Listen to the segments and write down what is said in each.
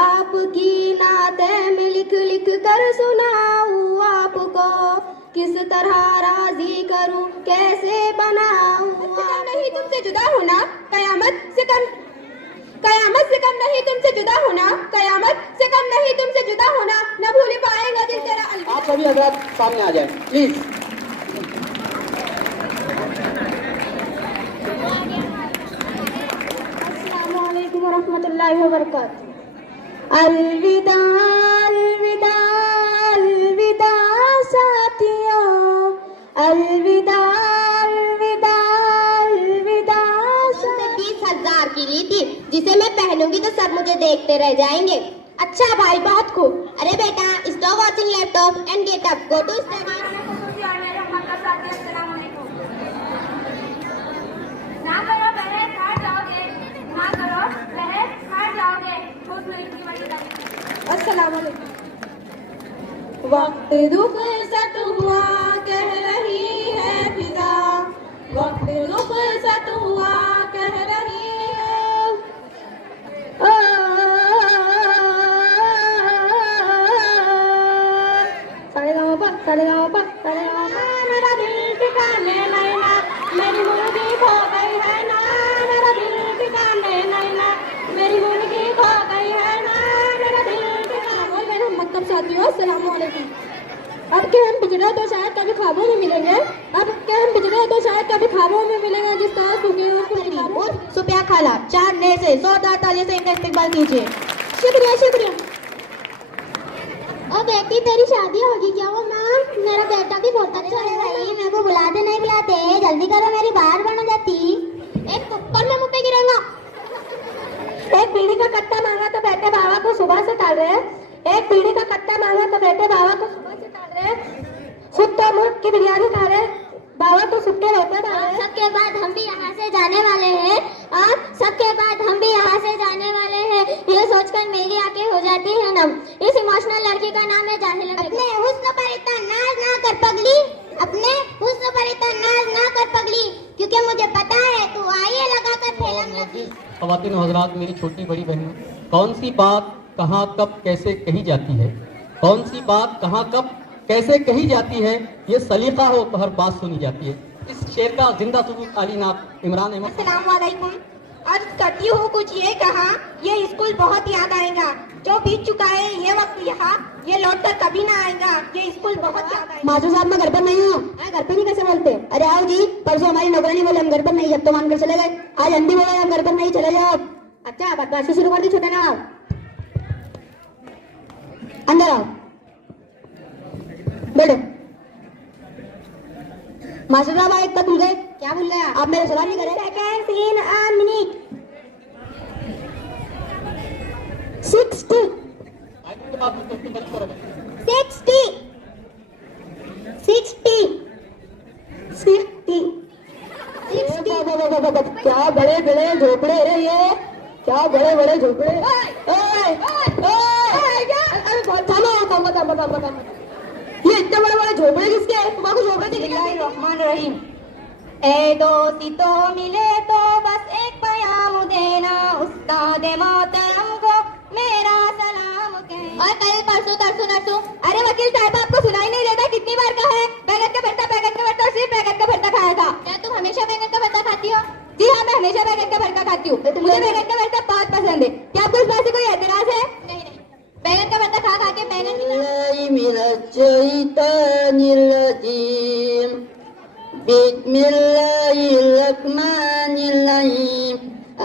आपकी नाते में लिख लिख कर सुनाऊं आपको, किस तरह राजी करूं कैसे बनाऊं। नहीं तुमसे जुदा होना कयामत से कम नहीं तुमसे जुदा होना, कयामत से कम नहीं तुमसे जुदा होना, न भूल पाएगा दिल तेरा। आप सभी हजरात सामने आ जाएं प्लीज। अस्सलामु अलैकुम वरहमतुल्लाहि वबरकातुहू। अलविदा अलविदा अलविदा साथियों, अलविदा अलविदा अलविदा। 20,000 की ली थी जिसे मैं पहनूंगी तो सब मुझे देखते रह जाएंगे। अच्छा भाई बहुत खूब। अरे बेटा stop watching laptop and get up, go to study. ना करो बहस हार जाओगे, ना करो बहस हार जाओगे। अस्सलाम वालेकुम। वक्त रुखसत हुआ कह रही है फिजा, वक्त रुखसत हुआ कह रही है। मेरा दिल ठिकाने नैना, मेरी मुर्गी खो गई है ना। मेरा दिल ठिकाने नैना, मेरी मुर्गी खो गई है ना। मेरा दिल ठिकाने। मेरे मक्तब साथियों अस्सलाम वालेकुम। अब के हम बिछड़े तो शायद कभी ख्वाबों में मिलेंगे, अब के हम बिछड़े तो शायद कभी ख्वाबों में मिलेंगे। जिस तरह सूखे सुपिया खाला 4 ने से 100 ताली से इनका इस्तेमाल कीजिए। शुक्रिया शुक्रिया। और बेटी तेरी शादी होगी क्या? वो माँ मेरा बेटा भी बहुत अच्छा है। भाई मेरे को बुलाते नहीं बुलाते, जल्दी करो मेरी बाहर बन जाती। एक कुकर में मुँह पे गिरेगा। एक बीड़ी का कट्टा मांगा तो बेटे बाबा को सुबह से टाल रहे हैं। एक बीड़ी का कट्टा मांगा तो बेटे बाबा को सुबह से टाल रहे हैं। सुट्टा मुर्ग की बिरयानी खा रहे बाबा तो सुट्टे होते हैं। सबके बाद हम भी यहाँ से जाने वाले हैं, और सबके बाद हम भी यहाँ से जाने वाले हैं। ये सोचकर मेरी आंखें हो जाती है नम। इस इमोशनल लड़की का नाम है जाहिला। अपने हुस्न पर इतना नाज ना कर पगली, अपने हुस्न पर इतना नाज ना कर पगली, क्योंकि मुझे पता है तू आईए लगाकर फैलम लगी। ख़वातीन हज़रात, मेरी छोटी बड़ी बहनों, कौन सी बात कहाँ कब कैसे कही जाती है, कौन सी बात कहाँ कब कैसे कही जाती है, ये सलीका हो तो हर बात सुनी जाती है। इस शेर का जिंदा सबूत आली नात इमरान अहमद। अस्सलाम वालेकुम। अर्ज करती हूँ कुछ ये कहा, ये स्कूल बहुत याद आएगा। जो बीत चुका है ये वक्त यहाँ, ये लौट कर कभी ना आएगा। ये स्कूल बहुत याद आएगा। माजू साहब मैं घर पर नहीं हूँ। घर पे नहीं कैसे बोलते? अरे आओ जी, परसों हमारी नौकरानी बोले हम घर पर नहीं, जब तो मानकर चले गए। आज हम भी बोले हम घर पर नहीं, चले जाओ। अच्छा बदमाशी शुरू कर दी छोटे ना। अंदर आओ, बैठो। मास्टर साहब एक तक भूल गए। क्या भूल गए? आप मेरे सवाल नहीं करे। सेकंड इन अ मिनट 60 क्या बड़े बड़े झोपड़े रे ये, क्या बड़े बड़े झोपड़े। ये इतने बड़े बड़े झोपड़े किसके हैं? तुम्हारे झोपड़े दिख रही। ए दोस्ती तो मिले तो बस एक पैगाम देना, उस्ताद मोहतरम को मेरा सलाम कहना। और कल परसों तरसों नरसों। अरे वकील साहब आपको सुनाई नहीं देता? कितनी बार कहा है बैगन का भरता सिर्फ बैगन का भरता खाया था। क्या तुम हमेशा बैगन का भरता खाती हो? जी हाँ मैं हमेशा बैगन का भरता खाती हूँ। मुझे बैगन का भरता बहुत पसंद है। क्या आपको इस बात से कोई एतराज है? नहीं नहीं, बैगन का भरता खा खा के बैगन बिस्मिल्लाहिर्रहमानिर्रहीम।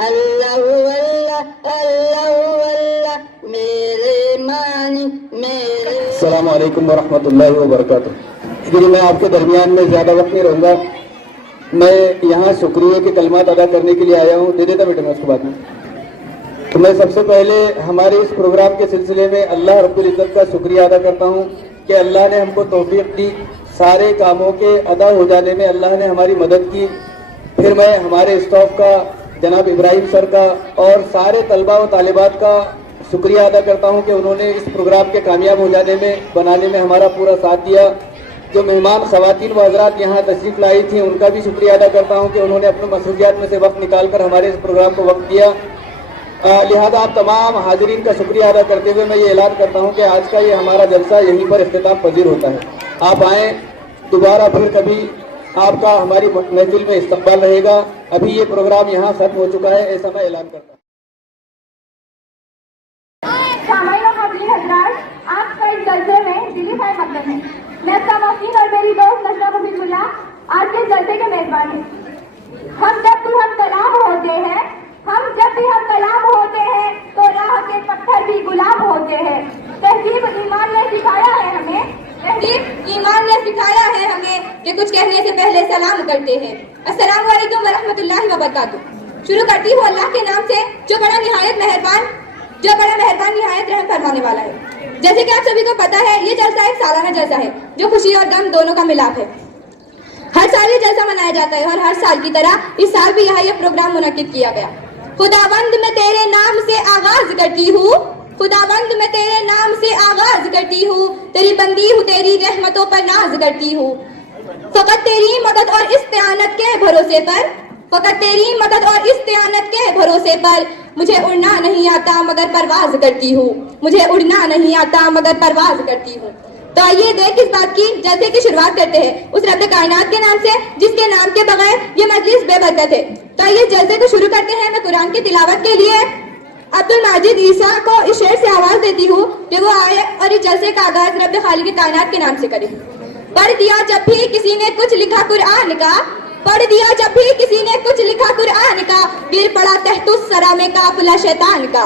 अल्लाहु अल्लाह अल्लाहु अल्लाह मेरे मालिक मेरे। अस्सलामु अलैकुम वरहमतुल्लाहि वबरकातुहू। इसलिए मैं आपके दरमियान में ज़्यादा वक्त नहीं रहूँगा। मैं यहाँ शुक्रिया के कलमात अदा करने के लिए आया हूँ। दे देता बेटा मैं उसके बाद में। तो मैं सबसे पहले हमारे इस प्रोग्राम के सिलसिले में अल्लाह रब्बुल इज़्ज़त का शुक्रिया अदा करता हूँ कि अल्लाह ने हमको तौफीक दी, सारे कामों के अदा हो जाने में अल्लाह ने हमारी मदद की। फिर मैं हमारे स्टाफ का, जनाब इब्राहिम सर का और सारे तलबा व तालिबात का शुक्रिया अदा करता हूँ कि उन्होंने इस प्रोग्राम के कामयाब हो जाने में, बनाने में हमारा पूरा साथ दिया। जो मेहमान ख़वातीन व हज़रात यहाँ तशरीफ़ लाई थी उनका भी शुक्रिया अदा करता हूँ कि उन्होंने अपने मसरूफियात में से वक्त निकाल कर हमारे इस प्रोग्राम को वक्त दिया। लिहाजा आप तमाम हाजिरीन का शुक्रिया अदा करते हुए मैं ये ऐलान करता हूँ कि आज का ये हमारा जलसा यहीं पर इख्तिताम पजीर होता है। आप आएँ, दोबारा फिर कभी आपका हमारी महफिल में इस्तकबाल रहेगा। अभी ये प्रोग्राम यहाँ खत्म हो चुका है, ऐसा मैं ऐलान करता हूँ। आपका इस जलसे में दिली खैर मकदम है। मैं आपका मौसीन और मेरी दोस्त नशरा मुबीनुल्लाह आज के जलसे के मेजबान हैं। हम जब भी हम कलाम होते हैं तो राह के पत्थर भी गुलाब होते हैं। तहजीब ईमान ने सिखाया है हमें कि कुछ कहने से पहले सलाम करते हैं। अस्सलाम वालेकुम व रहमतुल्लाहि व बरकातुहू। शुरू करती हूँ अल्लाह के नाम से जो बड़ा मेहरबान निहायत रहम फरमाने वाला है। जैसे कि आप सभी को पता है, ये जलसा एक सालाना जलसा है जो खुशी और गम दोनों का मिलाप है। हर साल ये जलसा मनाया जाता है और हर साल की तरह इस साल भी यहाँ ये प्रोग्राम मुनक्किद किया गया। खुदावंद मैं तेरे नाम से आगाज करती हूँ, खुदावंद मैं तेरे नाम से आगाज करती हूँ, तेरी बंदी हूँ, तेरी रहमतों पर नाज करती हूँ। फकत तेरी मदद और इस्तिआनत के भरोसे पर, फकत तेरी मदद और इस्तिआनत के भरोसे पर मुझे उड़ना नहीं आता मगर परवाज करती हूँ, मुझे उड़ना नहीं आता मगर परवाज करती हूँ। तो आइए देख इस बात की जलसे की शुरुआत करते हैं उस रब्बे कायनात के नाम से जिसके नाम के बगैर ये मजलिस बेबरकत है। तो आइए जलसे को शुरू करते हैं। मैं कुरान की तिलावत के लिए अब्दुल माजिद ईसा को इस शेर से आवाज देती हूँ कि वो आए और इस जलसे का आगाज रब्बे खालिक कायनात के नाम से करे। पढ़ दिया जब भी किसी ने कुछ लिखा कुरान का, पढ़ दिया जब भी किसी ने कुछ लिखा कुरान का, गिर पड़ा तहतुस सरा में काफिला शैतान का।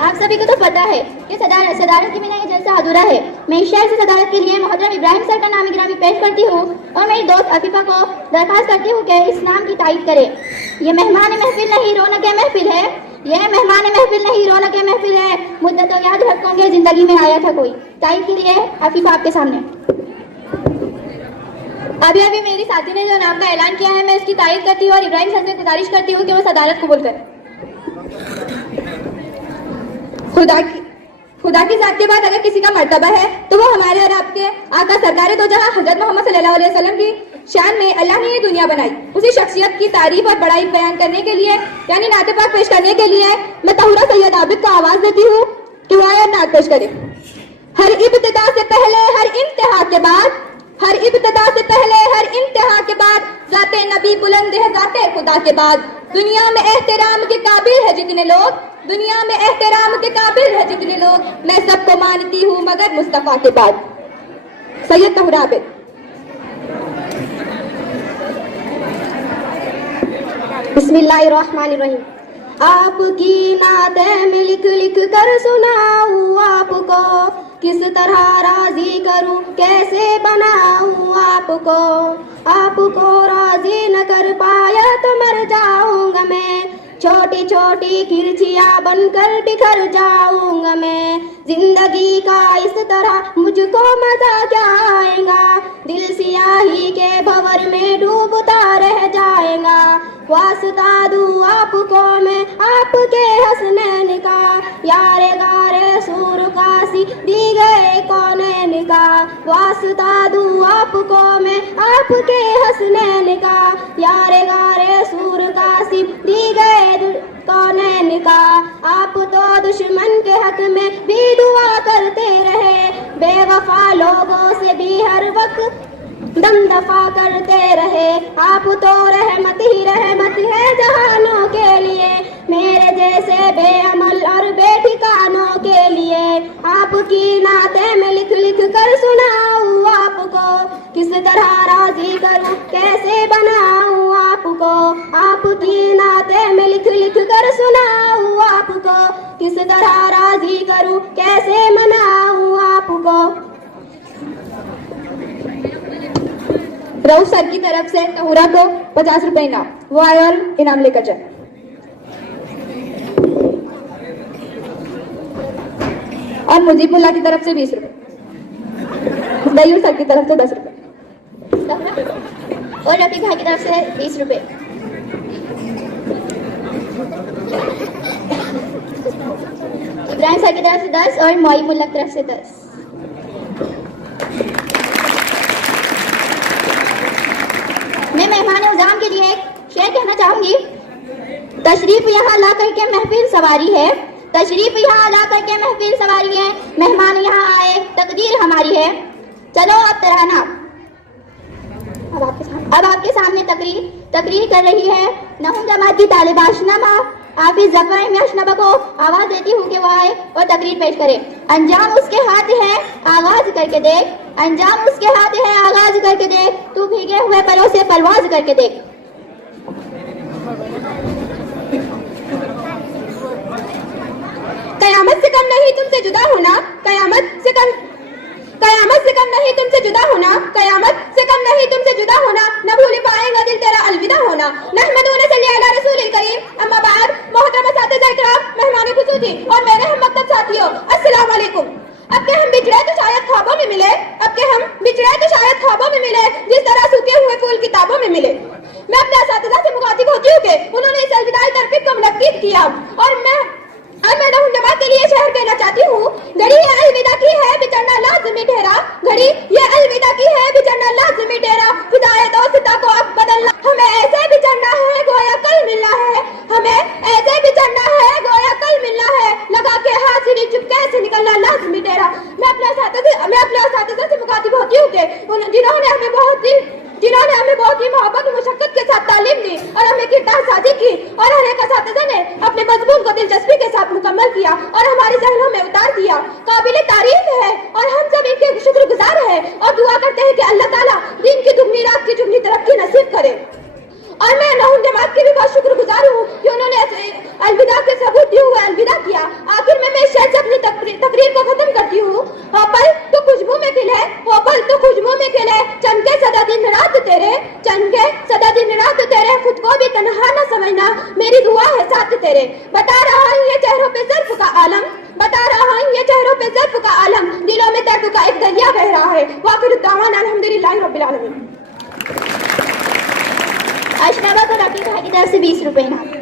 आप सभी को तो पता है कि सदारत के बिना ये जलसा अधूरा है। मैं इस शहर से सदारत के लिए मोहतरम इब्राहिम सर का नाम गिरामी पेश करती हूँ और मेरी दोस्त अफीफा को दरखास्त करती हूँ कि इस नाम की तारीफ करे। ये मेहमान महफिल नहीं रौनक महफिल है, यह मेहमान महफिल नहीं रौनक महफिल है। मुद्दतों याद रखोगे जिंदगी में आया था कोई। तारीफ के लिए अफीफा आपके सामने। अभी मेरी साथी ने जो नाम का ऐलान किया है मैं उसकी तारीफ करती हूँ और इब्राहिम सर से गुजारिश करती हूँ कि वो सदारत कबूल करें। खुदा की जात के बाद अगर किसी का मर्तबा है तो वो हमारे और आपके आका सरकार दो जहां हजरत मोहम्मद सल्लल्लाहु अलैहि वसल्लम की शान में अल्लाह ने ये दुनिया बनाई। उसी शख्सियत की तारीफ और बड़ाई बयान करने के लिए यानी नाते पाक पेश करने के लिए मैं तहुरा सैयद आबिद को आवाज देती हूँ कि वो आया नात पेश करे। हर इब्तिदा से पहले हर इंतहा के बाद, हर इब्तिदा से पहले हर इंतहा के बाद जाते नबी बुलंद है जाते खुदा के बाद। दुनिया में एहतराम के काबिल है जितने लोग, दुनिया में एहतराम के काबिल है जितने लोग, मैं सबको मानती हूँ मगर मुस्तफा के बाद। सैयद तहुरा आबिद। बिस्मिल्लाहिर्रहमानिर्रहीम। आपकी नाते में लिख लिख कर सुनाऊं आपको किस तरह राजी करूं, कैसे बनाऊं आपको राजी न कर पाया तो मर जाऊंगा मैं, छोटी छोटी किरचियां बनकर बिखर जाऊंगा मैं। जिंदगी का इस तरह मुझको मजा क्या आएगा, दिल सियाही के भंवर में डूबता रह जाएगा। वास्ता दूं आपको मैं आपके हंसने का, यारे गारे सूर कासी दी गए कौनैन का। वास्ता दूं आपको मैं आपके हंसने का, यारे गारे सूर कासी दी गए कौनैन का। आप तो दुश्मन के हक में भी दुआ करते रहे, बेवफा लोगों से भी हर वक्त दम दफा करते रहे। आप तो रहमत ही रहमत है जहानों के लिए, मेरे जैसे बेअमल और बेठिकानों के लिए। आपकी नाते में लिख लिख कर सुनाऊं आपको, किस तरह राजी करूं, कैसे बनाऊं आपको। आपकी नाते में लिख लिख कर सुनाऊं आपको, किस तरह राजी करूं, कैसे मनाऊं आपको। रऊफ सर की तरफ से तहुरा को 50 रुपए इनाम, वो आए और इनाम लेकर जाए। और मुजीबुल्लाह की तरफ से 20 रुपए, दयूर सर की तरफ से 10 रुपए और रफीक भाई की तरफ से 20 रुपए। इब्राहिम सर की तरफ से 10 और मोईमुल्लाह की तरफ से 10। मैं मेहमान उज़ाम के लिए एक शेर कहना चाहूंगी। तशरीफ यहाँ ला करके महफिल सवारी है, तशरीफ यहाँ ला करके महफिल सवारी है, मेहमान यहाँ आए तकदीर हमारी है। चलो अब तराना, अब आपके सामने तकरीर कर रही है नहुम जमात की तालिब आशनामा हाफिज ज़फ़र अशनबा को आवाज देती हूँ कि वो आए और तकरीर पेश करे। अंजाम उसके हाथ है आगाज करके देख, अंजाम उसके हाथ है आगाज करके देख, तू भीगे हुए परों से परवाज करके देख। कयामत से कम नहीं तुमसे जुदा होना, कयामत से कम नहीं तुमसे जुदा होना, कयामत से कम नहीं तुमसे जुदा होना, न भूल पाएगा दिल तेरा अलविदा होना। नहमदुन सल्ली अला रसूलिल करीम। अम्मा बाद, मोहतरम असातिज़ा इकराम, मेहमान खुसूसी और मेरे हम मकतब साथियों, अस्सलाम वालेकुम। अब के हम बिछड़े तो शायद ख्वाबों में मिले, अब के हम बिछड़े तो शायद ख्वाबों में मिले, जिस तरह सूखे हुए फूल किताबों में मिले। मैं अपने असातिज़ा से मुखातिब होती हूँ कि उन्होंने इस अलविदाई तरकीब को मुनक्किद किया और मैं नहुम जमात के लिए शहर कहना चाहती हूँ। घड़ी ये अलविदा की है बिछड़ना लाज़िमी ठहरा, घड़ी ये अलविदा की है बिछड़ना लाज़िमी ठहरा। फिदाए दोस्ता को अब बदलना, हमें ऐसे बिछड़ना है गोया कल मिलना है, हमें ऐसे बिछड़ना है गोया कल मिलना है, लगा के हाजिरी चुपके से निकलना लाज़िमी ठहरा। मैं अपने असातिज़ा से मुखातिब होती हूँ कि जिन्होंने हमें बहुत ही मोहब्बत और मुशक्कत के साथ तालीम दी और हमें किरदार साजी की, और हर एक असातिज़ा ने अपने मजमून को दिलचस्पी के साथ मुकम्मल किया और हमारे ज़हनों में उतार दिया। काबिल तारीफ है और हम सब इनके शुक्रगुजार हैं और दुआ करते हैं कि अल्लाह ताला दिन की दुगनी रात की जुगनी तरक्की नसीब करे। और मैं नहुम जमात की भी बहुत शुक्रगुजार हूँ कि उन्होंने अलविदा के सबूत दिए हुए अलविदा किया। आखिर में मैं इस शेर से अपनी तकरीर को खत्म करती हूँ। पल तो खुशबू में खिले, वो पल तो खुशबू में खिले, चमके सदा दिन रात तेरे, चमके सदा दिन रात तेरे, खुद को भी तन्हा न समझना, मेरी दुआ है साथ तेरे। बता रहा हूँ ये चेहरों पे ज़र्फ़ का आलम, बता रहा हूँ ये चेहरों पे ज़र्फ़ का आलम, दिलों में दर्द का एक दरिया बह रहा है। वाक़िर दावाना अल्हम्दुलिल्लाहि रब्बिल आलमीन। अशनबा को रफीक भाई की तरफ से 20 रुपए इनाम।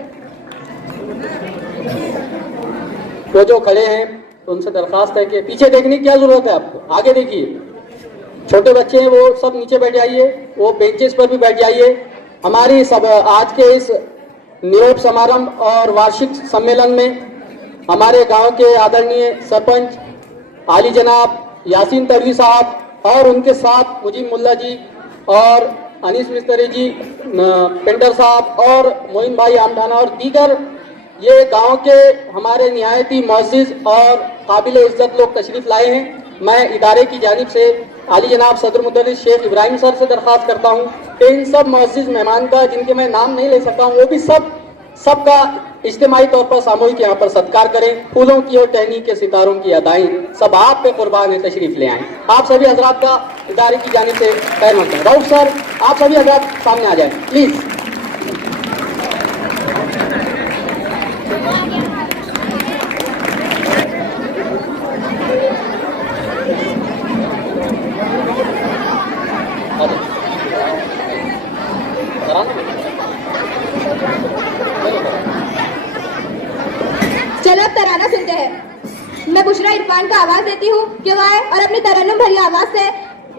वो जो खड़े हैं तो उनसे दरखास्त है कि पीछे देखने की क्या जरूरत है आपको, आगे देखिए। छोटे बच्चे हैं वो सब नीचे बैठ जाइए, वो बेंचेस पर भी बैठ जाइए। हमारी सब आज के इस नियोग समारंभ और वार्षिक सम्मेलन में हमारे गांव के आदरणीय सरपंच आली जनाब यासीन तड़वी साहब और उनके साथ मुजीब मुल्ला जी और अनीस मिस्त्री जी, पेंटर साहब और मोइन भाई आमठाना और दीगर ये गांव के हमारे निहायती मुअज़्ज़िज़ और काबिल इज्जत लोग तशरीफ लाए हैं। मैं इदारे की जानिब से आली जनाब सदर मुदर्रिस शेख इब्राहिम सर से दरख्वास्त करता हूं कि इन सब मुअज़्ज़िज़ मेहमान का, जिनके मैं नाम नहीं ले सकता हूं, वो भी सब सबका इज्तिमाई तौर पर सामूहिक यहाँ पर सत्कार करें। फूलों की और टहनी के सितारों की अदाएं सब आप पे कुर्बान है, तशरीफ ले आए। आप सभी हजरात का इदारे की जानिब से खैर मकदम। राउफ सर, आप सभी हजरात सामने आ जाए प्लीज। चलो अब तराना सुनते हैं। मैं बुशरा इरफान का आवाज देती हूँ कि वो आए और अपनी तरन्नुम भरी आवाज से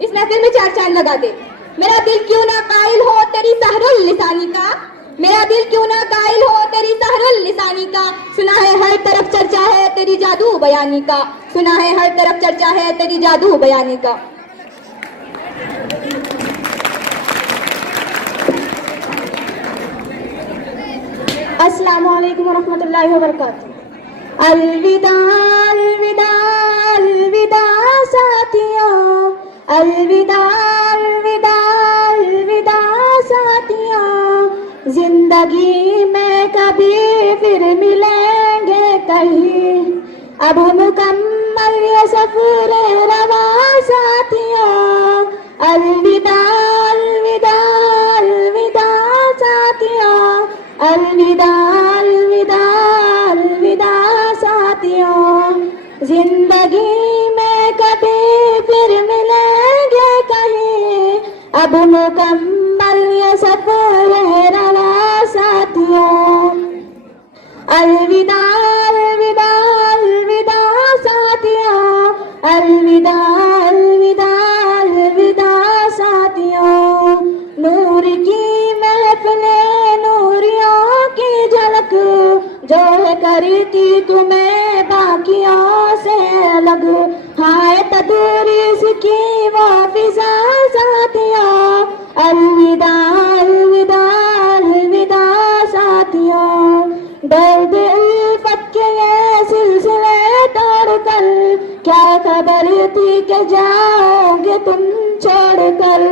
इस महफिल में चार चांद लगा दे। मेरा दिल क्यों ना कायल हो तेरी सहरुल लिसानी का, मेरा दिल क्यों ना कायल हो तेरी सहरुल लिसानी का। सुना है हर तरफ चर्चा है तेरी जादू बयानी का, सुना है हर तरफ चर्चा है तेरी जादू बयानी का। अस्सलामु अलैकुम वरहमतुल्लाहि वबरकातुहू। अलविदा अलविदा अलविदा साथियों, अलविदा अलविदा अलविदा साथियों। जिंदगी में कभी फिर मिलेंगे कहीं, अब मुकम्मल ये सफर रवा साथियों। अलविदा अलविदा अलविदा साथियों, अलविदा अलविदा अलविदा साथियों। जिंदगी में कभी फिर मिलेंगे कहीं, अब मुकम्मल ये सफर है रवा साथियों। अलविदा अलविदा अलविदा साथियों, अलविदा अलविदा अलविदा साथियों। नूर की महफिले नूरियों की झलक जो है करती तुम्हें बाकियों से अलग, हाय तदरीस की वो फिजा साथियों। अलविदा अलविदा अलविदा साथियों। दर्द उल्फत के ये सिलसिले तोड़कर क्या खबर थी कि जाओगे तुम छोड़कर।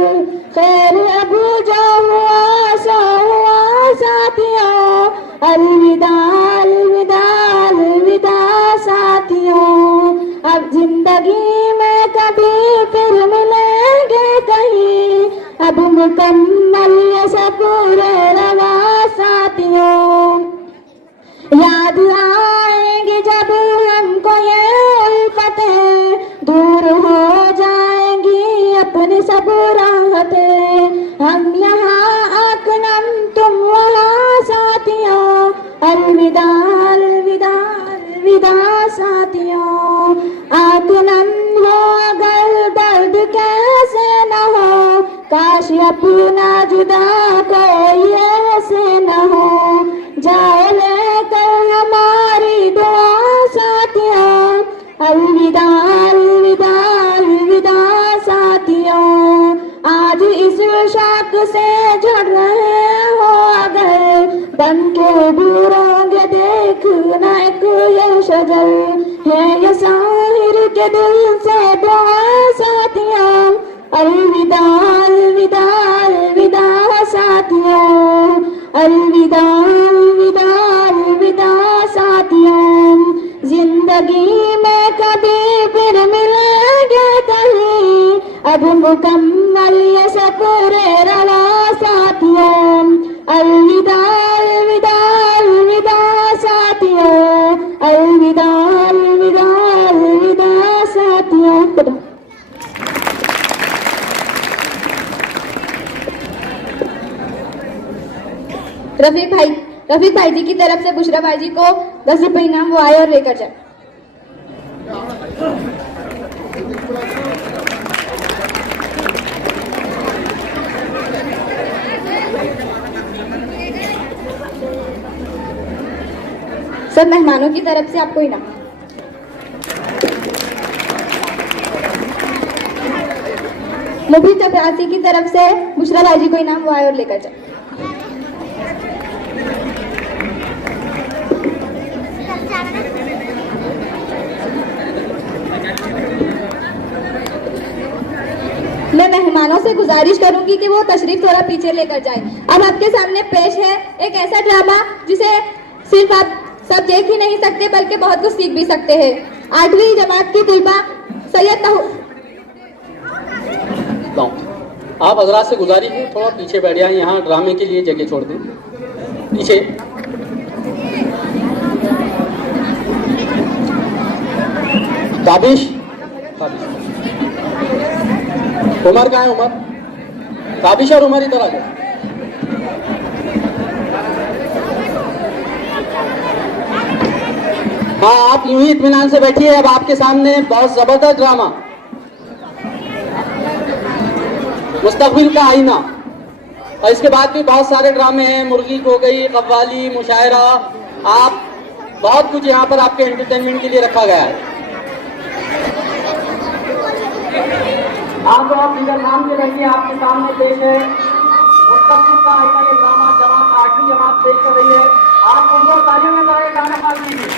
खैर अब जो हुआ सो हुआ साथियों। अलविदा अलविदा अलविदा साथियों। अब जिंदगी में कभी फिर मिलेंगे कहीं, अब मुकम्मल ये सफर रवा साथियों। याद आएंगे जब हमको ये उल्फतें, दूर हो जाएंगी अपनी सब राहतें। हम यहाँ आकनम तुम वहाँ साथियों। अलविदा अलविदा अलविदा साथियों। आकनम हो अगर दर्द कैसे न हो, काश अपना जुदा कोई ऐसे न हो। जाओ लेकर हमारी दुआ साथियों। अलविदा अलविदा अलविदा साथियों। आज इस शाख से झड़ रहे हो अगर, बन के दूरोगे देखना एक ये शजर है, ये साहिर के दिल से दुआ साथियों। अलविदा अलविदा अलविदा साथियों। अलविदा अलविदा अलविदा साथियों। जिंदगी में कभी फिर मिलेंगे कहीं, अब मुकम्मल ये सफर रवा साथियों। अलविदा अलविदा अलविदा साथियों। अलविदा अलविदा अलविदा साथियों। रफीक भाई जी की तरफ से बुशरा भाई जी को 10 रुपए इनाम वो आए और लेकर जाए। सब मेहमानों की तरफ से आपको इनाम। मुफीद चपरासी की तरफ से बुशरा भाई जी को इनाम वो आए और लेकर जाए। मैं मेहमानों से गुजारिश करूंगी कि वो तशरीफ थोड़ा पीछे लेकर जाए। अब आपके सामने पेश है एक ऐसा ड्रामा जिसे सिर्फ आप सब देख ही नहीं सकते बल्कि बहुत कुछ सीख भी सकते हैं। 8वीं जमात की तुलबा सैयद आप हजरात से गुजारिश है थोड़ा पीछे बैठ जाएं, यहाँ ड्रामे के लिए जगह छोड़ दें पीछे। ताबिश उमर कहाँ है? उमर, ताबिश और उमर इधर आ जाओ। हाँ, आप यूं ही इत्मीनान से बैठिए। अब आपके सामने बहुत जबरदस्त ड्रामा मुस्तकबिल का आईना, और इसके बाद भी बहुत सारे ड्रामे हैं। मुर्गी हो गई, कव्वाली, मुशायरा, आप बहुत कुछ यहाँ पर आपके एंटरटेनमेंट के लिए रखा गया है। आप इधर नाम से बैठिए। आपके सामने पेश है मुस्तकबिल का आईना, ये ड्रामा जमात 8वीं जमात पेश कर रही है। आप उनको तालियों में बड़े गाना खा लीजिए।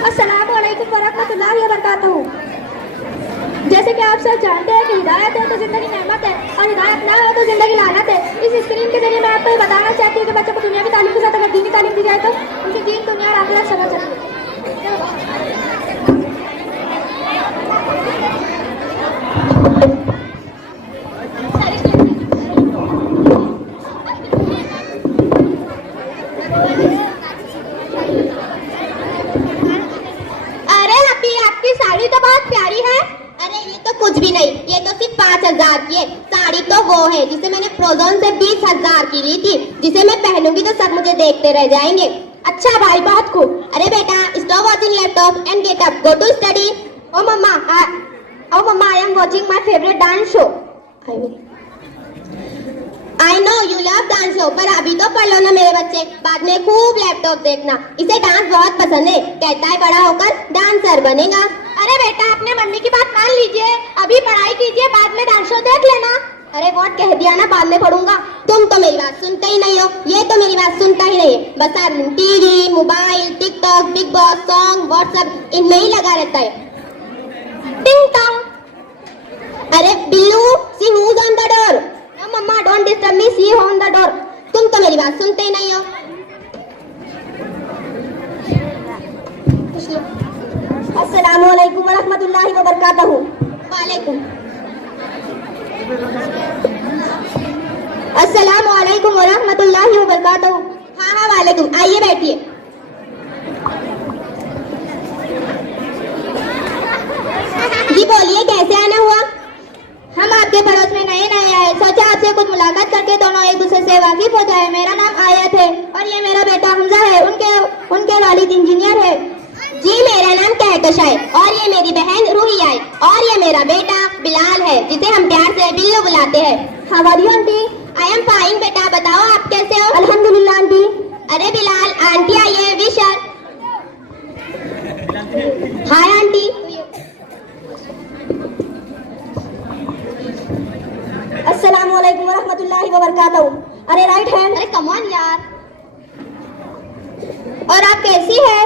अस्सलाम वालेकुम वरहमतुल्लाहि वबरकातुहू। जैसे कि आप सब जानते हैं कि हिदायत है तो जिंदगी नेमत है और हिदायत ना हो तो जिंदगी लानत है। इस स्क्रीन के जरिए मैं आपको ये बताना चाहती हूँ कि बच्चों को दुनिया की तालीम के साथ अगर दीनी तालीम दी जाए तो उनकी दीन, दुनिया और आखिरत समझ सकती है। कुछ भी नहीं, ये तो सिर्फ 5000 की है। साड़ी तो वो है जिसे मैंने प्रोजोन से 20,000 की ली थी, जिसे मैं पहनूंगी तो सब मुझे देखते रह जाएंगे। अच्छा भाई, बहुत खूब। अरे बेटा, stop watching laptop and get up, go to study. ओ मम्मा, I am watching my favourite dance show. I know you love dance show, पर अभी तो पढ़ लो ना मेरे बच्चे, बाद में खूब लैपटॉप देखना। इसे डांस बहुत पसंद है, कहता है बड़ा होकर डांसर बनेगा। अरे बेटा, अपने मम्मी की बात मान लीजिए, अभी पढ़ाई कीजिए, बाद में डांस शो देख लेना। अरे वॉट कह दिया ना, बाद में पढ़ूंगा। तुम तो मेरी बात सुनते ही नहीं हो, ये तो मेरी बात सुनता ही नहीं है। बस आप TV, mobile, TikTok, Big Boss, song, WhatsApp, इनमें ही लगा रहता है। Ting tong. अरे Billu, see who's on the door. Mamma don't disturb me, see on the door. तुम तो मेरी बात सुनते ही नहीं हो। अस्सलाम वालेकुम वरहमतुल्लाहि वबरकातुहू। वालेकुम अस्सलाम वालेकुम वरहमतुल्लाहि वबरकातुहू। हाँ हाँ वालेकुम, आइए बैठिए। जी बोलिए, कैसे आना हुआ? हम आपके पड़ोस में नए नए आए, सोचा आपसे कुछ मुलाकात करके दोनों एक दूसरे से वाकिफ हो जाए। मेरा नाम आयत है और ये मेरा बेटा हमजा है, उनके वालिद इंजीनियर है। जी मेरा नाम कहकशा है और ये मेरी बहन रूहिया है, और ये मेरा बेटा बिलाल है जिसे हम प्यार से बिल्लू बुलाते हैं। How are you aunty? I am fine बेटा, बताओ आप कैसे हो? अल्हम्दुलिल्लाह आंटी। अरे बिलाल, आंटी आई है, विशर। Hi aunty. अस्सलाम वालेकुम वरहमतुल्लाहि वबरकातुहू। अरे राइट हैंड। अरे कम ऑन यार। और आप कैसी है?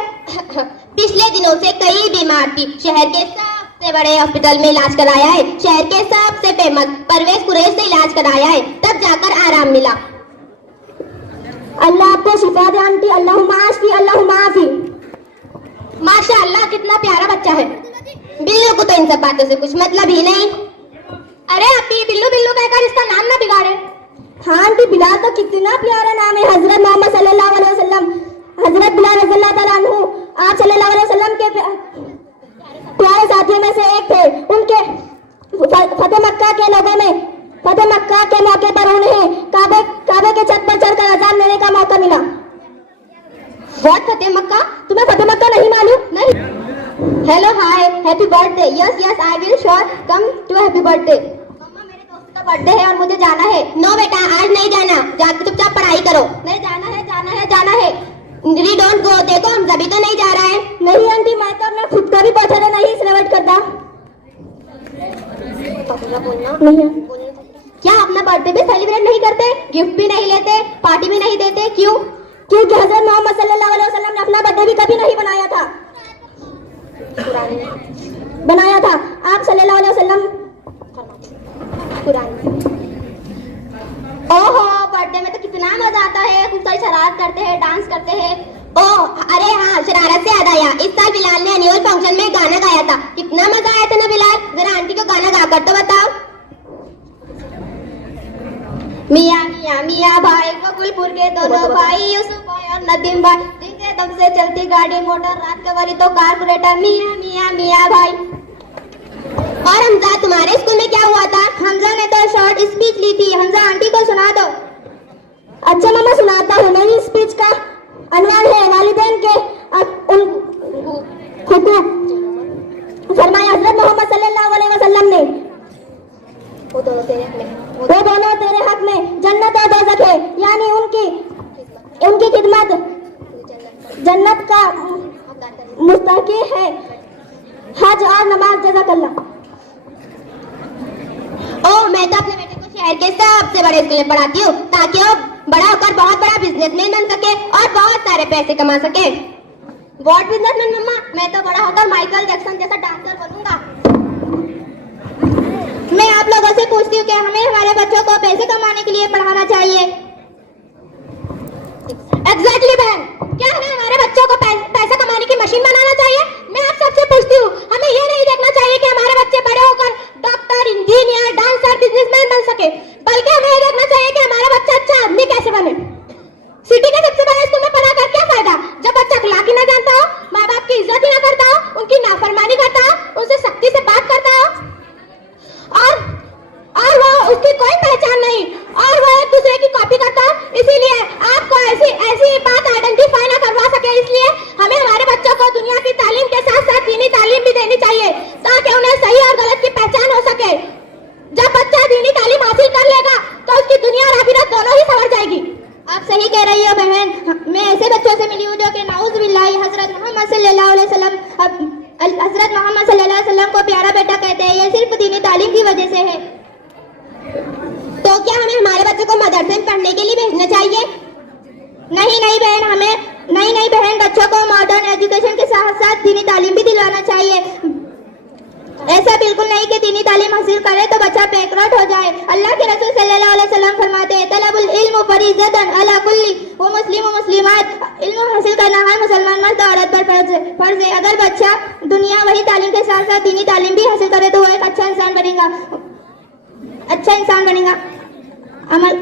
पिछले दिनों से कई बीमार थी, शहर के सबसे बड़े हॉस्पिटल में इलाज कराया है, शहर के सबसे फेमस परवेज कुरैश से इलाज कराया है, तब जाकर आराम मिला। अल्लाह आपको शिफा दे आंटी, अल्लाहुम्मा आफी, अल्लाहुम्मा आफी। माशाअल्लाह, कितना प्यारा बच्चा है। बिल्लू को तो इन सब बातों से कुछ मतलब ही नहीं। अरे अभी बिल्लू बिल्लू कहकर इसका नाम ना बिगाड़े। हाँ आंटी, बिलाल तो कितना प्यारा नाम है। हजरत मोहम्मद सल्लल्लाहु अलैहि वसल्लम, हजरत बिलाल रज़ियल्लाहु तआला अन्हु, आप सल्लल्लाहु अलैहि वसल्लम के प्यारे साथियों में से एक थे। उनके फतेह मक्का के लोगों में, फतेह मक्का के मौके पर उन्हें काबे के छत पर चढ़कर अज़ान देने का मौका मिला। व्हाट फतेह मक्का? तुम्हें फतेह मक्का नहीं मालूम? नहीं। Hello hi, happy birthday. Yes yes, I will sure come to happy birthday. Mamma, मेरे दोस्त का बर्थडे है और मुझे जाना है। नो बेटा, आज नहीं जाना, जाकर चुपचाप पढ़ाई करो। नहीं, जाना है, जाना है, जाना है। We don't go. देखो हम सभी तो नहीं जा रहा है। नहीं आंटी, मैं तो अपना खुद का भी पहुंचाना नहीं सिलेक्ट करता। नहीं क्या अपना बर्थडे भी सेलिब्रेट नहीं करते? गिफ्ट भी नहीं लेते, पार्टी भी नहीं देते? क्यों? क्योंकि हजरत मोहम्मद सल्लल्लाहु अलैहि वसल्लम ने अपना बर्थडे भी कभी नहीं बनाया था। मियाँ भाई, बकुलपुर के दोनों भाई यूसुफ भाई और नदीम भाई, जिनके दम से चलती गाड़ी मोटर, रात के वरी तो कारपोरेटर, मियाँ मियाँ मियाँ भाई। और हमजा, तुम्हारे स्कूल में क्या हुआ था? हमजा ने तो शॉर्ट स्पीच ली थी। हमजा आंटी को सुना दो। अच्छा मामा, सुनाता हूँ। मेरी स्पीच का अनवान है वालिदैन के हुकूक। फरमाया हज़रत मोहम्मद सल्लल्लाहु अलैहि वसल्लम ने, वो दोनों तेरे हक में जन्नत और दोज़ख है, यानी उनकी खिदमत जन्नत का मुस्तहकी है। हज और नमाज, जज़ाकल्लाह। ओ, मैं तो अपने बेटे को शहर के सबसे बड़े स्कूल में पढ़ाती हूँ, ताकि वो बड़ा होकर बहुत बड़ा बिजनेसमैन बन सके और बहुत सारे पैसे कमा सके। व्हाट बिजनेसमैन मम्मा? मैं तो बड़ा होकर माइकल जैक्सन जैसा डांसर बनूंगा। मैं आप लोगों से पूछती हूँ कि हमें हमारे बच्चों को पैसे कमाने के लिए पढ़ाना चाहिए? एग्जैक्टली बहन, क्या हमें हमारे बच्चों को पैसा कमाने की मशीन बनाना चाहिए? मैं आप सबसे पूछती हूँ, हमें ये नहीं देखना चाहिए कि हमारे बच्चे बड़े होकर डॉक्टर, इंजीनियर, डांसर, बिजनेसमैन बन सके, बल्कि हमें ये देखना चाहिए कि हमारा बच्चा अच्छा आदमी कैसे बने। सिटी के सबसे बड़े स्कूल में पढ़ाकर क्या फायदा जब बच्चा अखलाक ही ना जानता हो, माँ बाप की इज्जत ही ना करता हो, उनकी नाफरमानी करता हो, उनसे सख्ती से बात करता हो, और वो उसकी कोई पहचान नहीं, और वो एक दूसरे की कॉपी करता है। इसीलिए आपको ऐसी बात आइडेंटिफाई ना करवा सके, इसलिए हमें हमारे बच्चों को दुनिया की तालीम के साथ साथ दीनी तालीम भी देनी चाहिए, ताकि उन्हें सही और गलत की पहचान हो सके। जब बच्चा दीनी तालीम हासिल कर लेगा तो उसकी दुनिया और आखिरत दोनों ही संवर जाएगी। आप सही कह रही हो बहन। मैं ऐसे बच्चों से मिली हूँ जो कि नाउज़ बिल्लाह हज़रत मोहम्मद सल्लल्लाहु अलैहि वसल्लम को प्यारा बेटा कहते हैं। ये सिर्फ दीनी तालीम की वजह से है। तो क्या हमें हमारे बच्चों को मदरसे में पढ़ने के लिए भेजना चाहिए? नहीं बहन, बच्चों को मॉडर्न एजुकेशन के साथ साथ दीनी तालीम भी दिलवाना चाहिए। ऐसा बिल्कुल नहीं कि दीनी तालीम हासिल करे तो बच्चा बैकवर्ड हो जाए। अल्लाह के रसूल सल्लल्लाहु अलैहि वसल्लम फरमाते हैं, तलबुल इल्म फरीज़तन अला कुल्ली व मुस्लिम व मुस्लिमात। इल्म हासिल करना हर मुसलमान मर्द और औरत पर फर्ज है। अगर बच्चा दुनिया वही तालीम के साथ साथ दीनी तालीम भी हासिल करे तो वो एक अच्छा इंसान बनेगा। अमल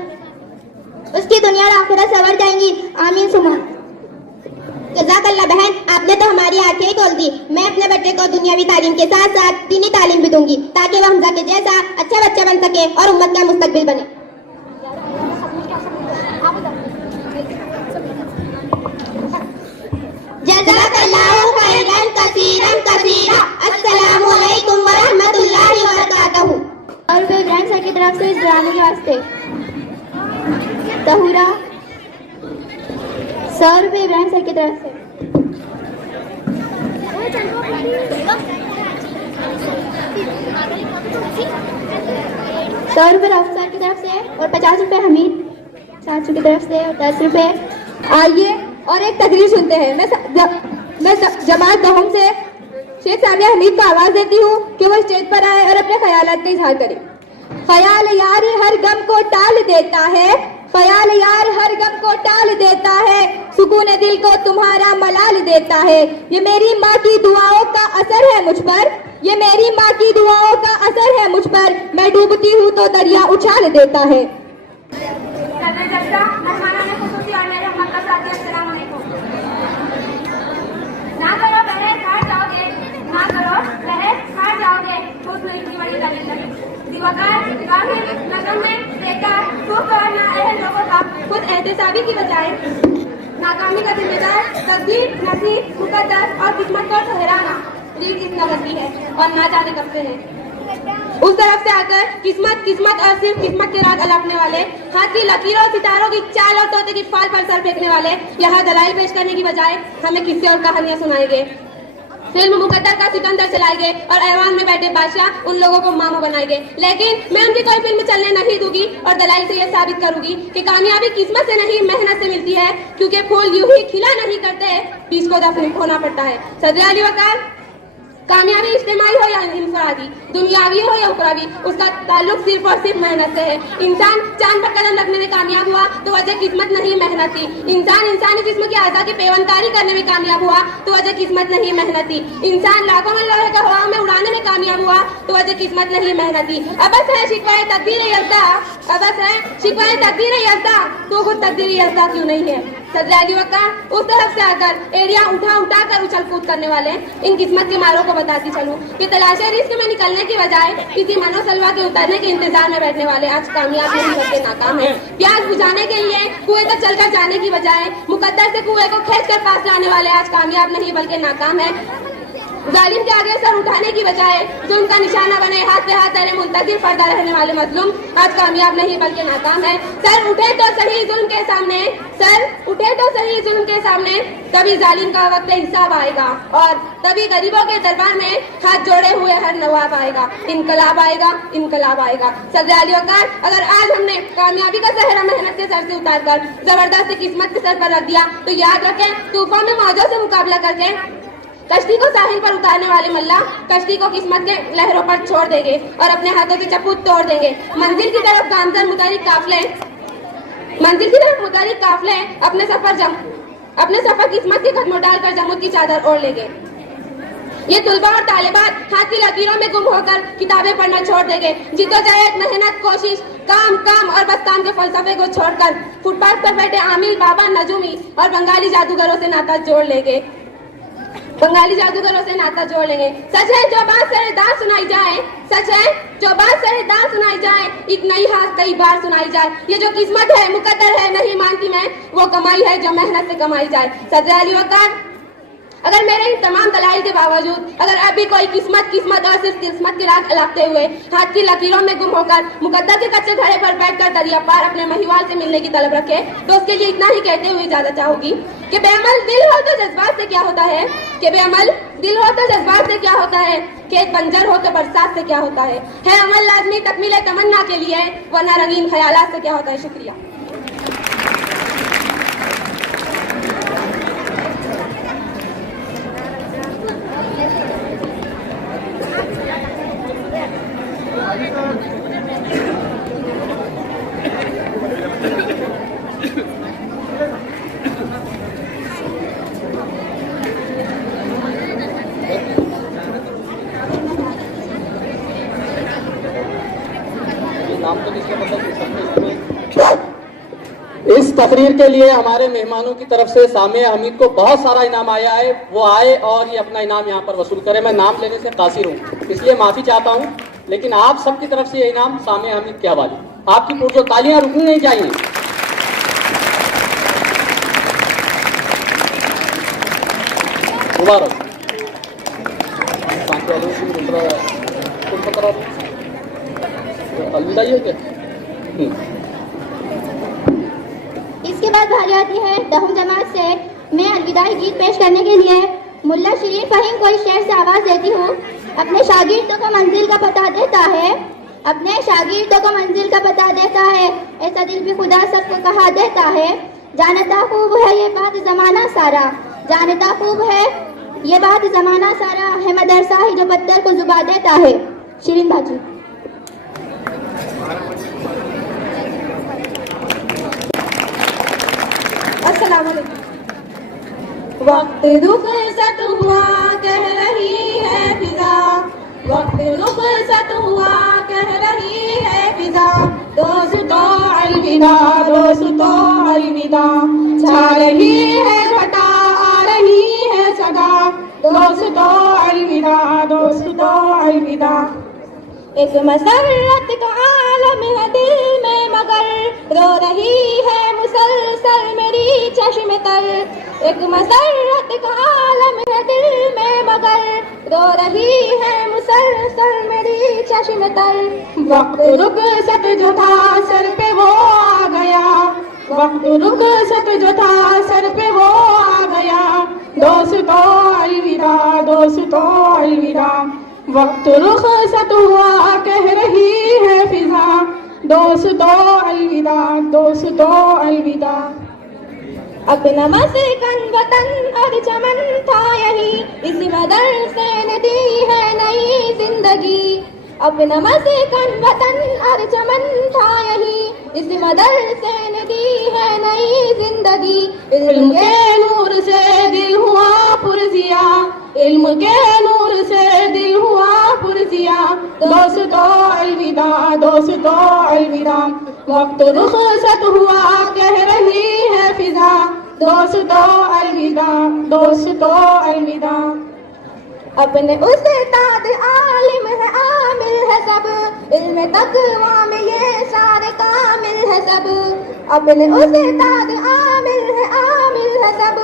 उसकी दुनिया और आखिरत संवर जाएंगी। आमीन सुमा। जज़ाकल्लाह बहन, आपने तो हमारी आंखें ही खोल दी। मैं अपने बच्चे को दुनियावी तालीम के साथ साथ दीनी तालीम भी दूंगी, ताकि वह हमजा के जैसा अच्छा बच्चा बन सके और उम्मत का मुस्तकबिल बने। जज़ाकल्लाहु खैरन कसीरन कसीरा। अस्सलामु अलैकुम व रहमतुल्लाहि व बरकातहू। और वे इब्राहिम सर की तरफ से इस ड्रामे के वास्ते तहुरा 100 रुपये इब्राहिम सर की तरफ से। ₹100 राउफ सर की तरफ से और 50 रुपये हमीद चाचू की तरफ से और 10 रुपये। आइए और एक तकरीर सुनते हैं। मैं जमात दहम से शेख सानिया हमीद को आवाज देती हूँ कि वो स्टेज पर आए और अपने ख्यालात का इजहार करें। ख्याल यार हर गम को टाल देता है, ख्याल यार हर गम को टाल देता है, सुकून दिल को तुम्हारा मलाल देता है। ये मेरी माँ की दुआओं का असर है मुझ पर, ये मेरी माँ की दुआओं का असर है मुझ पर। मैं डूबती हूँ तो दरिया उछाल देता है। ना करो बहस हार जाओगे, ना करो बहस हार जाओगे। खुद नहीं की बड़ी लगी दिवाकर गाहिर नगम में देखा खूब और नाअहल लोगों का खुद एहतसाबी की बजाय नाकामी का जिम्मेदार तकदीर, नसीब, मुकद्दर और किस्मत को ठहराना रीत इस नगम की है और ना जाने कब से है। उस तरफ से आकर किस्मत और सिर्फ किस्मत के राग अलापने वाले, हाथ की लकीरों, सितारों की चाल और तोते की फाल पर सर फेंकने वाले यहाँ दलाइल पेश करने की बजाय हमें किस्से और कहानियां सुनाएंगे, फिल्म मुकद्दर का सिकंदर चलाएंगे और ऐवान में बैठे बादशाह उन लोगों को मामा बनाएंगे। लेकिन मैं उनकी कोई फिल्म चलने नहीं दूंगी और दलाइल से ये साबित करूंगी कि कामयाबी किस्मत से नहीं मेहनत से मिलती है, क्योंकि फूल यूं ही खिला नहीं करते, बीज को दफन होना पड़ता है। सदर अली वकार कामयाबी इज्तिमाई हो या इंफरादी, दुनियावी हो या उखरावी, उसका ताल्लुक सिर्फ और सिर्फ मेहनत से है। इंसान चांद पर कदम रखने में कामयाब हुआ तो वजह किस्मत नहीं मेहनत थी। इंसान इंसानी जिस्म के आज़ा की पेवनकारी करने में कामयाब हुआ तो वजह किस्मत नहीं मेहनत थी। इंसान लाखों में लोहे का हवा में उड़ाने में कामयाब हुआ तो वजह किस्मत नहीं मेहनत थी। अबस है शिकवाए तकदीर यज़्दा, अबस है शिकवाए तकदीर यज़्दा, तो खुद तकदीर यज़्दा क्यों नहीं है। सदर अली वक़्र उस तरफ से आकर एड़ियां उठा उठा कर उछल कूद करने वाले इन किस्मत के मारों को बताती चलूं कि तलाशे रिस्क में निकलने की बजाय किसी मनोसलवा के उतरने के इंतजार में बैठने वाले आज कामयाब नहीं होते, नाकाम है। प्यास बुझाने के लिए कुएं तक चलकर जाने की बजाय मुकद्दर से कुएं को खींच कर पास लाने वाले आज कामयाब नहीं बल्कि नाकाम है। जालिम के आगे सर उठाने की बजाय जुल्म का निशाना बने हाथ पे हाथ धरे मुंतजिर पर्दा रहने वाले मजलूम आज कामयाब नहीं बल्कि नाकाम है। सर उठे तो सही जुल्म के सामने, सर उठे तो सही जुल्म के सामने, तभी जालिम का वक्त हिसाब आएगा और तभी गरीबों के दरबार में हाथ जोड़े हुए हर नवाब आएगा। इनकलाब आएगा, इनकलाब आएगा। सदर अली वक़्र अगर आज हमने कामयाबी का सहरा मेहनत से सर से उतार कर जबरदस्त किस्मत के सर पर रख दिया तो याद रखें तूफान में मौजों से मुकाबला करके कश्ती को साहिल पर उतारने वाले मल्ला कश्ती को किस्मत के लहरों पर छोड़ देंगे और अपने हाथों की चप्पू तोड़ देंगे। मंजिल की तरफ गामजन मुतारिक काफले, मंजिल की तरफ मुतारिक काफले अपने सफर किस्मत के कदमों डालकर जमुत की चादर ओढ़ लेंगे। ये तुलबा और तालिबात हाथ की लकीरों में गुम होकर किताबें पढ़ना छोड़ देंगे। जिद्दोजहद, मेहनत, कोशिश, काम काम और बस काम के फलसफे को छोड़कर फुटपाथ पर बैठे आमिर, बाबा, नजूमी और बंगाली जादूगरों से नाता जोड़ लेंगे, बंगाली जादूगरों से नाता जोड़ लेंगे। सच है जो बात सरेदार सुनाई जाए, सच है जो बात सरेदार सुनाई जाए, एक नई हाथ कई बार सुनाई जाए। ये जो किस्मत है मुकद्दर है नहीं मानती मैं, वो कमाई है जो मेहनत से कमाई जाए। सदर अली वक़्र अगर मेरे इन तमाम दलाइल के बावजूद अगर अभी कोई किस्मत और सिर्फ किस्मत की राह लगते हुए हाथ की लकीरों में गुम होकर मुकद्दर के कच्चे घड़े पर बैठकर दरिया पार अपने महिवाल से मिलने की तलब रखे तो उसके लिए इतना ही कहते हुए इजाजत चाहूंगी कि बेअमल दिल हो तो जज्बात से क्या होता है, कि बेअमल दिल हो तो जज्बात से क्या होता है, खेत बंजर हो तो बरसात से क्या होता है अमल लाजमी तकमील तमन्ना के लिए वरना रंगीन ख्यालात से क्या होता है। शुक्रिया। इस तकरीर के लिए हमारे मेहमानों की तरफ से सामिया हमीद को बहुत सारा इनाम आया है, वो आए और ये अपना इनाम यहाँ पर वसूल करे। मैं नाम लेने से कासिर हूँ इसलिए माफ़ी चाहता हूँ, लेकिन आप सबकी तरफ से ये इनाम सामिया हमीद के हवाले। आपकी पुरजोर तालियां रुकनी नहीं चाहिए। मुबारक। अलविदा ये क्या? इसके बाद बारी आती है दहम जमात से मैं अलविदाई गीत पेश करने के लिए मुल्ला शरीफ फहीम को इस शेर से आवाज देती हूँ। अपने शागिर्दों को मंजिल का पता देता है, अपने शागिर्दों को मंजिल का पता देता है, ऐसा दिल भी खुदा सबको कहा देता है। जानता खूब है ये बात जमाना सारा, जानता खूब है ये बात जमाना सारा, है मदरसा ही जो पत्थर को जुबा देता है। शिरीन बाजी। अस्सलाम वालेकुम। वक्त रुखसत हुआ कह रही है फिजा, वक्त रुखसत हुआ कह रही है फिजा, दोस्तों अलविदा, दोस्तों अलविदा, छा रही है घटा आ रही है सदा, दोस्तों अलविदा, दोस्तों अलविदा। एक मसरत का आलम है दिल में मगर रो रही है मुसलसल मेरी चश्म तर, एक मसरत का आलम है दिल में मगर रो रही है मुसलसल मेरी चश्म तर। वक्त रुखसत जो था सर पे वो आ गया, वक्त रुखसत जो था सर पे वो आ गया, दोस्तों अलविदा, दोस्तों अलविदा। वक्त रुखसत हुआ कह रही है फिजा, दोस्तों अलविदा, दोस्तों अलविदा। अपना मस्कन वतन और चमन था यही, इस मदरसे ने दी है नई जिंदगी। अपना मस्कन वतन और चमन था यही, इस मदरसे ने दी है नई जिंदगी। इल्म के नूर से दिल हुआ पुरजिया, इल्म के नूर से दिल हुआ पुरजिया। दोस्तों अलविदा, दोस्तों अलविदा, वक्त रुखसत हुआ कह रही है फिजा। दोस्तों अलविदा, दोस्तों अलविदा। अपने उस्ताद आलिम है आमिल है सब, इल्म तकवा में ये सारे कामिल है सब। अपने उस्ताद आमिल है सब,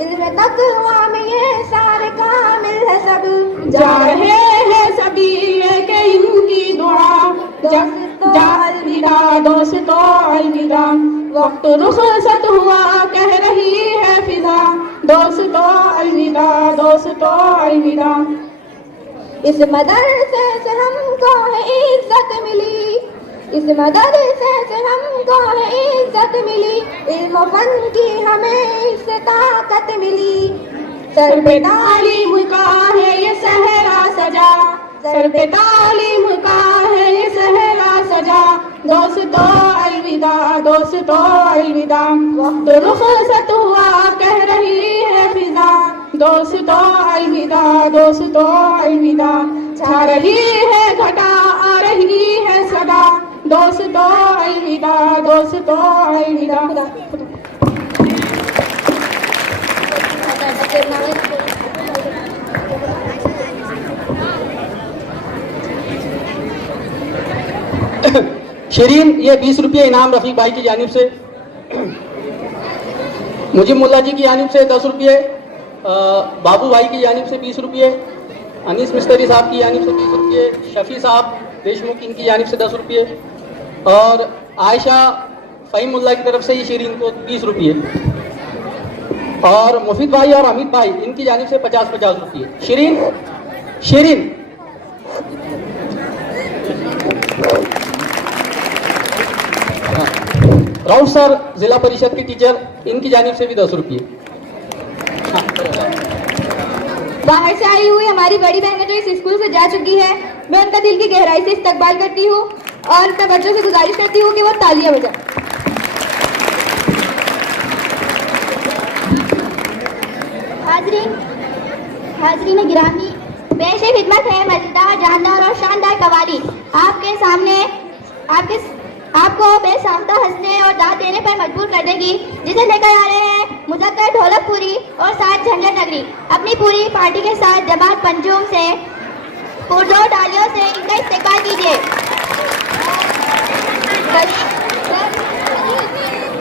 इल्म तकवा में ये सारे कामिल है सब। जा रहे हैं सभी लेके इनकी दुआ, जा अलविदा, दोस्तों अलविदा, वक्त रुखसत हुआ कह रही है फिजा। दोस्तों अलविदा, दोस्तों अलविदा। इस मदरसे से हमको है इज्जत मिली, इस मदरसे से हमको है इज्जत मिली। इल्म फन की हमें इससे ताकत मिली। सर पे तालीम का है ये सहरा सजा, सर पे तालीम का है ये सहरा सजा। दोस्तों अलविदा, दोस्तों अलविदा, वक्त रुखसत हुआ कह रही है फिजा। दोस्तों अलविदा, दोस्तों अलविदा, छा रही है घटा आ रही है सदा। दोस्तों अलविदा, दोस्तों अलविदा। शरीन, ये 20 रुपये इनाम रफीक भाई की जानिब से, मुजिब मुल्ला जी की जानिब से 10 रुपये, बाबू भाई की जानिब से 20 रुपये, अनीस मिस्त्री साहब की जानिब से 20 रुपये, शफी साहब देशमुख इनकी जानिब से 10 रुपये, और आयशा फ़हीम मुल्ला की तरफ से ये शरीन को 20 रुपये, और मुफीद भाई और अमित भाई इनकी जानिब से 50-50 रुपये। शरीन, शरीन राउत सर जिला परिषद की टीचर, इनकी जानिब से भी 10 रुपये। बाहर से आई हुई हमारी बड़ी बहनें जो इस स्कूल से जा चुकी है, मैं उनका दिल की गहराई से इस्तकबाल करती हूँ और मैं बच्चों से गुजारिश करती हूँ कि वो तालियां बजाएं। हाजरीन गिरामी, पेश खिदमत है मजेदार, जानदार और शानदार कवाली। आपके सामने आपको बेसाख्ता हंसने और दाद देने पर मजबूर कर देगी, जिसे लेकर आ रहे हैं मुजक्कर ढोलकपुरी और साथ झंझट नगरी। अपनी पूरी पार्टी के साथ जमात पंजुम से पुरजोर तालियों से इनका इस्तेमाल कीजिए।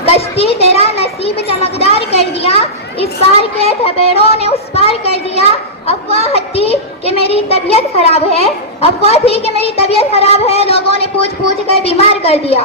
कश्ती तेरा नसीब चमकदार कर दिया, इस पार के थपेड़ों ने उस पार कर दिया। अफवाह थी कि मेरी तबीयत खराब है, अफवाह थी कि मेरी तबीयत खराब है, लोगों ने पूछ पूछ कर बीमार कर दिया।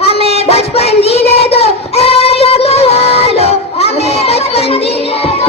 हमें बचपन जीने दो, हमें बचपन जीने दो।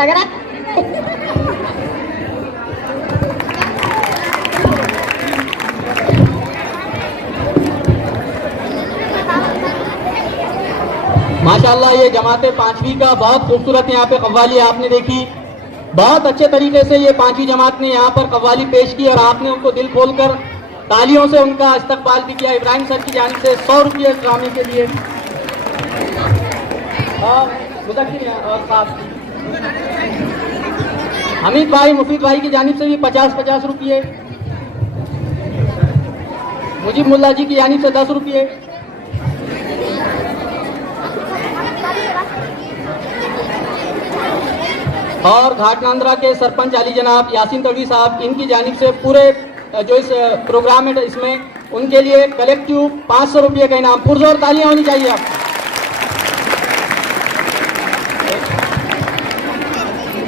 लग रहा है। माशाल्लाह ये जमाते पांचवी का बहुत खूबसूरत यहाँ पे कव्वाली आपने देखी। बहुत अच्छे तरीके से ये पांचवी जमात ने यहाँ पर कव्वाली पेश की और आपने उनको दिल खोलकर तालियों से उनका इस्तकबाल भी किया। इब्राहिम सर की जानिब से 100 रुपये ड्रामे के लिए और मुदक्किर और साथ हमीद भाई मुफीद भाई की जानिब से भी 50-50 रुपये, मुजीब मुल्ला जी की जानिब से 10 रुपये, और घाटनांद्रा के सरपंच अली जनाब यासीन तड़वी साहब इनकी जानिब से पूरे जो इस प्रोग्राम है इसमें उनके लिए कलेक्टिव 500 रुपये का इनाम। पुरजोर तालियां होनी चाहिए आप।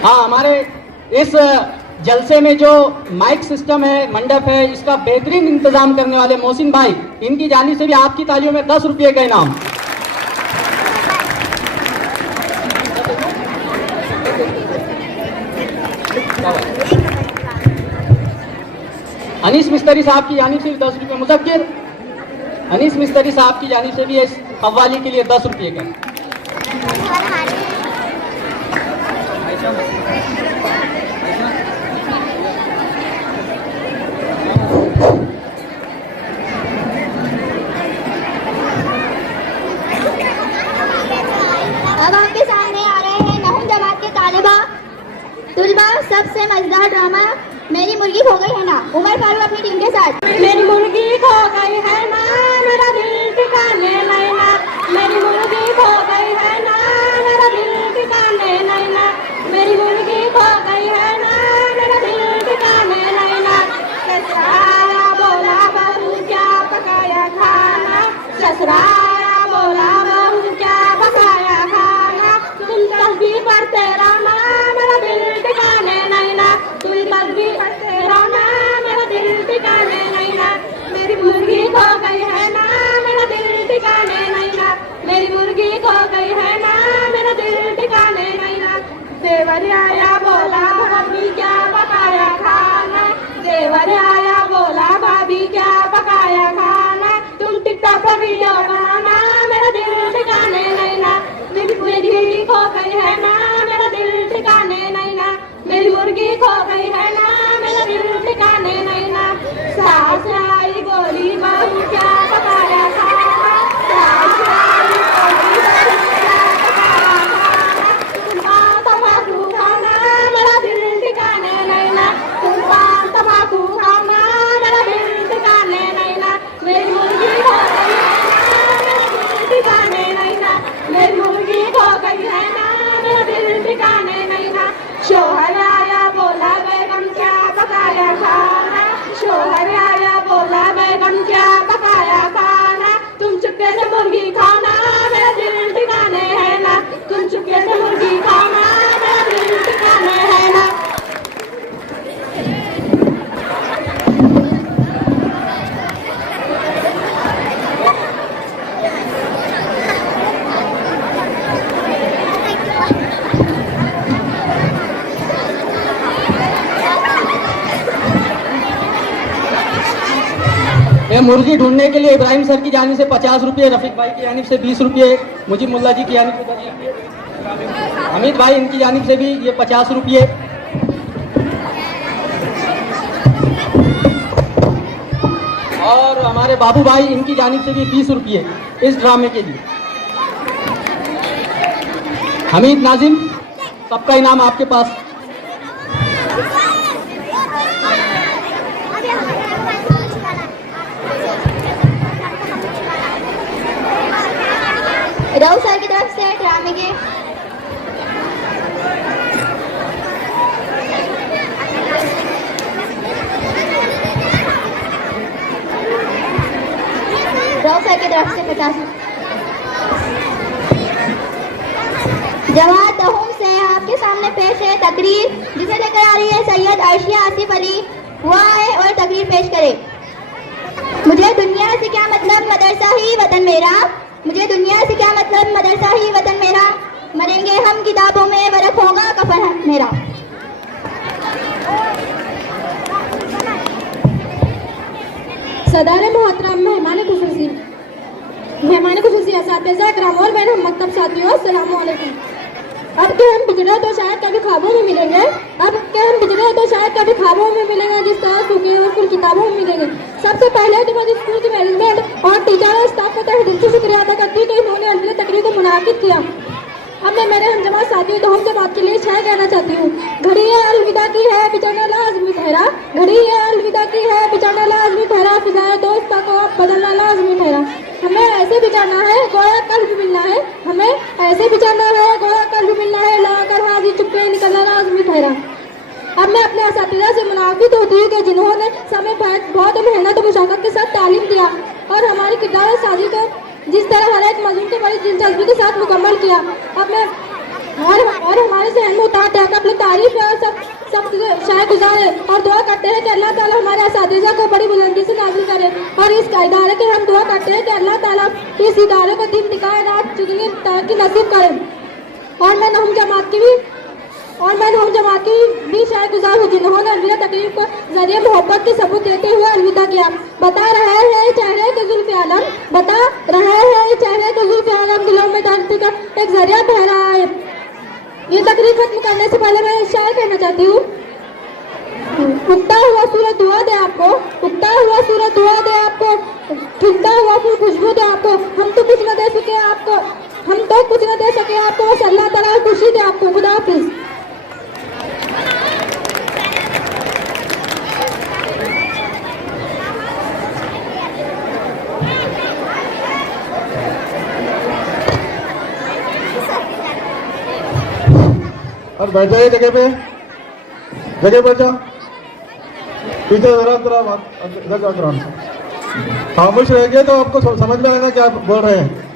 हाँ, हमारे इस जलसे में जो माइक सिस्टम है, मंडप है, इसका बेहतरीन इंतजाम करने वाले मोहसिन भाई, इनकी जानिब से भी आपकी तालियों में 10 रुपये का इनाम। अनीस मिस्त्री साहब की जानिब से भी 10 रुपये। मुज़क्किर अनीस मिस्त्री साहब की जानिब से भी इस कव्वाली के लिए 10 रुपये का। अब आपके सामने आ रहे हैं नहुम जमात के तालिबा तुलबा। सबसे मजेदार ड्रामा मेरी मुर्गी खो गई है ना, उमर फारूक अपनी टीम के साथ। मेरी मुर्गी खो गई है ना, मेरा दिल ठिकाने नहीं ना, मेरी मुर्गी खो गई है ना, मेरा दिल ठिकाने नहीं ना, मेरी मुर्गी खो गई है ना, मेरा दिल ठिकाने नहीं ना। ससुराया बोला बहू क्या पकाया खाना, ससुराया बोला बहू क्या पकाया खाना, तुम तस्बीह पढ़ते रहना, मेरा दिल ठिकाने नहीं ना, तुम तस्बीह पढ़ते रहना, मेरा दिल ठिकाने नहीं ना। मेरी मुर्गी खो गई है ना, मेरा दिल ठिकाने नहीं ना, मेरी मुर्गी खो गई है ना, मेरा दिल ठिकाने नहीं ना। देवर आया बोला भाभी क्या पकाया खाना, देवर आया बोला भाभी क्या पकाया खाना, तुम टिकटॉक पर वीडियो बनाना, मेरा दिल ठिकाने नहीं ना। मेरी मुर्गी खो गई है ना, मेरा दिल ठिकाने नहीं ना, मेरी मुर्गी खो गई है ना, मेरा दिल ठिकाने नहीं ना। सास आई गोली बहू क्या पकाया खाना, सास आई गोली बहू क्या पकाया खाना, तुम पान तम्बाकू खाना, मेरा दिल ठिकाने नहीं ना, तुम पान तम्बाकू खाना, मेरा दिल ठिकाने नहीं ना। मेरी मुर्गी खो गई है ना, मेरा दिल ठिकाने नहीं ना, मेरी मुर्गी खो गई है ना, मेरा दिल ठिकाने नहीं ना। शोहर आया बोला बेगम क्या पकाया खाना, शोहर आया बोला बेगम क्या पकाया खाना, तुम चुपके से मुर्गी खाना, मेरा दिल ठिकाने है ना, तुम चुपके से मुर्गी खाना, मेरा दिल ठिकाने है ना। ये मुर्गी ढूंढने के लिए इब्राहिम सर की जानिब से 50 रुपये, रफीक भाई की जानिब से 20 रुपये, मुजीब मुल्ला जी की जानिब से 10 रुपये, हमीद भाई इनकी जानिब से भी ये 50 रुपये, और हमारे बाबू भाई इनकी जानिब से भी 20 रुपये इस ड्रामे के लिए। हमीद नाजिम सबका इनाम आपके पास। राव सर की तरफ से ड्रामे के राव सर की तरफ से 50। जमात दहुम से आपके सामने पेश है तकरीर, जिसे लेकर आ रही है सैयद अर्शिया आसिफ अली। वो आए और तकरीर पेश करे। मुझे दुनिया से क्या मतलब, मदरसा ही वतन मेरा, मुझे दुनिया से क्या मतलब, मदरसा ही वतन मेरा, मरेंगे हम किताबों में, बरफ होगा कफन है मेरा। सदार मोहतरम मेहमान खुसूसी असातिज़ा इकराम और मेरे मकतब साथियों, अस्सलाम वालेकुम। अब के हम बिछड़े तो शायद कभी ख्वाबों में मिलेंगे, जिस तरह सूखे और कुल किताबों में मिलेंगे। सबसे पहले तो मैं स्कूल की मैनेजमेंट और टीचर और स्टाफ का तहे दिल से शुक्रिया अदा करती हूँ कि इन्होंने अलविदा तकरीर को मुनाकिद किया। अब मैं मेरे हमजमा साथियों तो हम जमात के लिए शायद कहना चाहती हूँ। घड़ी है अलविदा की है बिछड़ना लाजमी ठहरा, घड़ी है अलविदा की है बिछड़ना लाजमी ठहरा, फिजाए दोस्ता को अब बदलना लाजमी ठहरा। हमें ऐसे बिछड़ना है गोया कल भी मिलना है, हमें ऐसे बिछड़ना है गोया कल भी मिलना है, लाकर हाजिर चुपके निकलना लाजमी ठहरा। अब मैं अपने असातिज़ा से मुनाफिद होती हूँ कि जिन्होंने हमें बहुत मेहनत और मुशाकत के साथ तालीम दिया और हमारी किरदार साजी को जिस तरह हर एक मजूम को बड़ी दिलचस्पी के साथ मुकम्मल किया। अब मैं और हमारे सहन में उतार तक अपनी तारीफ और सब शायद गुजारे और दुआ करते हैं कि अल्लाह ताला हमारे असातिज़ा को बड़ी बुलंदी से नाज़िल करे। और इस इदारे के हम दुआ करते हैं कि अल्लाह ताला इस इदारे को दिन टिकाए रात चुगनी तरक्की नसीब करें। और मैं नहम जमात की भी शायद गुजार हूँ जिन्होंने अलविदा तकरीर को जरिए मोहब्बत के सबूत देते हुए अलविदा किया। बता रहे हैं चेहरे के जुल्फ़े आलम, बता रहे हैं चेहरे के जुल्फ़े आलम, दिलों में दर्द का एक जरिया बह रहा है। ये तकरीर खत्म करने से पहले मैं शायद कहना चाहती हूँ, उगता हुआ सूरज दुआ दे आपको, उगता हुआ सूरज दुआ दे आपको, खिलता हुआ फूल खुशबू दे आपको। हम तो कुछ न दे सके आपको, बस अल्लाह ताला खुशी दे आपको। खुदा हाफिज। और बैठ जाइए जगह पे बैठ जाओ। पीछे जरा खामोश रह गए तो आपको समझ में आएगा क्या बोल रहे हैं।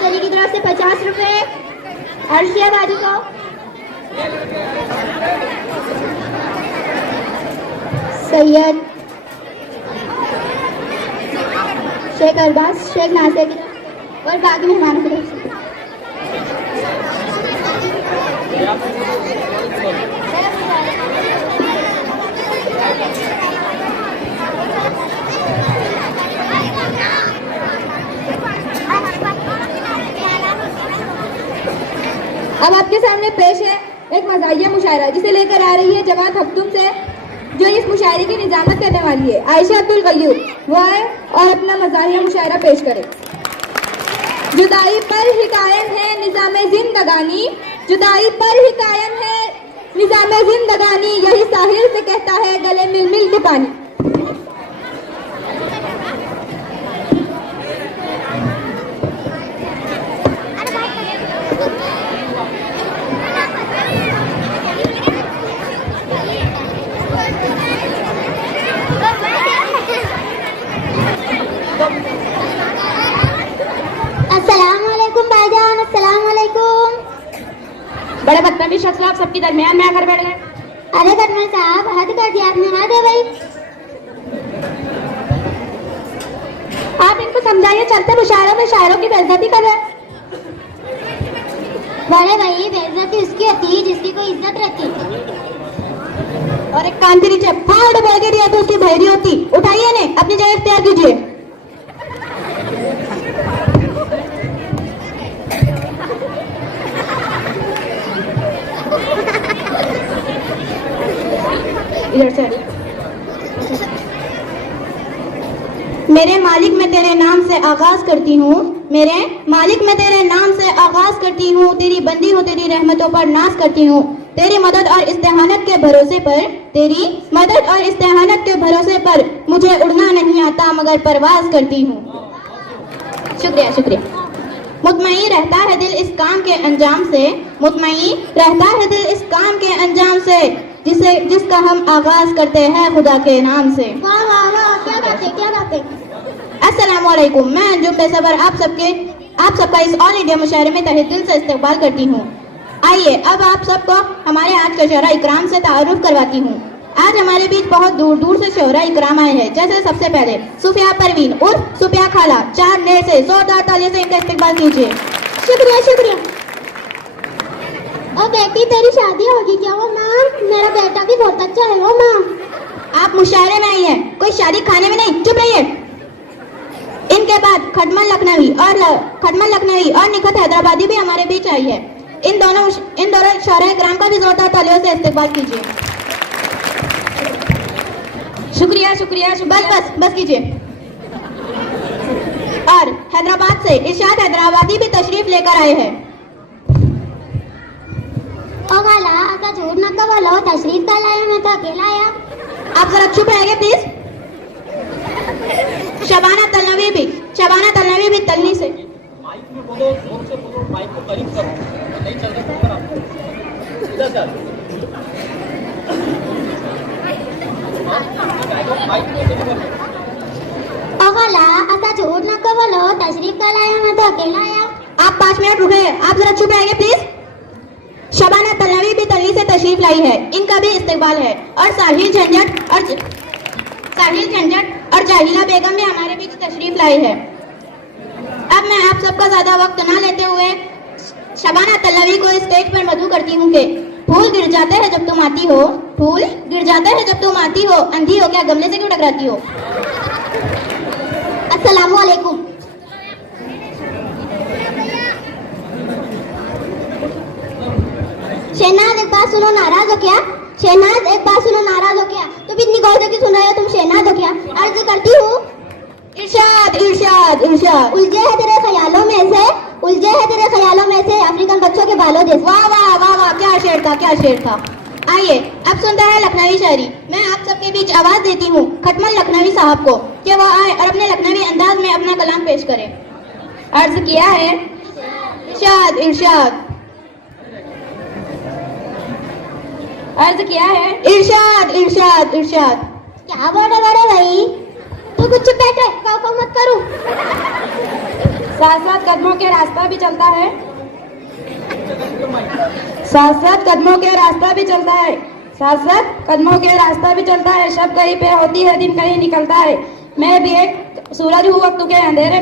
गली की तरफ से 50 रुपए अर्शिया बाजू को। सैयद शेख अरबाज शेख नासिर की तरफ और बाकी मेहमानों की तरफ से। अब आपके सामने पेश है एक मज़ाहिया मुशायरा जिसे लेकर आ रही है जमात हफ्तुम से। जो इस मुशायरे की निजामत करने वाली है आयशा अब्दुल गयूर, वो आए और अपना मज़ाहिया मुशायरा पेश करे। जुदाई पर ही कायम है निज़ामे जिंदगानी, जुदाई पर ही कायम है निज़ामे जिंदगानी, यही साहिल से कहता है गले मिल मिल के पानी। बड़े बदतमीज शख्स आप सबके दरमियान में आकर बैठ गए। अरे कर्नल साहब हद कर दिया आपने। हद है भाई, आप इनको समझाइए चलते मुशायरों में शायरों की बेइज्जती कर रहे हैं। बड़े भाई बेइज्जती उसकी होती है जिसकी कोई इज्जत रहती। और एक कान के नीचे फाड़ बोल के दिया तो उसकी भैरी होती। उठाइए ने अपनी जगह इख्तियार कीजिए। इधर से मेरे मालिक मैं तेरे नाम से आगाज करती हूँ, मेरे मालिक मैं तेरे नाम से आगाज करती हूँ, तेरी बंदी हूँ तेरी रहमतों पर नाज करती हूँ, तेरी मदद और इस्तेहानत के भरोसे पर, तेरी मदद और इस्तेहानत के भरोसे पर मुझे उड़ना नहीं आता मगर परवाज करती हूँ। शुक्रिया शुक्रिया। मुतमईन रहता है दिल इस काम के अंजाम से, मुतमईन रहता है दिल इस काम के अंजाम से, जिसका हम आगाज करते हैं खुदा के नाम से। वाह वाह वाह, क्या बात है क्या बात है। अस्सलाम वालेकुम, मैं अंजुम पेशेवर आप सबका इस ऑल इंडिया मुशायरे में तहे दिल से इस्तकबाल करती हूँ। आइए अब आप सबको हमारे आज के शोहरा इकराम से तारुफ करवाती हूँ। आज हमारे बीच बहुत दूर दूर से शोहरा इकराम आए हैं। जैसे सबसे पहले सुफिया परवीन उर्फ सुफिया खाला, 4 नेर से जोरदार तालियों से इनका इस्तकबाल कीजिए। शुक्रिया शुक्रिया। और बेटी तेरी शादी होगी क्या? वो माँ मेरा बेटा भी बहुत अच्छा है। वो माँ आप मुशायरे में आई हैं, कोई शादी खाने में नहीं, चुप रहिए। इनके बाद खटमल लखनवी और निखत हैदराबादी भी हमारे बीच आई है। इन दोनों शोहरा इकराम का भी जोरदार तालियों से इस्तकबाल कीजिए। शुक्रिया शुक्रिया शुक्रिया। बस कीजिए। और हैदराबाद से इरशाद हैदराबादी भी तशरीफ लेकर आए हैं। ओ खाला आका झूठ न का बोलो, तशरीफ का लाया, मैं तो अकेला आया। आप जरा चुप रहेंगे प्लीज। शबाना तलनवी भी तलनी से। माइक में बोलो, जोर से बोलो, माइक को करीब करो, नहीं चल रहा तो आप इधर चल। माइक में डिलीवर ओ खाला आका झूठ न का बोलो, तशरीफ का लाया, मैं तो अकेला आया। आप 5 मिनट रुके। आप जरा चुप रहेंगे प्लीज। शबाना तलनवी भी तलनी से तशरीफ लाई है, इनका भी इस्तकबाल है। और साहिल झंझट और जाहिला बेगम भी हमारे बीच तशरीफ लाई है। अब मैं आप सबका ज्यादा वक्त ना लेते हुए शबाना तलनवी को स्टेज पर मधु करती हूँ कि फूल गिर जाते हैं जब तुम आती हो, फूल गिर जाते हैं जब तुम आती हो, अंधी हो क्या गमले से क्यों टकराती हो? अस्सलामु अलैकुम। शहनाज एक बात सुनो, नाराज हो क्या? शहनाज एक बात सुनो, नाराज हो क्या? तुम इतनी गौर से क्यों सुन रहे हो? तुम शहनाज हो क्या? अर्ज करती हूँ। इरशाद उलझे है तेरे ख्यालों में से अफ्रीकन बच्चों के बालों जैसे। वाह वाह वाह वाह, क्या शेर था। आइए अब सुनते हैं लखनवी शायरी। मैं आप सबके बीच आवाज देती हूँ खटमल लखनवी साहब को कि वो आए और अपने लखनवी अंदाज में अपना कलाम पेश करें। अर्ज किया है इरशाद क्या बोले बड़े भाई? तू कुछ बैठे काका मत करूं। साथ साथ कदमों के रास्ता भी चलता है, शब कहीं पे होती है, दिन कहीं निकलता है। मैं भी एक सूरज हूँ वक्त के अंधेरे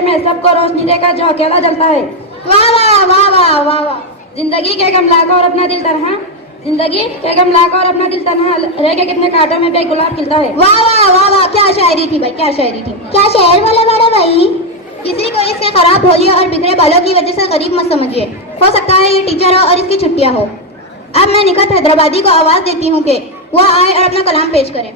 में, सबको रोशनी देकर जो अकेला जलता है। वाह वाह वाह वाह वाह वाह। जिंदगी के गम लाखों और अपना दिल तन्हा रह के कितने कांटों में भी गुलाब खिलता है। वाह वाह वाह वाह, क्या शायरी थी भाई, क्या शायरी थी। क्या शहर वाले बड़े भाई? किसी को इसके खराब होलियों और बिगड़े बालों की वजह से गरीब मत समझिए। हो सकता है ये टीचर हो और इसकी छुट्टियां हो। अब मैं निखत हैदराबादी को आवाज देती हूँ कि वह आए और अपना कलाम पेश करें।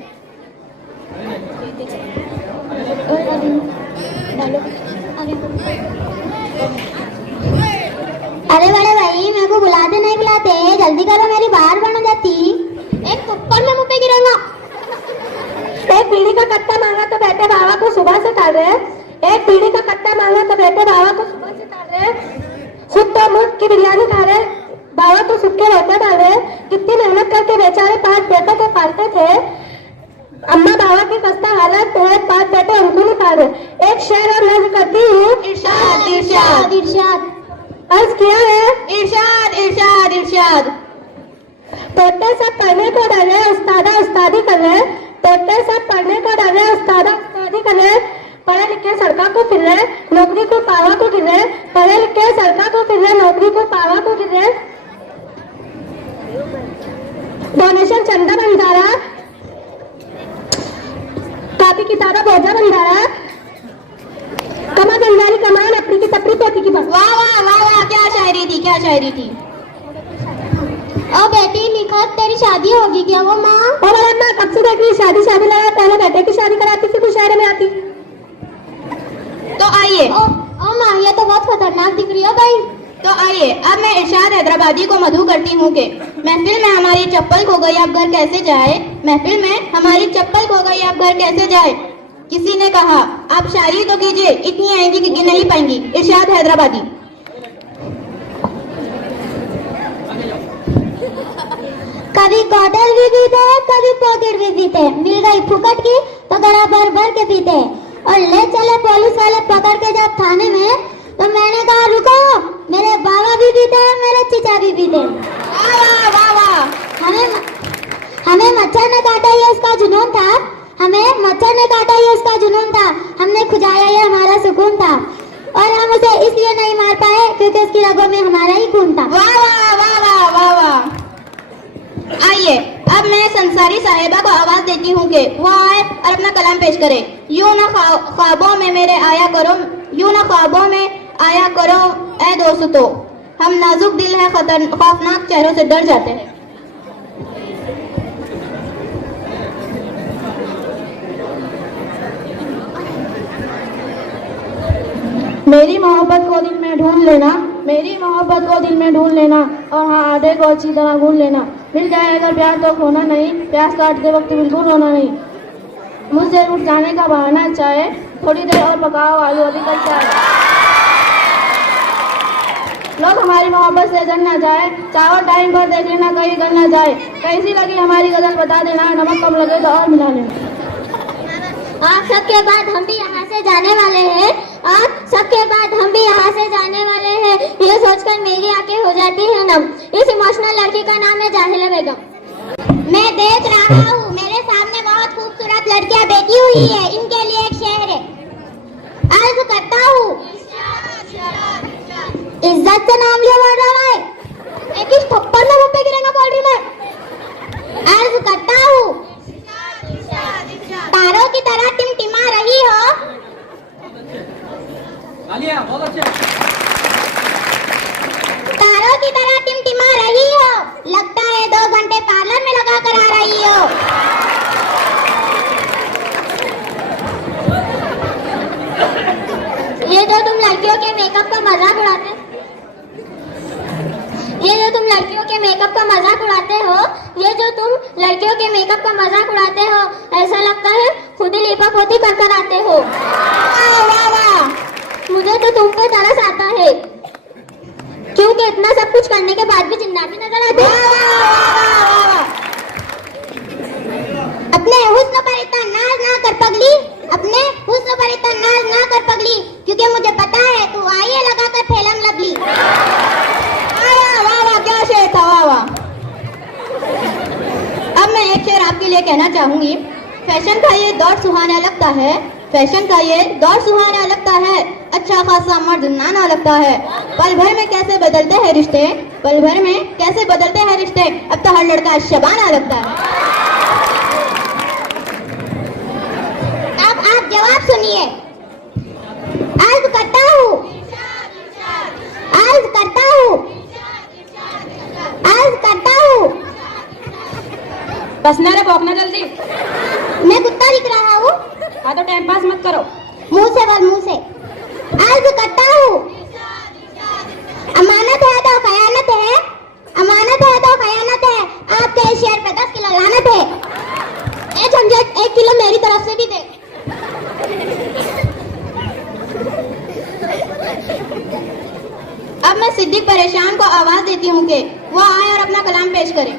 अरे बड़े भाई मेरे को बुलाते नहीं बुलाते, जल्दी करो मेरी बाहर बन जाती। एक थप्पड़ में मुंह पे गिरेगा। एक बीड़ी का कट्टा मांगा तो बेटे बाबा को सुबह से ताड़ रहे। खुद तो मुफ्त की बिरयानी खा रहे, बाबा तो सुख के रोटे डाल रहे। कितनी मेहनत करके बेचारे 5 बेटों को पालते थे। अम्मा बाबा की खस्ता हालत है, 5 बेटे उनको नहीं पा रहे। एक शेर और नज्म करती हूँ। इरशाद अर्ज किया है इरशाद। तोते सब पढ़ने को डरे, उस्तादी कर रहे। पढ़े लिखे सड़का को फिर रहे, नौकरी को पावा को गिर रहे। डोनेशन चंदा बंधारा, कापी किताबा बोझा बंधारा, कमा गंजारी कमान अपनी की तपरी पोती की बात। वाह वाह वाह वाह, क्या शायरी थी। ओ बेटी निखत तेरी शादी होगी क्या? वो माँ मैं कब से देख रही शादी लगा, पहले बेटे की शादी कराती फिर मुशायरे में आती। तो आइए ओ माँ ये तो बहुत खतरनाक दिख रही है भाई। तो आइए अब मैं इरशाद हैदराबादी को मधु करती हूँ कि महफिल में हमारी चप्पल खो गई अब घर कैसे जाए। किसी ने कहा आप शायरी तो कीजिए, इतनी आएंगी कि गिन नहीं पाएंगी। इरशाद हैदराबादी। कभी क्वार्टर भी पीते हैं, कभी पॉकेट भी पीते हैं। मिल गई फुकट की तो गड़ा भर भर के पीते हैं। और ले चले पुलिस वाले पकड़ के जब थाने में, तो मैंने कहा रुको, मेरे बाबा भी पीते हैं, मेरे चचा भी पीते हैं। वाह वाह वाह। हमें मच्छर ने काटा ये इसका जुनून था, हमें मच्छर ने काटा ये इसका जुनून था, हमने खुजाया ये हमारा सुकून था, और हम उसे इसलिए नहीं मार पाए क्योंकि उसकी रगों में हमारा ही खून था। वाह वाह वाह वाह वाह वाह। आइए अब मैं संसारी साहिबा को आवाज देती हूँ कि वो आए और अपना कलाम पेश करे। यूं ना ख्वाबों में मेरे आया करो, यूं ना ख्वाबों में आया करो ऐ दोस्तों, हम नाजुक दिल है खौफनाक चेहरों से डर जाते हैं। मेरी मोहब्बत को दिल में ढूंढ लेना, मेरी मोहब्बत को दिल में ढूंढ लेना, और हाँ आधे को अच्छी तरह भून लेना। मिल जाए अगर प्यार तो खोना नहीं, प्यास काटते वक्त बिल्कुल रोना नहीं। मुझसे उठ जाने का बहाना अच्छा है, थोड़ी देर और पकाओ आलू अभी कच्चा है। लोग हमारी मोहब्बत से जल ना जाए, चावल टाइम पर देख लेना कहीं गल ना जाए। कैसी लगी हमारी गजल बता देना, नमक कम लगे तो और मिला लेना। आप सबके बाद हम भी यहाँ से जाने वाले हैं, आप सबके बाद हम भी यहाँ से जाने वाले हैं, ये सोचकर मेरी आंखें हो जाती है नम। इस इमोशनल लड़की का नाम है जाहिला बेगम। मैं देख रहा हूँ मेरे सामने बहुत खूबसूरत लड़कियाँ बैठी हुई है, इनके लिए एक शेर है। अर्ज करता हूँ, इज्जत से नाम लिया बोल रहा है, एक ही थप्पड़ में मुंह पे गिरेगा बोल रही मैं। अर्ज करता हूँ, तारों की तरह टिमटिमा रही हो, तारों की तरह टिमटिमा रही हो, लगता है 2 घंटे पार्लर में लगा कर आ रही हो। ये जो तुम लड़कियों के मेकअप का मजाक उड़ाते, ये जो तुम लड़कियों के मेकअप का मजाक उड़ाते हो, ये जो तुम लड़कियों के मेकअप का मजाक उड़ाते हो, ऐसा लगता है खुद ही लिपापोती कर कर आते हो। वाह वाह वाह। मुझे तो तुम पे तरस आता है, क्योंकि इतना सब कुछ करने के बाद भी जिन्ना भी नजर आते हैं। अपने हुस्न पर इतना नाज ना कर पगली, अपने हुस्न पर इतना नाज ना कर पगली, क्योंकि मुझे पता है तू आईए लगा कर फैलम लगली। वाह वाह, क्या शेर था, वाह वाह। अब मैं एक शेर आपके लिए कहना चाहूंगी। फैशन का ये दौर सुहाना लगता है, फैशन का ये दौर सुहाना लगता है, अच्छा खासा मर्द नाना लगता है। पल भर में कैसे बदलते हैं रिश्ते, पल भर में कैसे बदलते हैं रिश्ते, अब तो हर लड़का शबाना लगता है। अब आप जवाब सुनिए। अर्ज करता हूँ, अर्ज करता हूँ, अर्ज करता हूँ। बस ना रे, भौंकना जल्दी। मैं कुत्ता दिख रहा हूँ? हाँ तो टाइम पास मत करो, मुंह से बोल, मुंह से। अर्ज करता हूँ, अमानत है तो खयानत है, अमानत है तो खयानत है, आपके इस शेर पे 10 किलो लानत है। ए झंझट, 1 किलो मेरी तरफ से भी दे। अब मैं सिद्दीक परेशान को आवाज देती हूँ कि वो आए और अपना कलाम पेश करे।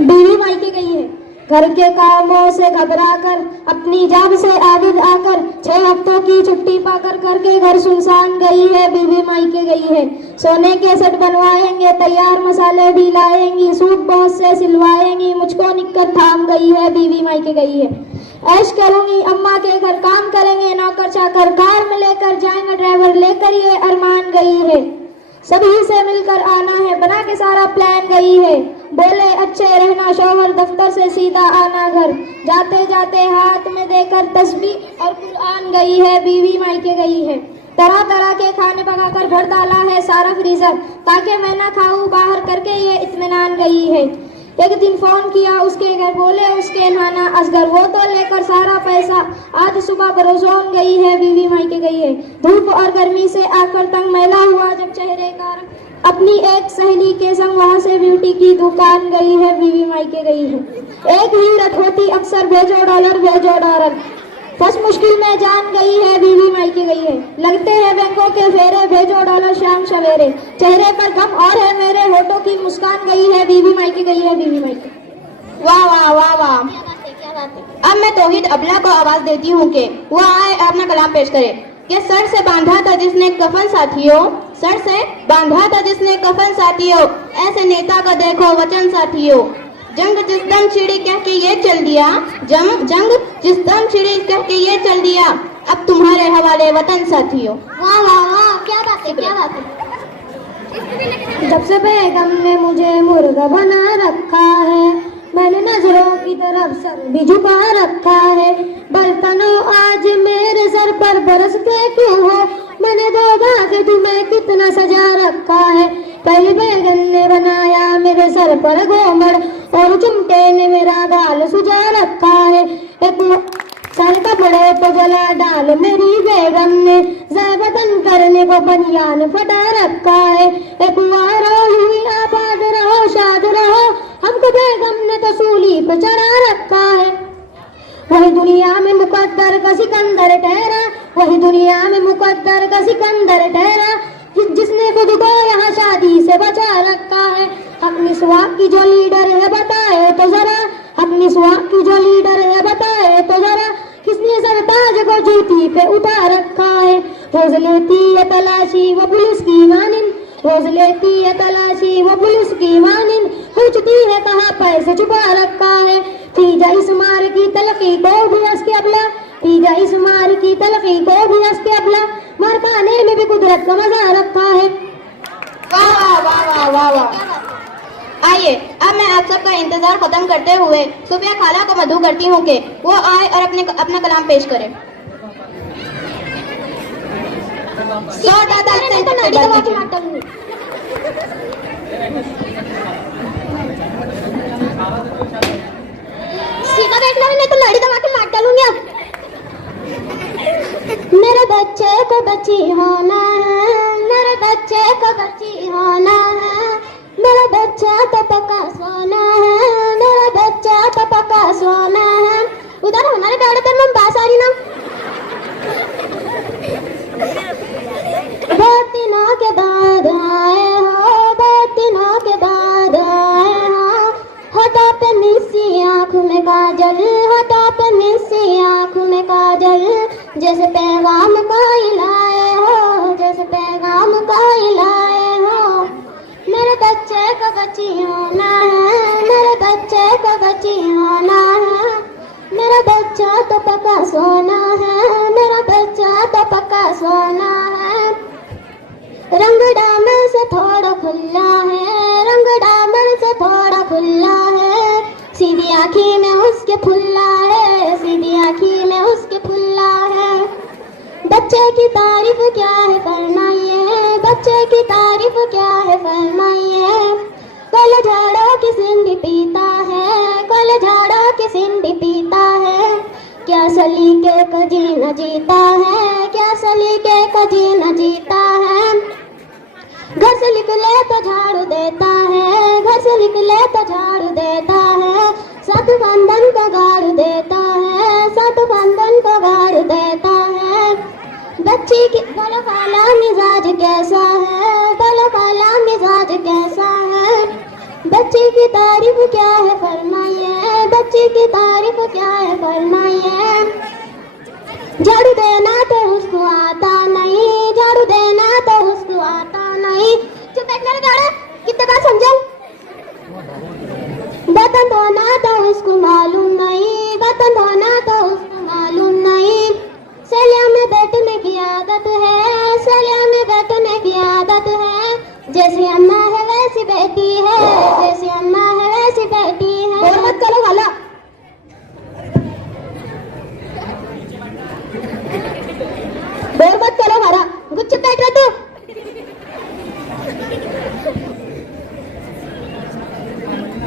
बीवी मायके गई है, घर के कामों से घबराकर, अपनी जान से आबिद आकर, 6 हफ्तों की छुट्टी पाकर करके घर सुनसान गई है, बीवी मायके गई है। सोने के सेट बनवाएंगे, तैयार मसाले भी लाएंगी, सूट बहुत से सिलवाएंगी, मुझको निककर थाम गई है, बीवी मायके गई है। ऐश करूंगी अम्मा के घर, काम करेंगे नौकर चाकर, कार में लेकर जाएंगे ड्राइवर, लेकर ये अरमान गई है। सभी से मिलकर आना है, बना के सारा प्लान गई है, बोले अच्छे रहना शौहर, दफ्तर से सीधा आना घर, जाते जाते हाथ में देकर तस्बीह और कुरान गई है, बीवी मायके गई है। तरह तरह के खाने पकाकर भर डाला है सारा फ्रीजर, ताकि मैं ना खाऊं बाहर करके ये इत्मीनान गई है। एक दिन फोन किया उसके घर, बोले उसके नाना असगर, वो तो लेकर सारा पैसा आज सुबह बरोजोन गई है, बीवी मायके गई है। धूप और गर्मी से आकर तंग मैला हुआ जब चेहरे का रंग, अपनी एक सहेली के संग वहाँ से ब्यूटी की दुकान गई है, बीवी मायके गई है। एक ही रत होती अक्सर, भेजो डॉलर भेजो डॉलर, फंस मुश्किल में जान गई है, बीवी मायके गई है। लगते हैं बैंकों के फेरे, भेजो डॉलर शाम सवेरे, चेहरे पर गम और है मेरे, होठों की मुस्कान गई है, बीवी मायके गई है, बीवी मायके। वाह वाह वाह वाह। क्या बात है, क्या बात है। अब मैं तौहीद अबला को आवाज देती हूँ कि वो आए अपना कलाम पेश करे। कि सर से बांधा था जिसने कफन साथियों, सर से बांधा था जिसने कफन साथियों, ऐसे नेता का देखो वचन साथियों। जंग जिस दम छिड़ी कह के ये चल दिया, जंग जिस दम छिड़ी कह के ये चल दिया, अब तुम्हारे हवाले वतन साथियों। वाह वाह वाह, क्या बात है, क्या बात है। जब से बेगम ने मुझे मुर्गा बना रखा है, मैंने नजरों की तरफ सर भी झुका रखा है। बर्तनों आज मेरे सर पर बरसते क्यों हो, मैंने दो धागे तुम्हें कितना सजा रखा है। पहले बेगम ने बनाया मेरे सर पर घोंघड़ और चिमटे ने मेरा गाल सुझा रखा है। एक सर कपड़े तो जला डाल मेरी बेगम ने, ज़ैबतन करने को बनियान फटा रखा है। एक वारो हुई आबाद रहो शाद रहो, हमको बेगम ने तो सूली पे चढ़ा रखा है। वही दुनिया में मुकद्दर का सिकंदर ठहरा, वही दुनिया में मुकद्दर का सिकंदर ठहरा, जिसने खुद को यहाँ शादी से बचा रखा है। हक मिसवाक की जो लीडर है बताए तो जरा, हक मिसवाक की जो लीडर है बताए तो जरा, किसने सरताज को जूती पे उठा रखा है। रोज लेती है तलाशी वो पुलिस की मानिंद, रोज लेती है तलाशी वो पुलिस की मानिंद, पूछती है कहाँ पैसे छुपा रखा है। तीजा इस मार की तलखी को भी हंस के अबला, तीजा इस मार की तलखी को भी हंस के अबला, मार खाने में भी कुदरत का मजा रखा है। वाह वाह वाह वाह वाह। आइए अब मैं आप सबका इंतजार खत्म करते हुए सुफिया खाला को मदऊ करती हूँ कि वो आए और अपना कलाम पेश करे। सीधा बैठना है, नहीं तो लड़ी दबा के मार डालूंगी अब। मेरे बच्चे को बच्ची होना है, मेरे बच्चे को बच्ची होना है, मेरा बच्चा तो पक्का सोना है, मेरा बच्चा तो पक्का सोना है। उधर हमारे बेड़े पर मैं बास आ रही ना। बहुत दिनों के बाद आए हो, बहुत दिनों के बाद आए हो, होठों पे मिसी आँख में काजल, होठों पे मिसी आँख में काजल, जैसे पैगाम कोई लाए हो, जैसे पैगाम कोई लाए हो। मेरे बच्चे को बच्ची होना है, मेरे बच्चे को बच्ची होना है, मेरा बच्चा तो पक्का सोना है, मेरा बच्चा तो पक्का सोना है। रंग दामन से थोड़ा खुला है, रंग दामन से थोड़ा खुला है, सीधी आँखी में उसके फुल्ला है, सीधी आँखी में उसके फुल्ला है। बच्चे की तारीफ क्या है फरमाइए, बच्चे की तारीफ क्या है फरमाइए। कल झाड़ो की सिंधी पीता है, कल झाड़ो की सिंधी पीता है, क्या सलीके को जीना जीता है, क्या सलीके को जीना जीता है। घर से निकले तो झाड़ू देता है, घर से निकले तो झाड़ू देता है, सात बंधन को गाड़ देता है, सात बंधन को गाड़ देता है। बच्ची की बोलो काला मिजाज कैसा है, बोलो काला मिजाज कैसा है। बच्ची की तारीफ क्या है फरमाइए, बच्ची की तारीफ क्या है फरमाइए। झाड़ू देना तो उसको आता नहीं, झाड़ू देना तो उसको आता नहीं। चुप बैठना रे झाड़ू, कितने बार समझे। बर्तन धोना तो उसको मालूम नहीं, बर्तन धोना तो उसको मालूम नहीं। सलिया में बैठने की आदत है, सलिया में बैठने की आदत है, जैसी अम्मा है वैसी बेटी है, जैसी अम्मा है वैसी बेटी है। और मत करो वाला, बोल मत करो हमारा, गुच्छ बैठ रहा तू।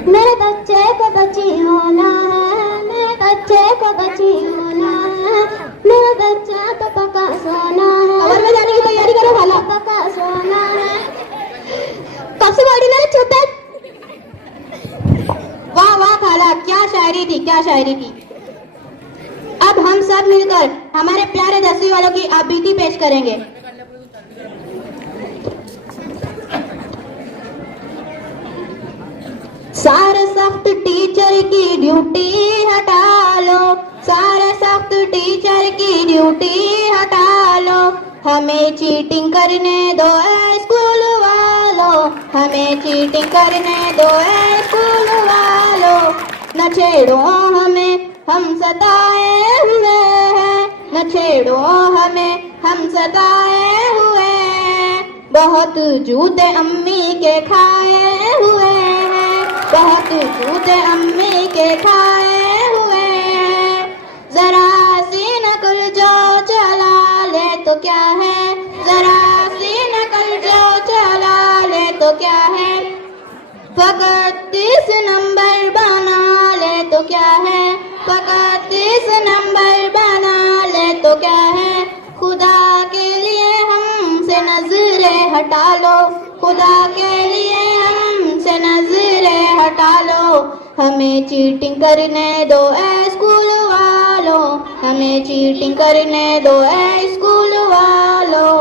मेरे बच्चे को बच्ची होना है, मेरे बच्चे को बच्ची होना है, मेरा बच्चा तो पक्का सोना है। कमर में जाने की तैयारी करो वाला, पक्का सोना है। कब से बॉडी ना चुप बैठ। वाह वाह खाला, क्या शायरी थी, क्या शायरी थी। अब हम सब मिलकर हमारे प्यारे 10वीं वालों की आबीती पेश करेंगे। सारे सख्त टीचर की ड्यूटी हटा लो, टीचर की ड्यूटी हटा लो, हमें चीटिंग करने दो ए स्कूल वालों, हमें चीटिंग करने दो ए स्कूल वालों। न छेड़ो हमें, हम सताए हुए हैं, न छेड़ो हमें, हम सताए हुए हैं। बहुत जूते अम्मी के खाए हुए हैं, बहुत जूते अम्मी के खाए हुए हैं। जरा सी नकल जो चला ले तो क्या है, जरा सी नकल जो चला ले तो क्या है। फकत 30 नंबर बना ले तो क्या है, फकत 30 नंबर बना ले तो क्या है। खुदा के लिए हमसे नजरें हटा लो, खुदा के लिए हमसे नजरें हटा लो। हमें चीटिंग करने दो ए स्कूल वालों, हमें चीटिंग करने दो ए स्कूल वालों।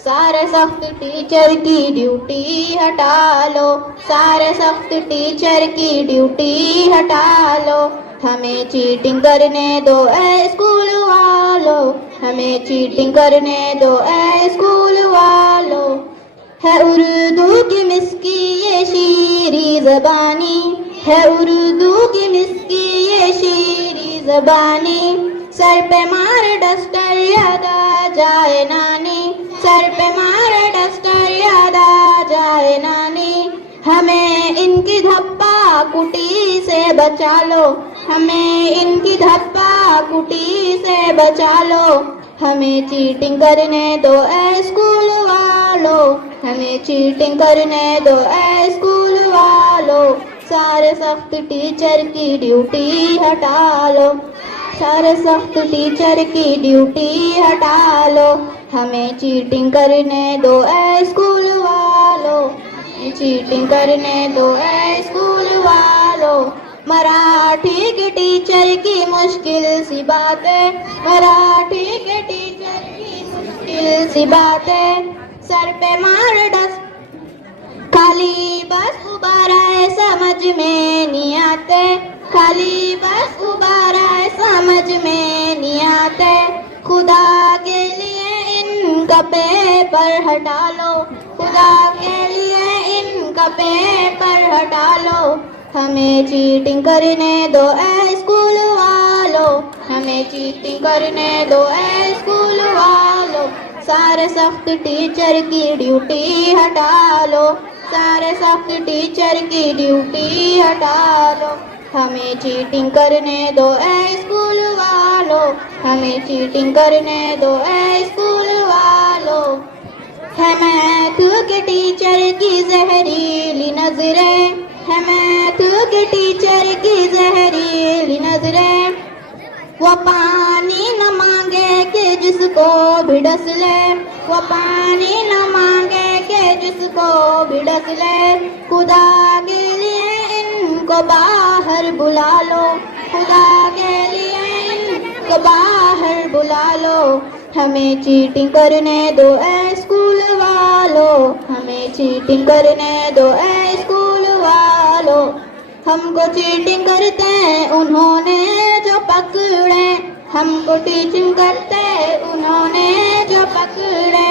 सारे सख्त टीचर की ड्यूटी हटा लो, सारे सख्त टीचर की ड्यूटी हटा लो। हमें चीटिंग करने दो ए स्कूल वालों, हमें चीटिंग करने दो ए स्कूल वालों। है उर्दू की मिसकी ये शीरी ज़बानी, है उर्दू की मिसकी ये शीरी ज़बानी। सर पे मार डस्टर याद आ जाए नानी, सर पे मार डस्टर याद आ जाए नानी। हमें इनकी धप्पा कुटी से बचा लो, हमें इनकी धप्पा कुटी से बचा लो। हमें चीटिंग करने दो ए स्कूल वालों, हमें चीटिंग करने दो ए स्कूल वालों। सारे सख्त टीचर की ड्यूटी हटा लो, सारे सख्त टीचर की ड्यूटी हटा लो। हमें चीटिंग करने दो ए स्कूल वालों, चीटिंग करने दो ए स्कूल वालों। मराठी के टीचर की मुश्किल सी बातें, मराठी के टीचर की मुश्किल सी बातें। सर पे मार डस्ट खाली बस उबारा है समझ में नहीं आते, खाली बस उबारा है समझ में नहीं आते। खुदा के लिए इनका पेपर हटा लो, खुदा के लिए इनका पेपर हटा लो। हमें चीटिंग करने दो ए स्कूल वालों, हमें चीटिंग करने दो ए स्कूल वालों। सारे सख्त टीचर की ड्यूटी हटा लो, सारे सख्त टीचर की ड्यूटी हटा लो। हमें चीटिंग करने दो ए स्कूल वालों, हमें चीटिंग करने दो ए स्कूल वालों। है मैथ के टीचर की जहरीली नजरें, है मैथ के टीचर की जहरीली नजरें। वो पानी न मांगे कि जिसको भी डस ले, वो पानी न मांगे कि जिसको भी डस ले। खुदा के लिए इनको बाहर बुला लो, खुदा के लिए इनको बाहर बुला लो। हमें चीटिंग करने दो ए स्कूल वालों, हमें चीटिंग करने दो ए स्कूल वालों। हमको चीटिंग करते उन्होंने जो पकड़े, हमको टीचिंग करते उन्होंने जो पकड़े।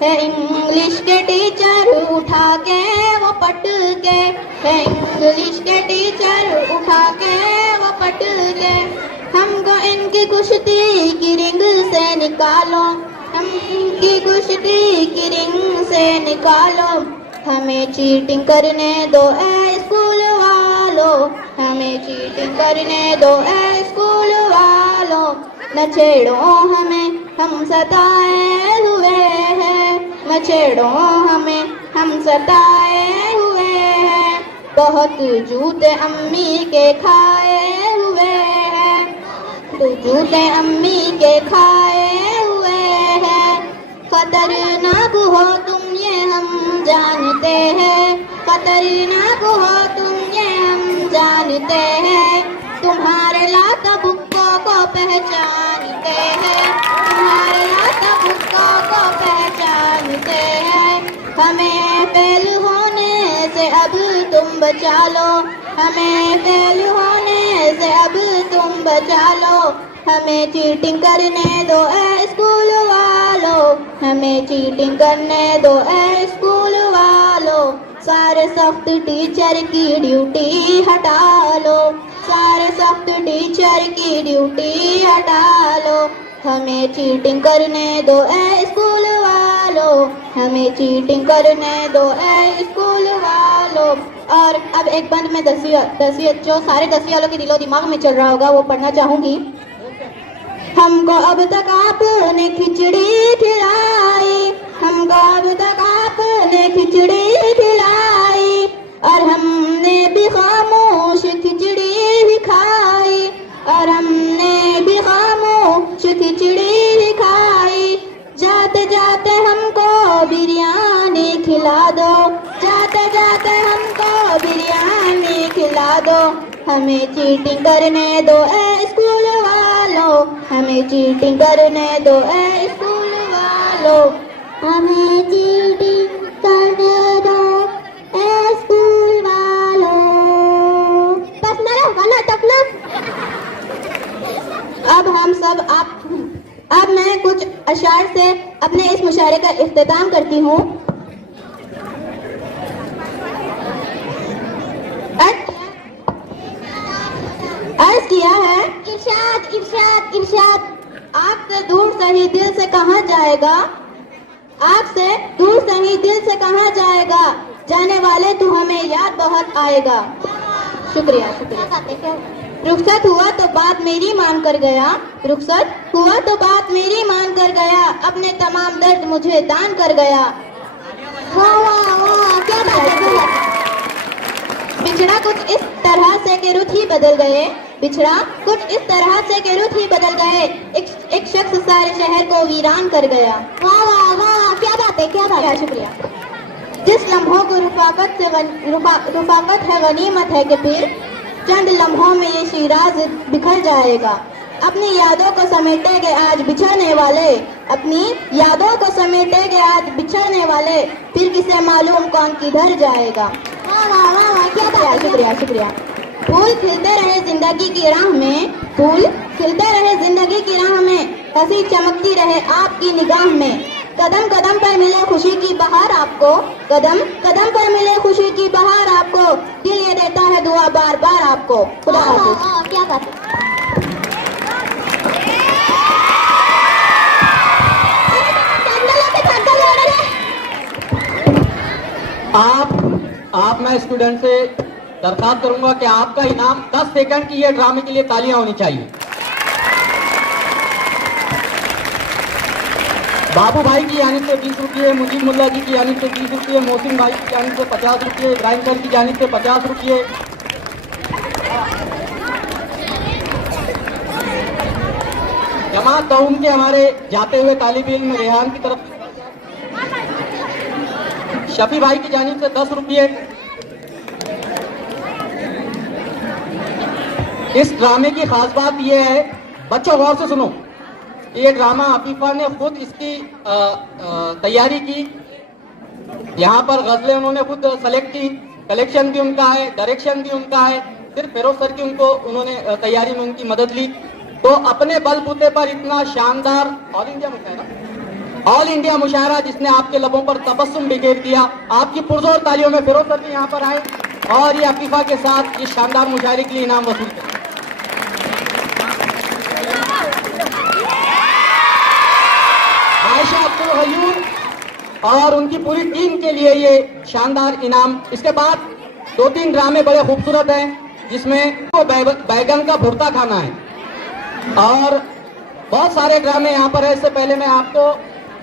है इंग्लिश के टीचर उठा के वो पट के, है इंग्लिश के टीचर उठा के वो पट के। हमको इनकी कुश्ती की रिंग से निकालो, हम इनकी कुश्ती की रिंग से निकालो। हमें चीटिंग करने दो ए स्कूल वालों, हमें चीटिंग करने दो ए स्कूल वालों। न छेड़ो हमें, हम सताए हुए हैं, न छेड़ो हमें, हम सताए हुए हैं। बहुत जूते अम्मी के खाए हुए हैं, तो जूते अम्मी के खाए हुए हैं। खतरनाक हो तुम ये हम जानते हैं, खतरनाक हो तुम ये हम जानते हैं। तुम्हारे लाता बुक्कों को पहचानते हैं, तुम्हारे लाता बुक्कों को पहचानते हैं। हमें फेल होने से अब तुम बचा लो, हमें फेल होने से अब तुम बचा लो, हमें चीटिंग करने दो ए स्कूल वालों, हमें चीटिंग करने दो ए स्कूल वालों। सारे सख्त टीचर की ड्यूटी हटा लो, सारे सख्त टीचर की ड्यूटी हटा लो, हमें चीटिंग करने दो ए स्कूल वालों, हमें चीटिंग करने दो ए स्कूल वालों। और अब एक बंद में दसवीं जो सारे 10वीं वालों के दिलो दिमाग में चल रहा होगा वो पढ़ना चाहूंगी। हमको अब तक आपने खिचड़ी खिलाई, हमको अब तक आपने खिचड़ी खिलाई, और हमने भी खामोश खिचड़ी ही खाई, और हमने भी खामोश खिचड़ी ही खाई। जाते जाते हमको बिरयानी खिला दो, जाते जाते हमको बिरयानी खिला दो, हमें चीटिंग करने दो ए स्कूल वालों, हमें चीटिंग करने दो ए स्कूल वालों, हमें चीटिंग करने दो ए स्कूल वालों। बस ना होगा नाटक ना। अब मैं कुछ अशार से अपने इस मुशायरे का इख्तिताम करती हूँ। अर्ज किया है इरशाद इरशाद इरशाद, आपसे दूर सही दिल से कहाँ जाएगा, आपसे दूर सही दिल से कहाँ जाएगा, जाने वाले तू हमें याद बहुत आएगा। शुक्रिया शुक्रिया। रुखसत हुआ तो बात मेरी मान कर गया, रुखसत हुआ तो बात मेरी मान कर गया, अपने तमाम दर्द मुझे दान कर गया। वाह वाह वाह, क्या बात है। बिछड़ा कुछ इस तरह से कि रुत ही बदल गए, बिछड़ा कुछ इस तरह से कि रुत ही बदल गए, एक शख्स सारे शहर को वीरान कर गया। वाह वाह वाह, क्या बात है, क्या बात है। शुक्रिया। जिस लम्हों को रुफाकत है गनीमत है कि फिर चंद लम्हों में ये शिराज बिखर जाएगा। अपनी यादों को समेटेंगे आज बिछड़ने वाले, अपनी यादों को समेटेंगे आज बिछड़ने वाले, फिर किसे मालूम कौन किधर जाएगा। वाह वाह वाह वाह, क्या बात है। शुक्रिया शुक्रिया। फूल खिलते रहे जिंदगी की राह में, फूल खिलते रहे जिंदगी की राह में, हंसी चमकती रहे आपकी निगाह में, कदम कदम पर मिले खुशी की बहार आपको, कदम कदम पर मिले खुशी की बहार आपको, दिल ये देता है दुआ बार बार आपको। खुदा हाफिज। क्या बात है। आप मैं स्टूडेंट से दरखास्त करूंगा कि आपका इनाम 10 सेकंड की ये ड्रामे के लिए तालियां होनी चाहिए। बाबू भाई की जानिब से 20 रुपये, मुजीब मुल्ला जी की जानिब से 20 रुपये, मोहसिन भाई की जानिब से 50 रुपये, इब्राहिम सर की जानिब से 50 रुपये। जमात कौम के हमारे जाते हुए तालिब इल्म रेहान की तरफ शफी भाई की जानिब से 10 रुपये। इस ड्रामे की खास बात यह है, बच्चों गौर से सुनो, ये ड्रामा अफीफा ने खुद इसकी तैयारी की, यहाँ पर गजलें उन्होंने खुद सेलेक्ट की, कलेक्शन भी उनका है, डायरेक्शन भी उनका है, सिर्फ फिरोज सर की उन्होंने तैयारी में उनकी मदद ली। तो अपने बलबूते पर इतना शानदार ऑल इंडिया मुशायरा जिसने आपके लबों पर तबस्सुम बिखेर दिया, आपकी पुरजोर तालियों में फिरोज सर भी यहाँ पर आए और ये अफीफा के साथ इस शानदार मुशायरे के लिए इनाम वसूल करें। आयशा अब्दुल गयूर और उनकी पूरी टीम के लिए ये शानदार इनाम। इसके बाद 2-3 ड्रामे बड़े खूबसूरत हैं जिसमें वो बैगन का भुर्ता खाना है और बहुत सारे ड्रामे यहाँ पर है। इससे पहले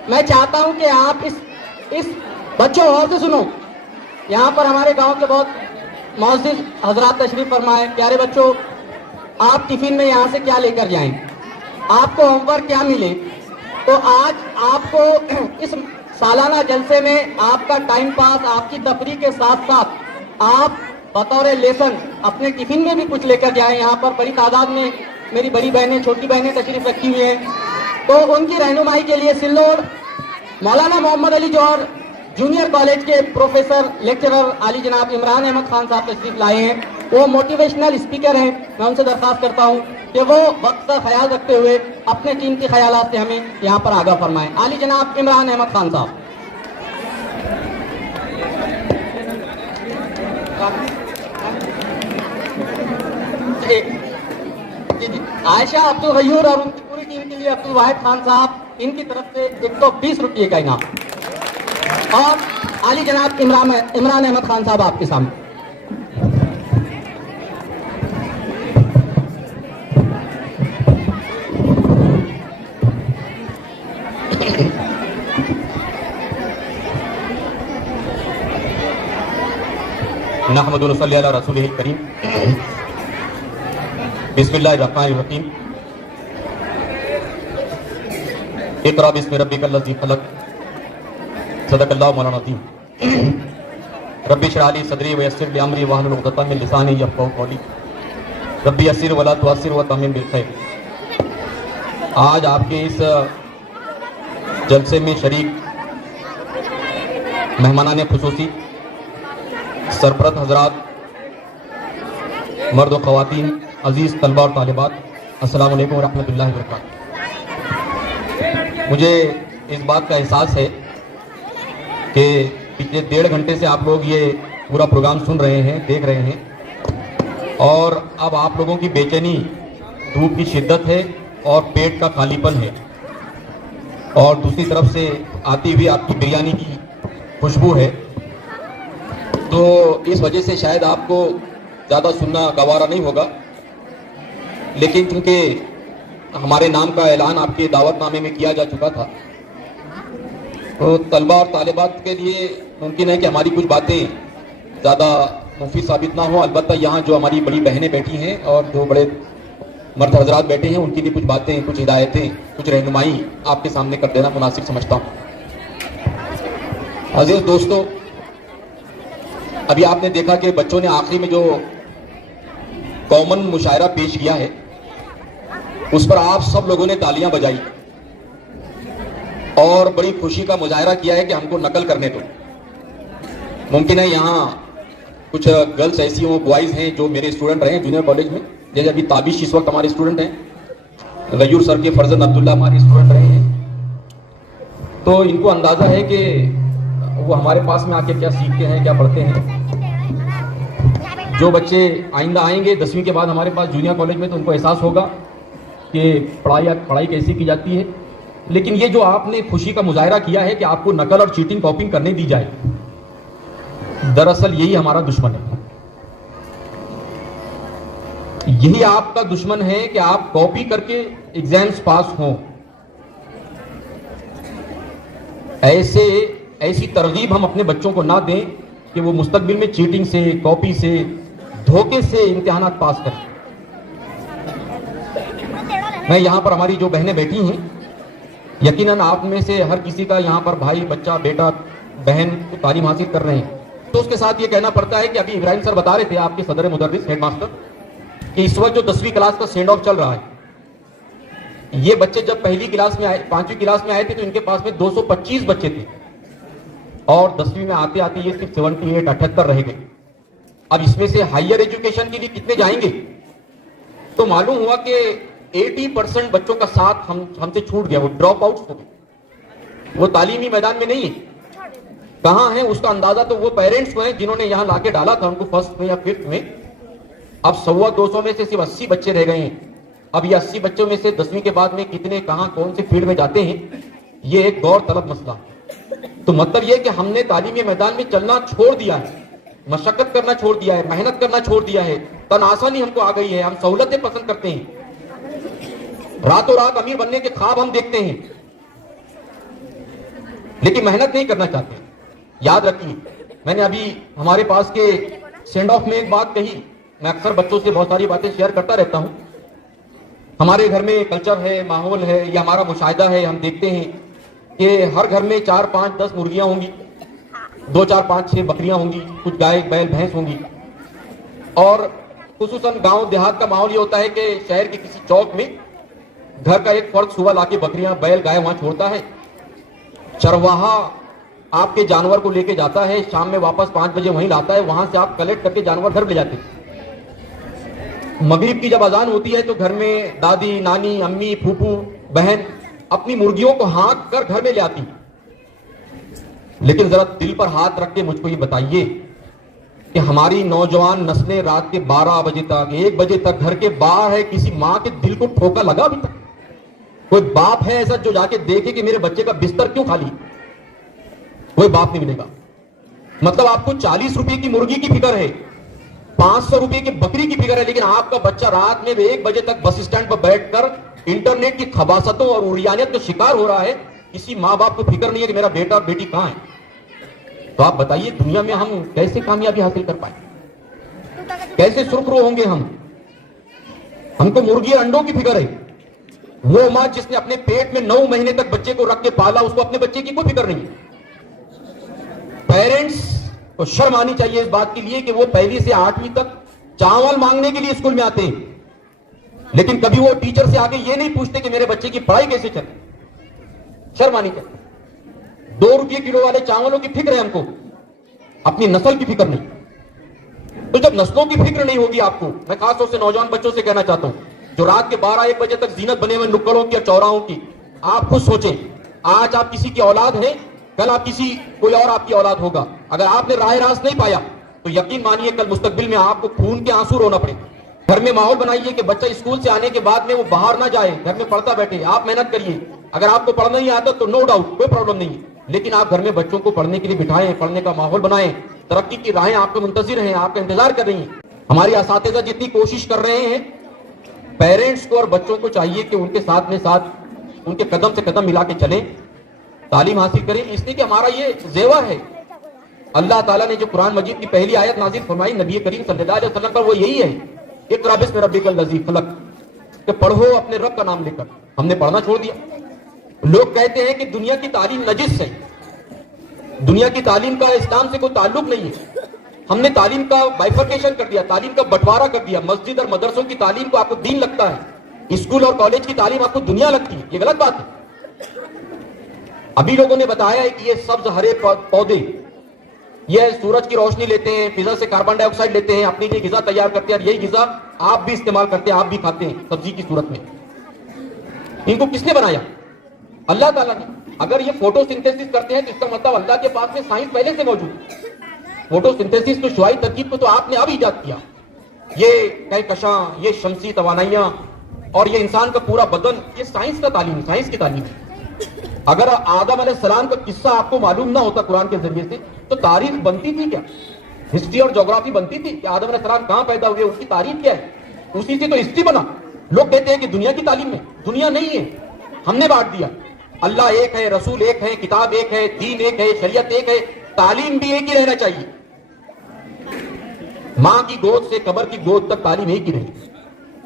मैं चाहता हूँ कि आप इस बच्चों और से सुनो, यहाँ पर हमारे गांव के बहुत मौजूद हजरात तशरीफ फरमाए। प्यारे बच्चों, आप टिफिन में यहाँ से क्या लेकर जाएं, आपको होमवर्क क्या मिले, तो आज आपको इस सालाना जलसे में आपका टाइम पास, आपकी तफरीह के साथ साथ आप बतौर लेसन अपने टिफिन में भी कुछ लेकर जाएं। यहाँ पर बड़ी तादाद में मेरी बड़ी बहनें, छोटी बहनें तशरीफ रखी हुई हैं, तो उनकी रहनुमाई के लिए सिल्लोड मौलाना मोहम्मद अली जौहर जूनियर कॉलेज के प्रोफेसर लेक्चरर आली जनाब इमरान अहमद खान साहब तशरीफ लाए हैं। वो मोटिवेशनल स्पीकर हैं। मैं उनसे दरख्वास्त करता हूँ कि वो वक्त का ख्याल रखते हुए अपने कीमती ख्यालात से हमें यहाँ पर आगाह फरमाएं। आली जनाब इमरान अहमद खान साहब। आयशा अब्दुल गयूर और उनकी पूरी टीम के लिए अब्दुल वाहिद खान साहब, इनकी तरफ से 120 रुपये का इनाम। और आली जनाब इमरान अहमद खान साहब आपके सामने। नहमदु व नसल्ली अला रसूलिल करीम। बिस्मिल्लाहिर्रहमानिर्रहीम। इक़रा बिस्मि रब्बिकल लज़ी ख़लक़। सदक़ल्लाहु मौलाना अज़ीम। रब्बि इश्रह ली सदरी व यस्सिर ली अमरी वहलुल उक़दतम मिन लिसानी यफ़क़हू क़ौली। रब्बि यस्सिर व ला तुअस्सिर व तम्मिम बिल खैर। आज आपके इस जलसे में शरीक मेहमानाने खुसूसी, सरप्रत हजरात, मर्द व ख़वातीन, अजीज़ तलबा और तालिबात, अस्सलामु अलैकुम व रहमतुल्लाहि व बरकातहू। मुझे इस बात का एहसास है कि पिछले 1.5 घंटे से आप लोग ये पूरा प्रोग्राम सुन रहे हैं, देख रहे हैं, और अब आप लोगों की बेचैनी, धूप की शिद्दत है और पेट का खालीपन है, और दूसरी तरफ से आती हुई आपकी बिरयानी की खुशबू है। तो इस वजह से शायद आपको ज़्यादा सुनना गवारा नहीं होगा, लेकिन चूँकि हमारे नाम का ऐलान आपके दावतनामे में किया जा चुका था, तो तलबा और तालिबात के लिए मुमकिन है कि हमारी कुछ बातें ज़्यादा मुफीद साबित ना हो। अलबत्ता यहाँ जो हमारी बड़ी बहनें बैठी हैं और जो बड़े मर्द हजरात बैठे हैं, उनके लिए कुछ बातें, कुछ हिदायतें, कुछ रहनुमाई आपके सामने कर देना मुनासिब समझता हूँ। अजीज़ दोस्तों, अभी आपने देखा कि बच्चों ने आखिरी में जो कॉमन मुशायरा पेश किया है, उस पर आप सब लोगों ने तालियां बजाई और बड़ी खुशी का मुजाहरा किया है कि हमको नकल करने दो। मुमकिन है यहाँ कुछ गर्ल्स ऐसी हो, बॉयज़ हैं जो मेरे स्टूडेंट रहे हैं जूनियर कॉलेज में, जैसे अभी ताबिश इस वक्त हमारे स्टूडेंट हैं, गयूर सर के फर्जंद अब्दुल्ला हमारे स्टूडेंट रहे हैं। तो इनको अंदाज़ा है कि वो हमारे पास में आके क्या सीखते हैं, क्या पढ़ते हैं। जो बच्चे आइंदा आएंगे 10वीं के बाद हमारे पास जूनियर कॉलेज में, तो उनको एहसास होगा कि पढ़ाई कैसी की जाती है। लेकिन ये जो आपने खुशी का मुजाहरा किया है कि आपको नकल और चीटिंग कॉपिंग करने दी जाए, दरअसल यही हमारा दुश्मन है। यही आपका दुश्मन है कि आप कॉपी करके एग्जाम्स पास हों। ऐसी तरगीब हम अपने बच्चों को ना दें कि वो मुस्तकबिल में चीटिंग से, कॉपी से, धोखे से इम्तिहानात पास करें। मैं यहाँ पर हमारी जो बहनें बैठी हैं, यकीनन आप में से हर किसी का यहाँ पर भाई, बच्चा, बेटा, बहन तालीम हासिल कर रहे हैं। तो उसके साथ ये कहना पड़ता है कि अभी इब्राहिम सर बता रहे थे, आपके सदर मुदर्रिस, हेडमास्टर, कि इस वक्त जो 10वीं क्लास का सेंड ऑफ चल रहा है, ये बच्चे जब पहली क्लास में आए, 5वीं क्लास में आए थे, तो इनके पास में 225 बच्चे थे, और 10वीं में आते आते ये सिर्फ 78 रह गए। अब इसमें से हायर एजुकेशन के लिए कितने जाएंगे? तो मालूम हुआ कि 80% बच्चों का साथ हमसे छूट गया, वो ड्रॉप आउट हो गए, वो तालीमी मैदान में नहीं है। कहाँ है उसका अंदाजा तो वो पेरेंट्स को है जिन्होंने यहाँ लाके डाला था उनको फर्स्ट में या फिफ्थ में। अब 125 में से सिर्फ 80 बच्चे रह गए हैं। अब ये 80 बच्चों में से 10वीं के बाद में कितने कहाँ कौन से फील्ड में जाते हैं, ये एक गौर तलब मसला है। तो मतलब ये कि हमने तालीमी मैदान में चलना छोड़ दिया है, मशक्कत करना छोड़ दिया है, मेहनत करना छोड़ दिया है, तन आसानी हमको आ गई है, हम सहूलतें पसंद करते हैं, रातों रात अमीर बनने के ख्वाब हम देखते हैं, लेकिन मेहनत नहीं करना चाहते। याद रखिए, मैंने अभी हमारे पास के सेंड ऑफ में एक बात कही, मैं अक्सर बच्चों से बहुत सारी बातें शेयर करता रहता हूं। हमारे घर में कल्चर है, माहौल है, ये हमारा मुशाहिदा है, हम देखते हैं कि हर घर में 4, 5, 10 मुर्गियां होंगी, 2, 4, 5, 6 बकरियां होंगी, कुछ गाय बैल भैंस होंगी। और खुसूसन गांव देहात का माहौल ये होता है कि शहर के किसी चौक में घर का एक फर्द सुबह लाके बकरियां बैल गाय वहां छोड़ता है, चरवाहा आपके जानवर को लेके जाता है, शाम में वापस 5 बजे वहीं लाता है, वहां से आप कलेक्ट करके जानवर घर ले जाते हैं। मगरिब की जब अजान होती है तो घर में दादी, नानी, अम्मी, फूफू, बहन अपनी मुर्गियों को हाँक कर घर में ले आती। लेकिन जरा दिल पर हाथ रख के मुझको ये बताइए कि हमारी नौजवान नस्लें रात के 12 बजे तक, 1 बजे तक घर के बाहर है, किसी माँ के दिल को ठोका लगा अभी तक? कोई बाप है ऐसा जो जाके देखे कि मेरे बच्चे का बिस्तर क्यों खाली? कोई बाप नहीं मिलेगा। मतलब आपको 40 रुपए की मुर्गी की फिक्र है, 500 रुपए की बकरी की फिक्र है, लेकिन आपका बच्चा रात में 1 बजे तक बस स्टैंड पर बैठकर इंटरनेट की खबासतों और उड़ियानियत का शिकार हो रहा है। किसी माँ बाप को फिक्र नहीं है कि मेरा बेटा और बेटी कहां है। तो आप बताइए दुनिया में हम कैसे कामयाबी हासिल कर पाए, कैसे सुरखरू होंगे हम? हमको मुर्गी और अंडों की फिक्र है। वो मां जिसने अपने पेट में 9 महीने तक बच्चे को रख के पाला, उसको अपने बच्चे की कोई फिक्र नहीं है। पेरेंट्स को शर्म आनी चाहिए इस बात के लिए कि वो 1ली से 8वीं तक चावल मांगने के लिए स्कूल में आते हैं, लेकिन कभी वो टीचर से आके ये नहीं पूछते कि मेरे बच्चे की पढ़ाई कैसे चले। शर्म आनी चाहिए। 2 रुपये किलो वाले चावलों की फिक्र है हमको, अपनी नस्ल की फिक्र नहीं। तो जब नस्लों की फिक्र नहीं होगी आपको, मैं खासतौर से नौजवान बच्चों से कहना चाहता हूं जो रात के 12-1 बजे तक जीनत बने हुए नुक्कड़ों की और चौराहों की, आप खुद सोचें, आज आप किसी की औलाद है, कल आप कोई और आपकी औलाद होगा। अगर आपने राह रास्त नहीं पाया तो यकीन मानिए कल मुस्तकबिल में आपको खून के आंसू रोना पड़े। घर में माहौल बनाइए कि बच्चा स्कूल से आने के बाद में वो बाहर ना जाए, घर में पढ़ता बैठे। आप मेहनत करिए, अगर आपको पढ़ना नहीं आता तो नो डाउट कोई प्रॉब्लम नहीं, लेकिन आप घर में बच्चों को पढ़ने के लिए बिठाएं, पढ़ने का माहौल बनाएं, तरक्की की राहें आपको मुंतजिर हैं, आपका इंतजार कर रही हैं। हमारी असातिज़ा जितनी कोशिश कर रहे हैं, पेरेंट्स को और बच्चों को चाहिए कि उनके साथ में साथ उनके कदम से कदम मिला के चलें, तालीम हासिल करें, इसलिए कि हमारा ये जेवा है। अल्लाह ताला ने जो कुरान मजीद की पहली आयत नाजिल फरमाई नबी करीम सल्लल्लाहु अलैहि वसल्लम पर, वो यही है, इक़रा बिस्मि रब्बिकल लज़ी खलक़, कि पढ़ो अपने रब का नाम लेकर। हमने पढ़ना छोड़ दिया। लोग कहते हैं कि दुनिया की तालीम नजिस है, दुनिया की तालीम का इस्लाम से कोई ताल्लुक नहीं है। हमने तालीम का बाइफर्केशन कर दिया, तालीम का बंटवारा कर दिया। मस्जिद और मदरसों की तालीम को आपको दीन लगता है, स्कूल और कॉलेज की तालीम आपको दुनिया लगती है। ये गलत बात है। अभी लोगों ने बताया है कि ये सब्ज हरे पौधे, ये सूरज की रोशनी लेते हैं, फिजा से कार्बन डाइऑक्साइड लेते हैं, अपने लिए गिजा तैयार करते हैं, और यही गिजा आप भी इस्तेमाल करते हैं, आप भी खाते हैं सब्जी की सूरत में। इनको किसने बनाया? अल्लाह ताला ने। अगर ये फोटोसिंथेसिस करते हैं तो इसका मतलब अल्लाह के पास में साइंस पहले से मौजूद है। फोटोसिंथेसिस को शुआई तरकीब को तो आपने अब ईजाद किया। ये कहकशां, ये शमसी तवानाइयां और ये इंसान का पूरा बदन, ये साइंस का तालीम, साइंस की तालीम है। अगर आदम अलैहिस्सलाम का किस्सा आपको मालूम ना होता कुरान के जरिए से, तो तारीख बनती थी क्या? हिस्ट्री और ज्योग्राफी बनती थी कि आदम अलैहिस्सलाम कहां पैदा हुए, उसकी तारीख क्या है? उसी से तो हिस्ट्री बना। लोग कहते हैं कि दुनिया की तालीम में, दुनिया नहीं है, हमने बांट दिया। अल्लाह एक है, रसूल एक है, किताब एक है, दीन एक है, शरीयत एक है, तालीम भी एक ही रहना चाहिए। मां की गोद से कब्र की गोद तक तालीम एक ही रहेगी।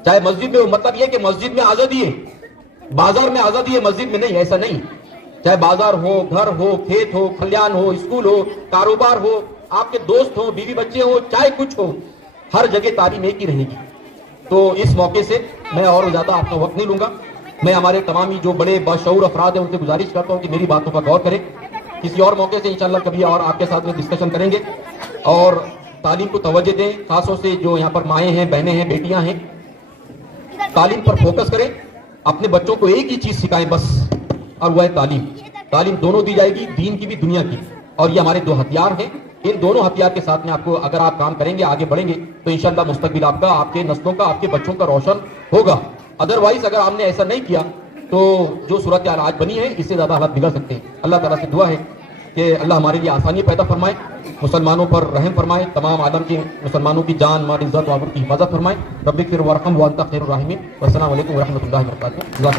चाहे मस्जिद में हो, मतलब यह कि मस्जिद में आजादी है, बाजार में आजादी है, मस्जिद में नहीं, ऐसा नहीं। चाहे बाजार हो, घर हो, खेत हो, खलियान हो, स्कूल हो, कारोबार हो, आपके दोस्त हो, बीवी बच्चे हो, चाहे कुछ हो, हर जगह तालीम एक ही रहेगी। तो इस मौके से मैं और ज्यादा आपका वक्त नहीं लूंगा। मैं हमारे तमाम ही जो बड़े बाशऊर अफराद हैं उनसे गुजारिश करता हूं कि मेरी बातों पर गौर करें। किसी और मौके से इंशाल्लाह कभी और आपके साथ में डिस्कशन करेंगे और तालीम को तवज्जो दें। खासतौर से जो यहाँ पर माएँ हैं, बहनें हैं, बेटियां हैं, तालीम पर फोकस करें। अपने बच्चों को एक ही चीज सिखाएं बस, और वह है तालीम। तालीम दोनों दी जाएगी, दीन की भी, दुनिया की। और ये हमारे 2 हथियार हैं। इन दोनों हथियार के साथ में आपको, अगर आप काम करेंगे, आगे बढ़ेंगे, तो इंशाल्लाह मुस्तकबिल आपका, आपके नस्लों का, आपके बच्चों का रोशन होगा। अदरवाइज अगर आपने ऐसा नहीं किया तो जो सूरत हाल आज बनी है, इससे ज्यादा हालात बिगड़ सकते हैं। अल्लाह ताला से दुआ है कि अल्लाह हमारे लिए आसानी पैदा फरमाए, मुसलमानों पर रहम फरमाए, तमाम आलम के मुसलमानों की जान, माल, इज्जत, आबरू की हिफाजत फरमाए। रब्बिक वरहम व अंता खैरुर राहिमीन। अस्सलामु अलैकुम व रहमतुल्लाहि व बरकातुहू।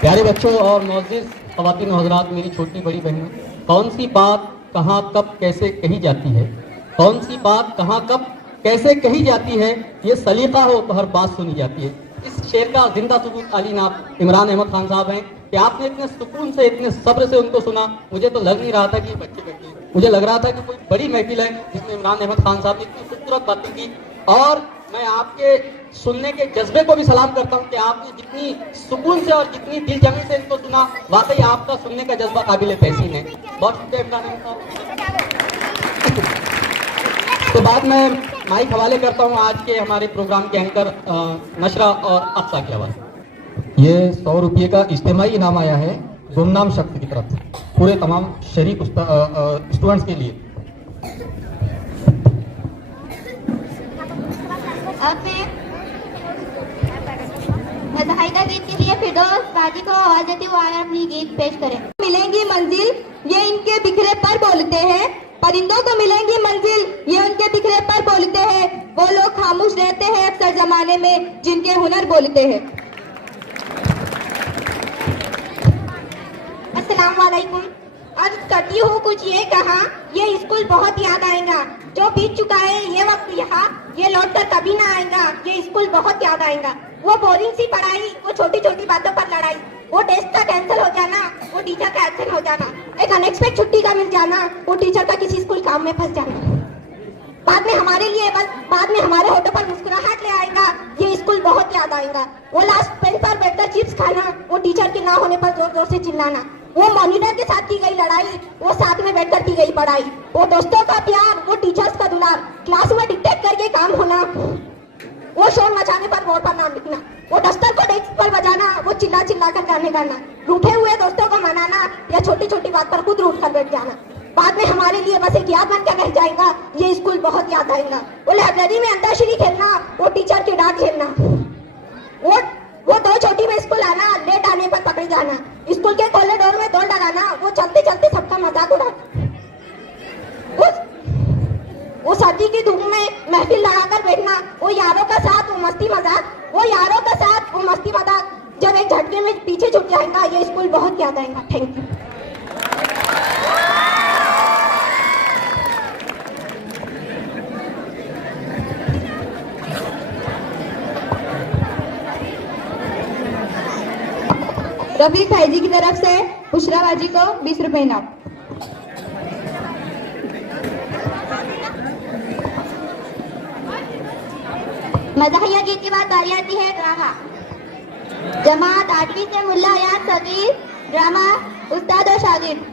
प्यारे बच्चों और मोअज़्ज़िज़ ख़वातीन व हज़रात, मेरी छोटी बड़ी बहनों, कौन सी बात कहाँ कब कैसे कही जाती है, कौन सी बात कहाँ कब कैसे कही जाती है, ये सलीका हो तो हर बात सुनी जाती है। इस शेर का जिंदा सबूत आली नाब इमरान अहमद खान साहब हैं कि आपने इतने सुकून से, इतने सब्र से उनको सुना। मुझे तो लग नहीं रहा था कि बच्चे बैठे हैं, मुझे लग रहा था कि कोई बड़ी महफिल है जिसमें इमरान अहमद खान साहब ने इतनी खूबसूरत बातें की। और मैं आपके सुनने के जज्बे को भी सलाम करता हूँ कि आपने जितनी सुकून से और जितनी दिलजमी से इनको सुना, वाकई आपका सुनने का जज्बा काबिल तहसीन है। बहुत शुक्रिया इमरान अहमद साहब। तो बाद में माइक हवाले करता हूँ आज के हमारे प्रोग्राम के एंकर नशरा और अफसा के हवाले। ये 100 रुपये का इज्तिमाई इनाम आया है गुमनाम शख्स की तरफ से पूरे तमाम शरीक स्टूडेंट्स के लिए। मुजाहिदा गीत के लिए फिरदौस बाजी को आवाज देती हुए आए अपनी गीत पेश करें। मिलेंगी मंजिल ये इनके बिखरे पर बोलते हैं, परिंदों को मिलेंगी मंजिल ये उनके बिखरे पर बोलते हैं, वो लोग खामोश रहते हैं अक्सर जमाने में जिनके हुनर बोलते हैं। अस्सलाम वालेकुम। अर्ज करती हूँ कुछ ये कहा, ये स्कूल बहुत याद आएगा, जो बीत चुका है ये वक्त यहाँ, ये लौट कर कभी ना आएगा, ये स्कूल बहुत याद आएगा। वो बोरिंग सी पढ़ाई, वो छोटी छोटी बातों पर लड़ाई, वो टेस्ट का कैंसिल हो जाना, वो टीचर का एब्सेंट हो जाना, एक अनएक्सपेक्टेड छुट्टी का मिल जाना, वो टीचर का किसी स्कूल काम में फंस जाना। बाद में हमारे लिए बस बाद में हमारे होठों पर मुस्कुराहट ले आएगा, ये स्कूल बहुत याद आएगा। वो लास्ट बेंच पर बैठकर चिप्स खाना, वो टीचर के ना होने पर जोर जोर से चिल्लाना, वो मॉनिटर के साथ की गई लड़ाई, वो साथ में बैठकर की गई पढ़ाई, वो दोस्तों का प्यार, वो टीचर्स का दुलार, क्लास में डिक्टेट करके काम होना, वो शोर मचाने पर बोर्ड पर नाम लिखना, वो डस्टर को डेस्क पर बजाना, वो चिल्ला चिल्ला कर गाने गाना, रूठे हुए दोस्तों को मनाना या छोटी छोटी बात पर खुद रूठ कर बैठ जाना। बाद में हमारे लिए बस एक याद बन कर रह जाएगा, ये स्कूल बहुत याद आएगा। वो लाइब्रेरी में अंताक्षरी खेलना, वो टीचर के डांट झेलना, वो 2 छोटी में स्कूल आना, लेट आने पर पकड़े जाना, स्कूल के कॉरिडोर में दौड़ लगाना, वो चलते चलते सबका मजाक उड़ाना, वो सर्दी की धूप में महफिल लगाकर बैठना, वो यारों का साथ, वो मस्ती मजाक, वो यारों का साथ, वो मस्ती मजाक, जब एक झटके में पीछे छूट जाएगा, ये स्कूल बहुत याद आएगा। Thank you. रफीक भाई जी की तरफ से बुशरा बाजी को 20 रुपए इनाम। मज़ाहिया गीत के बाद बारी आती है ड्रामा। जमात 8वीं से मुल्ला याद सगीर, ड्रामा उस्ताद और शागिर्द।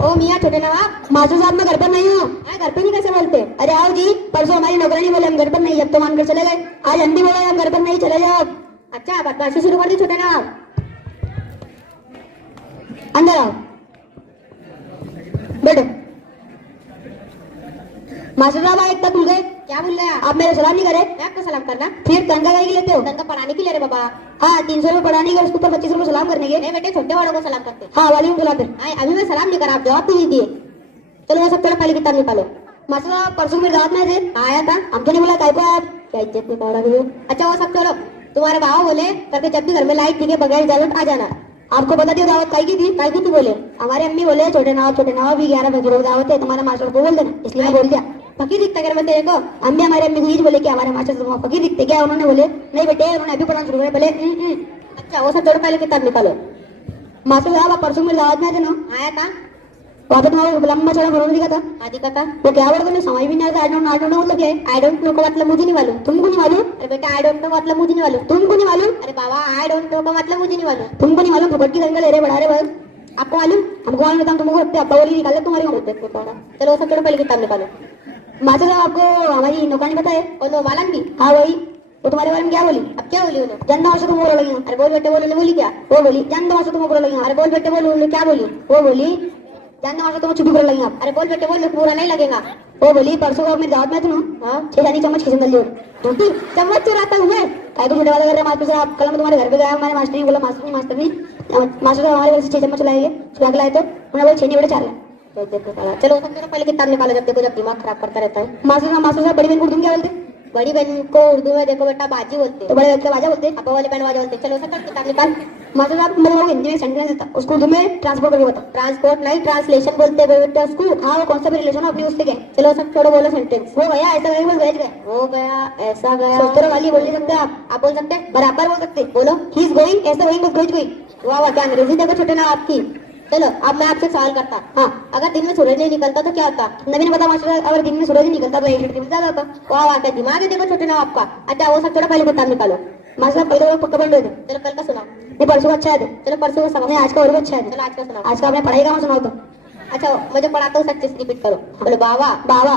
ओ मियाँ छोटे नवाब, मास्टर साहब मैं घर पर नहीं हूँ। घर पे नहीं कैसे बोलते? अरे आओ जी, परसों हमारी नौकरानी बोले हम घर पर नहीं, अब तो मानकर चले गए। आज अंडी बोले हम घर पर नहीं, चले जाओ। अच्छा बदमाशी शुरू कर दी छोटे नवाब। अंदर आओ, बैठो। मास्टर साहब एक तक भूल गए। क्या भूल गया? आप मेरे सलाम नहीं करे। मैं आपको सलाम करना, फिर तनख्वाह काहे की लेते हो? तनख्वाह पढ़ाने की ले रहे बाबा। हाँ 300 रुपए पढ़ाने के, उसके ऊपर 25 रुपए सलाम करने के। नहीं बेटे, छोटे वालों को सलाम करते। हाँ वालेकुम सलाम। फिर अभी मैं सलाम नहीं करा, आप जवाब नहीं दिए। चलो वो सब थोड़ा पहले किताब निकालो। मास्टर साहब परसों मेरे दावत में थे, आया था, हमको नहीं बोला काय को आया? क्या इज्जत में पड़ा रही हो? अच्छा वो सब छोड़ो, तुम्हारे बाबा बोले करके जब भी घर में लाइट दिखे बगैर इजाजत आ जाना। आपको बता दिया दावत काय की थी? काय की थी बोले? हमारे अम्मी बोले छोटे नवाब भी 11 बजे रोज दावत है, तुम्हारे मास्टर को बोल देना, इसलिए मैं बोल दिया। फकीर दिखता क्या मैं तेरे को? अम्मी हमारे अम्मी को ये बोले कि हमारे मास्टर से फकीर दिखते क्या? उन्होंने बोले नहीं बेटे, उन्होंने अभी पढ़ाना शुरू किया। बोले अच्छा वो सब छोड़ो, पहले किताब निकालो। मास्टर साहब परसों मेरे दावत में आए थे ना? आया था। वहाँ पे तुम्हारा लंबा चौड़ा फोटो दिखा था। हाँ दिखा था। वो क्या बोल रहे समझ भी नहीं आता। आई डोंट नो मतलब क्या है? आई डोंट नो का मतलब मुझे नहीं मालूम। तुमको नहीं मालूम? अरे बेटा आई डोंट नो मतलब मुझे नहीं मालूम। तुमको नहीं मालूम? अरे बाबा आई डोंट नो का मतलब मुझे नहीं मालूम। तुमको नहीं मालूम? फुकट की तनख्वाह ले रहे बढ़ा रहे बस। आपको मालूम? हमको मालूम था, तुमको अब्बा बोली निकाले तुम्हारी होते। चलो सब छोड़ो, पहले किताब निकालो। मास्टर साहब आपको हमारी नौकरानी पता है? और वालन भी? हाँ वही। वो तुम्हारे बारे में क्या बोली? अब क्या बोली उन्होंने? जन से तुम बोल लगी। अरे बोल बेटे बोल, बोली क्या? वो बोली जन से तुम बोल लगी। अरे बोल बेटे बोल, क्या बोली? वो बोली जानने वाले तुम छुट्टी कर लगी आप। अरे बोल बेटे बोल, पूरा नहीं लगेगा। वो बोली परसों को मेरे दावत में थे ना, हाँ 6 जानी चम्मच खिसक ली। छोटी चम्मच चुराता हूँ मैं? काय को छोटे वाला कर रहे मास्टर साहब? कल मैं तुम्हारे घर पे गया, हमारे मास्टर ने बोला मास्टर साहब हमारे घर से 6 चम्मच लाएंगे, चुरा के लाए तो उन्होंने बोले 6 नहीं बेटे 4 लाए। चलो पहले किताब निकालो, जब देखो जब दिमाग खराब करता रहता है। मास्टर साहब बड़ी बहन को उर्दू क्या बोलते? बड़ी बहन को उर्दू में देखो बेटा बाजी बोलते। तो बड़े बहन बाजा बोलते, अब्बा वाले बहन बाजा बोलते। चलो सब किताब निकाल। मास्टर साहब मेरे को हिंदी में सेंटेंस देता, उसको उर्दू में ट्रांसपोर्ट करके बताओ। ट्रांसपोर्ट नहीं, ट्रांसलेशन बोलते बेटा उसको। हाँ वो कौन सा भी रिलेशन अपनी उससे क्या? चलो सब छोड़ो, बोलो सेंटेंस। वो गया ऐसा गया, भेज गए। वो गया ऐसा गया। सोचते वाली बोल नहीं सकते आप बोल सकते, बराबर बोल सकते। बोलो ही इज गोइंग, ऐसा गोइंग, बस गोइंग। वाह वाह क्या अंग्रेजी देखो छोटे ना आपकी। चलो अब मैं आपसे सवाल करता। हाँ, अगर दिन में सूरज नहीं निकलता तो क्या होता? नवीन बता मास्टर, अगर दिन में सूरज नहीं निकलता तो 1 लीटर ज्यादा होता। वाह वाह, क्या दिमाग है देखो छोटे ना आपका। अच्छा वो सब छोड़ो, पहले किताब निकालो। मास्टर पहले वो पक्का बंद हो जाए। चलो कल का सुनाओ। नहीं परसों का अच्छा है। चलो परसों का सबक नहीं, आज का और भी अच्छा है। चलो आज का सुनाओ। आज का आपने पढ़ाई का सुनाओ तो। अच्छा मुझे पढ़ाता हूँ, सच्चे से रिपीट करो। बोले बाबा बाबा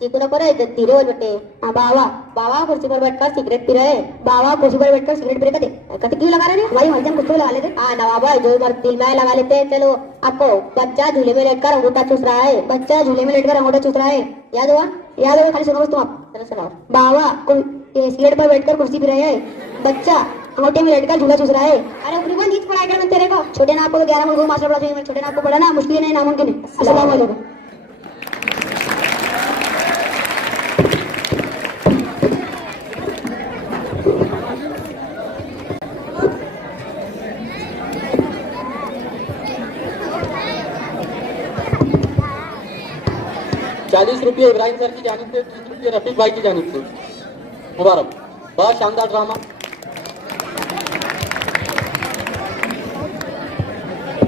चीकू ना करे धीरे बोल बेटे। हाँ बाबा बाबा कुर्सी पर बैठकर सिगरेट पी रहे। बाबा कुर्सी पर बैठकर सिगरेट पी रहे कहते क्यों लगा रहे? भाई भाईजान कुछ तो लगा लेते। हाँ ना बाबा जो दिल में लगा लेते। चलो आपको बच्चा झूले में लेटकर अंगूठा चूस रहा है। बच्चा झूले में लेटकर अंगूठा चूस रहा है। याद हुआ? याद हुआ? खाली सुनो बस तुम आप। चलो सुनाओ। बाबा सिगरेट पर बैठकर कुर्सी पी रहे हैं। बच्चा अंगूठे में लेटकर झूला चूस रहा है। अरे ऊपरी नीच पढ़ाई कर तेरे को। छोटे ना आपको 11 मुल्कों मास्टर पढ़ा चाहिए। छोटे ना आपको पढ़ाना मुश्किल नहीं, नामुमकिन है। अस्सलाम वालेकुम। ₹40 इब्राहिम सर की जानिब से, ₹30 रफीक भाई की जानिब से। मुबारक, बहुत शानदार ड्रामा।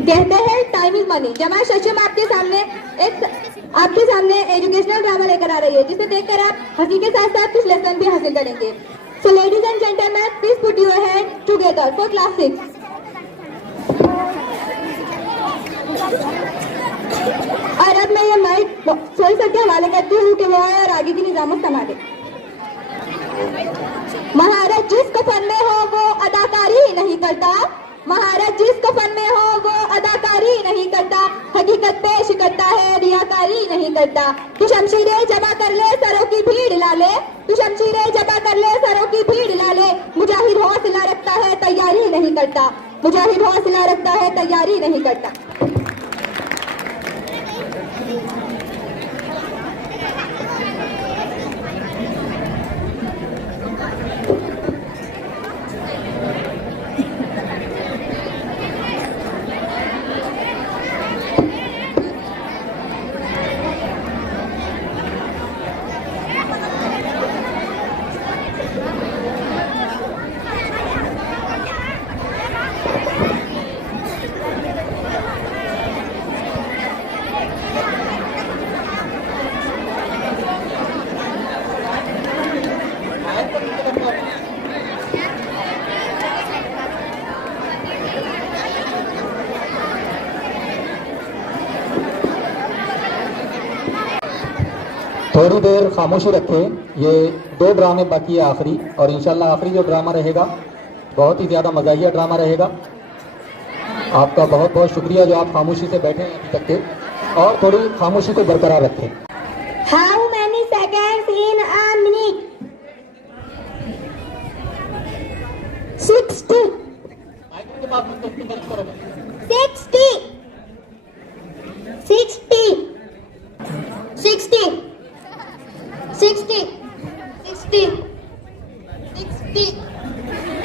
कहते हैं टाइम इज मनी। जमात शशम आपके सामने एजुकेशनल ड्रामा लेकर आ रही है, जिसे देखकर आप हंसी के साथ साथ कुछ लेसन भी हासिल करेंगे। So ladies and gentleman, please put your hand together for class 6। और अब मैं ये माइक सोई सर के हवाले करती हूँ कि वो आए और आगे की निजामत संभाले। महारत जिस फन में हो वो अदाकारी नहीं करता। महारत जिस फन में हो वो अदाकारी नहीं करता। हकीकत पेश करता है, रियाकारी नहीं करता। तू शमशीरें जमा कर ले, सरों की भीड़ ला ले। तू शमशीरें जमा कर ले, सरों की भीड़ ला ले। मुजाहिद हौसला रखता है, तैयारी नहीं करता। मुजाहिद हौसला रखता है, तैयारी नहीं करता। थोड़ी देर खामोशी रखें। ये 2 ड्रामे बाकी है आखिरी, और इंशाल्लाह आखिरी जो ड्रामा रहेगा बहुत ही ज़्यादा मज़ाहिया ड्रामा रहेगा। आपका बहुत बहुत शुक्रिया जो आप खामोशी से बैठे हैं अभी तक के, और थोड़ी खामोशी को बरकरार रखें। How many seconds in a minute? 60. 60. 60. 60. 60. 60. 60.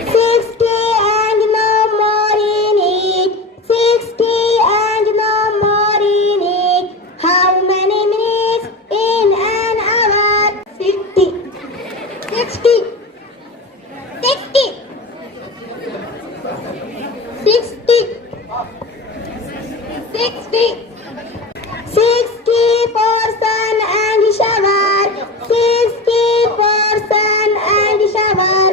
60 and no more in it. 60 and no more in it. How many minutes in an hour? 60. 60. 60. 60. 60. 60 for sun and shower. 60 for sun and shower.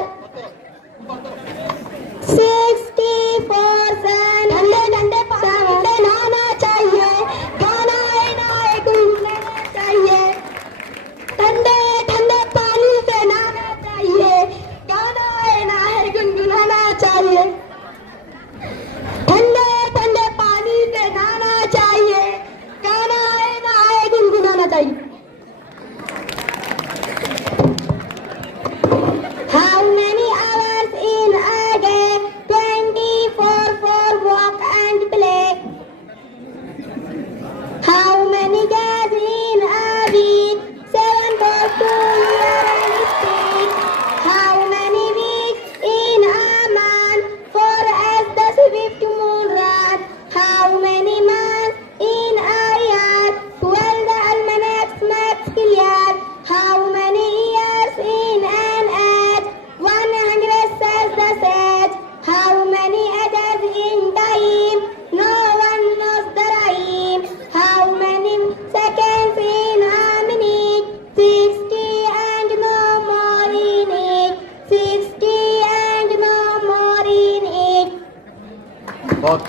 बहुत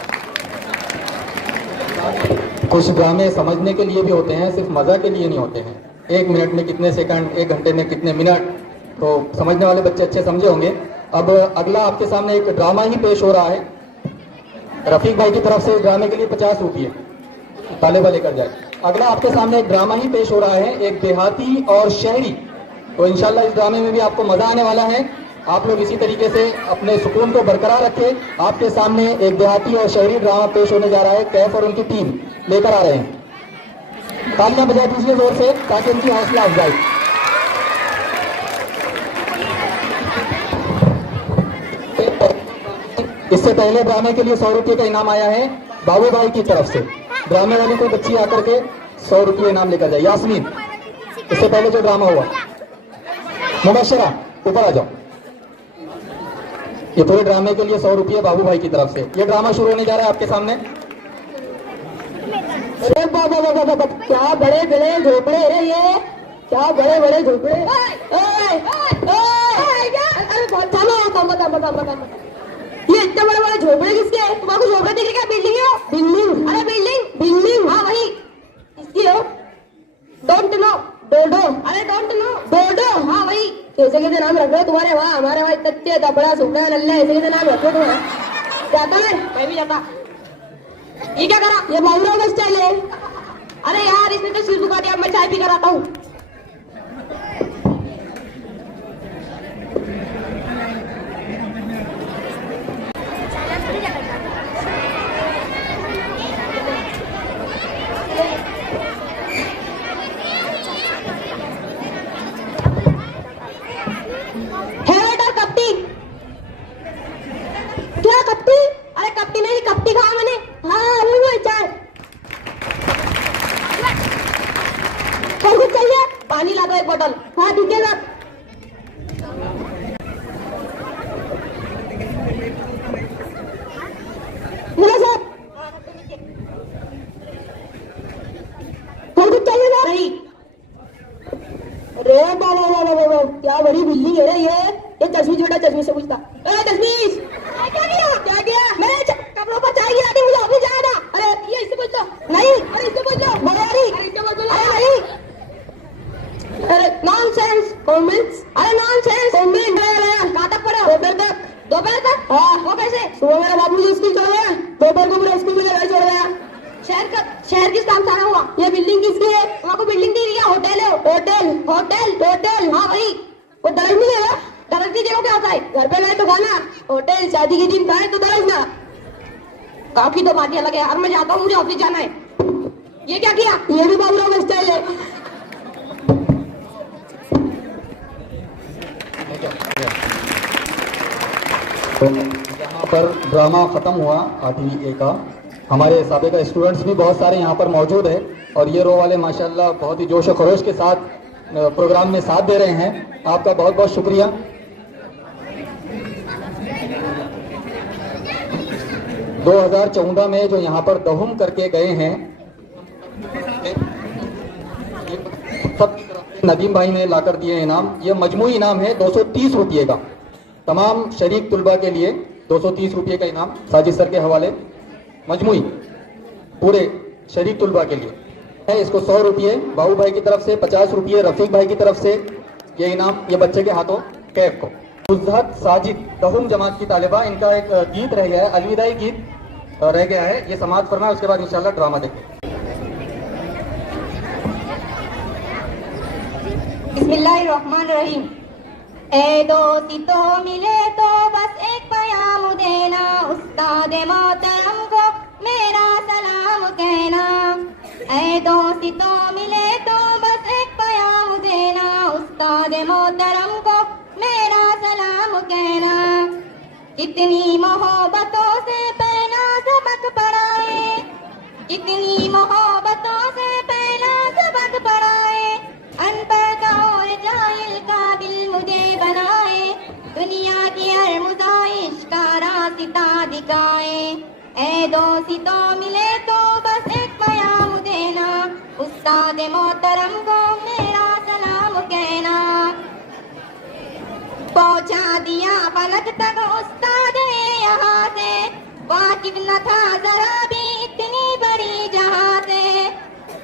कुछ ड्रामे समझने के लिए भी होते हैं, सिर्फ मजा के लिए नहीं होते हैं। 1 मिनट में कितने सेकंड, 1 घंटे में कितने मिनट, तो समझने वाले बच्चे अच्छे समझे होंगे। अब अगला आपके सामने एक ड्रामा ही पेश हो रहा है। रफीक भाई की तरफ से ड्रामे के लिए 50 रुपये तालिबा लेकर जाए। अगला आपके सामने एक ड्रामा ही पेश हो रहा है, एक देहाती और शहरी। तो इंशाल्लाह इस ड्रामे में भी आपको मजा आने वाला है। आप लोग इसी तरीके से अपने सुकून को बरकरार रखें। आपके सामने एक देहाती और शहरी ड्रामा पेश होने जा रहा है। कैफ और उनकी टीम लेकर आ रहे हैं। तालियां बजा दीजिए जोर से ताकि उनकी हौसला अफजाई। इससे पहले ड्रामे के लिए 100 रुपये का इनाम आया है बाबू भाई की तरफ से। ड्रामे वाली कोई बच्ची आकर के 100 रुपये इनाम लेकर जाए। यास्मीन, इससे पहले जो ड्रामा हुआ, मुबशरा ऊपर आ जाओ। ये पूरे ड्रामे के लिए 100 रुपये बाबू भाई की तरफ से। ये ड्रामा शुरू होने जा रहा है आपके सामने। अरे बाबा बाबा बाबा, क्या बड़े बड़े झोपड़े है ये, क्या बड़े बड़े झोपड़े। ये इतने बड़े बड़े झोपड़े किसके हैं? तुम्हारे झोपड़े दिख रहे क्या? बिल्डिंग है? बिल्डिंग? अरे बिल्डिंग बिल्डिंग, हाँ वही। किसकी हो? Don't know. डोडो? अरे डोंट नो। डोडो, हाँ वही। कैसे कैसे नाम रख रहे हो तुम्हारे वहाँ? हमारे वहाँ इतने दबड़ा सुपड़ा नल्ला ऐसे कैसे नाम रख रहे हो तुम्हारा? जाता मैं भी जाता। ये क्या करा? ये बाबूराव का स्टाइल है। अरे यार इसने तो सिर दुखा दिया, मैं चाय पी कर आता हूँ। क्या कपटी? अरे कपटी नहीं, कपटी कहा मैंने। हाँ वो चाय। कौन कुछ चाहिए? पानी ला दो 1 बोतल। हाँ ठीक है सर। बोलो सर। कौन कुछ चाहिए सर? नहीं। अरे बाबा बाबा बाबा, क्या बड़ी बिल्डिंग है रे ये तस्वीर छोटा, तस्वीर से पूछता। तस्वीर क्या किया? क्या किया? मैंने कपड़ों पर चाय गिरा दी, मुझे ऑफिस जाना था। अरे ये इससे पूछ लो। नहीं, अरे इससे पूछ लो। बड़े अरे इससे पूछ लो। अरे नहीं, अरे नॉनसेंस कमेंट्स। अरे नॉनसेंस कमेंट। कहाँ तक पढ़ा? दोपहर तक। दोपहर तक? हाँ। वो कैसे? सुबह मेरा बाबू जी स्कूल चल गया, दोपहर को पूरा स्कूल में घर छोड़ गया। शहर किस काम से आना हुआ? ये बिल्डिंग किसकी है? आपको बिल्डिंग दी है? होटल है। होटल होटल होटल, हाँ भाई। वो दर्ज नहीं है? दर्ज की जगह क्या होता है? घर पे गए तो खाना, होटल शादी के दिन खाए तो दर्ज ना। काफी तो बातें अलग है यार, मैं जाता हूँ, मुझे ऑफिस जाना है। ये क्या किया? ये भी बाबूराव का स्टाइल है। तो यहाँ पर ड्रामा खत्म हुआ 8वीं ए का। हमारे साबिका स्टूडेंट्स भी बहुत सारे यहाँ पर मौजूद है और ये रो वाले माशाल्लाह बहुत ही जोश और खरोश के साथ प्रोग्राम में साथ दे रहे हैं। आपका बहुत बहुत शुक्रिया। – 2014 में जो यहाँ पर दहुम करके गए हैं, नदीम भाई ने लाकर दिए इनाम। ये मजमूई इनाम है 230 रुपये का। तमाम शरीक तुलबा के लिए 230 रुपये का इनाम साजिद सर के हवाले, मजमूई पूरे शरीक तुलबा के लिए है। इसको 100 रुपये बाबू भाई की तरफ से, 50 रुपये रफीक भाई की तरफ से। ये इनाम ये बच्चे के हाथों कैफ को। उज़्ज़त साजिद दहुम जमात की तालिबा, इनका एक गीत रह गया है, अलविदाई गीत रह गया है, ये समाप्त करना है। उसके बाद इंशाल्लाह ड्रामा देखें। बिस्मिल्लाहिर्रहमानिर्रहीम। ए दोस्ती तो मिले तो बस एक प्याम देना, उस्ताद मोहतरम को मेरा सलाम कहना। ए दोस्ती तो मिले तो बस एक प्याम देना, उस्ताद मोहतरम को मेरा सलाम कहना। कितनी मोहब्बतों से पहला सबक पढ़ाए, कितनी मोहब्बतों से पहला सबक पढ़ाए। अनपढ़ का और जाहिल का दिल मुझे बनाए, दुनिया की हर मुदाइश का रास्ता दिखाए। ए दोस्ती तो मिले तो बस एक प्याम देना, उस्ताद मोहतरम को मेरा सलाम कहना। पहुंचा दिया पलक तक उस्ताद यहाँ से, वाकिफ न था जरा भी इतनी बड़ी जहां से,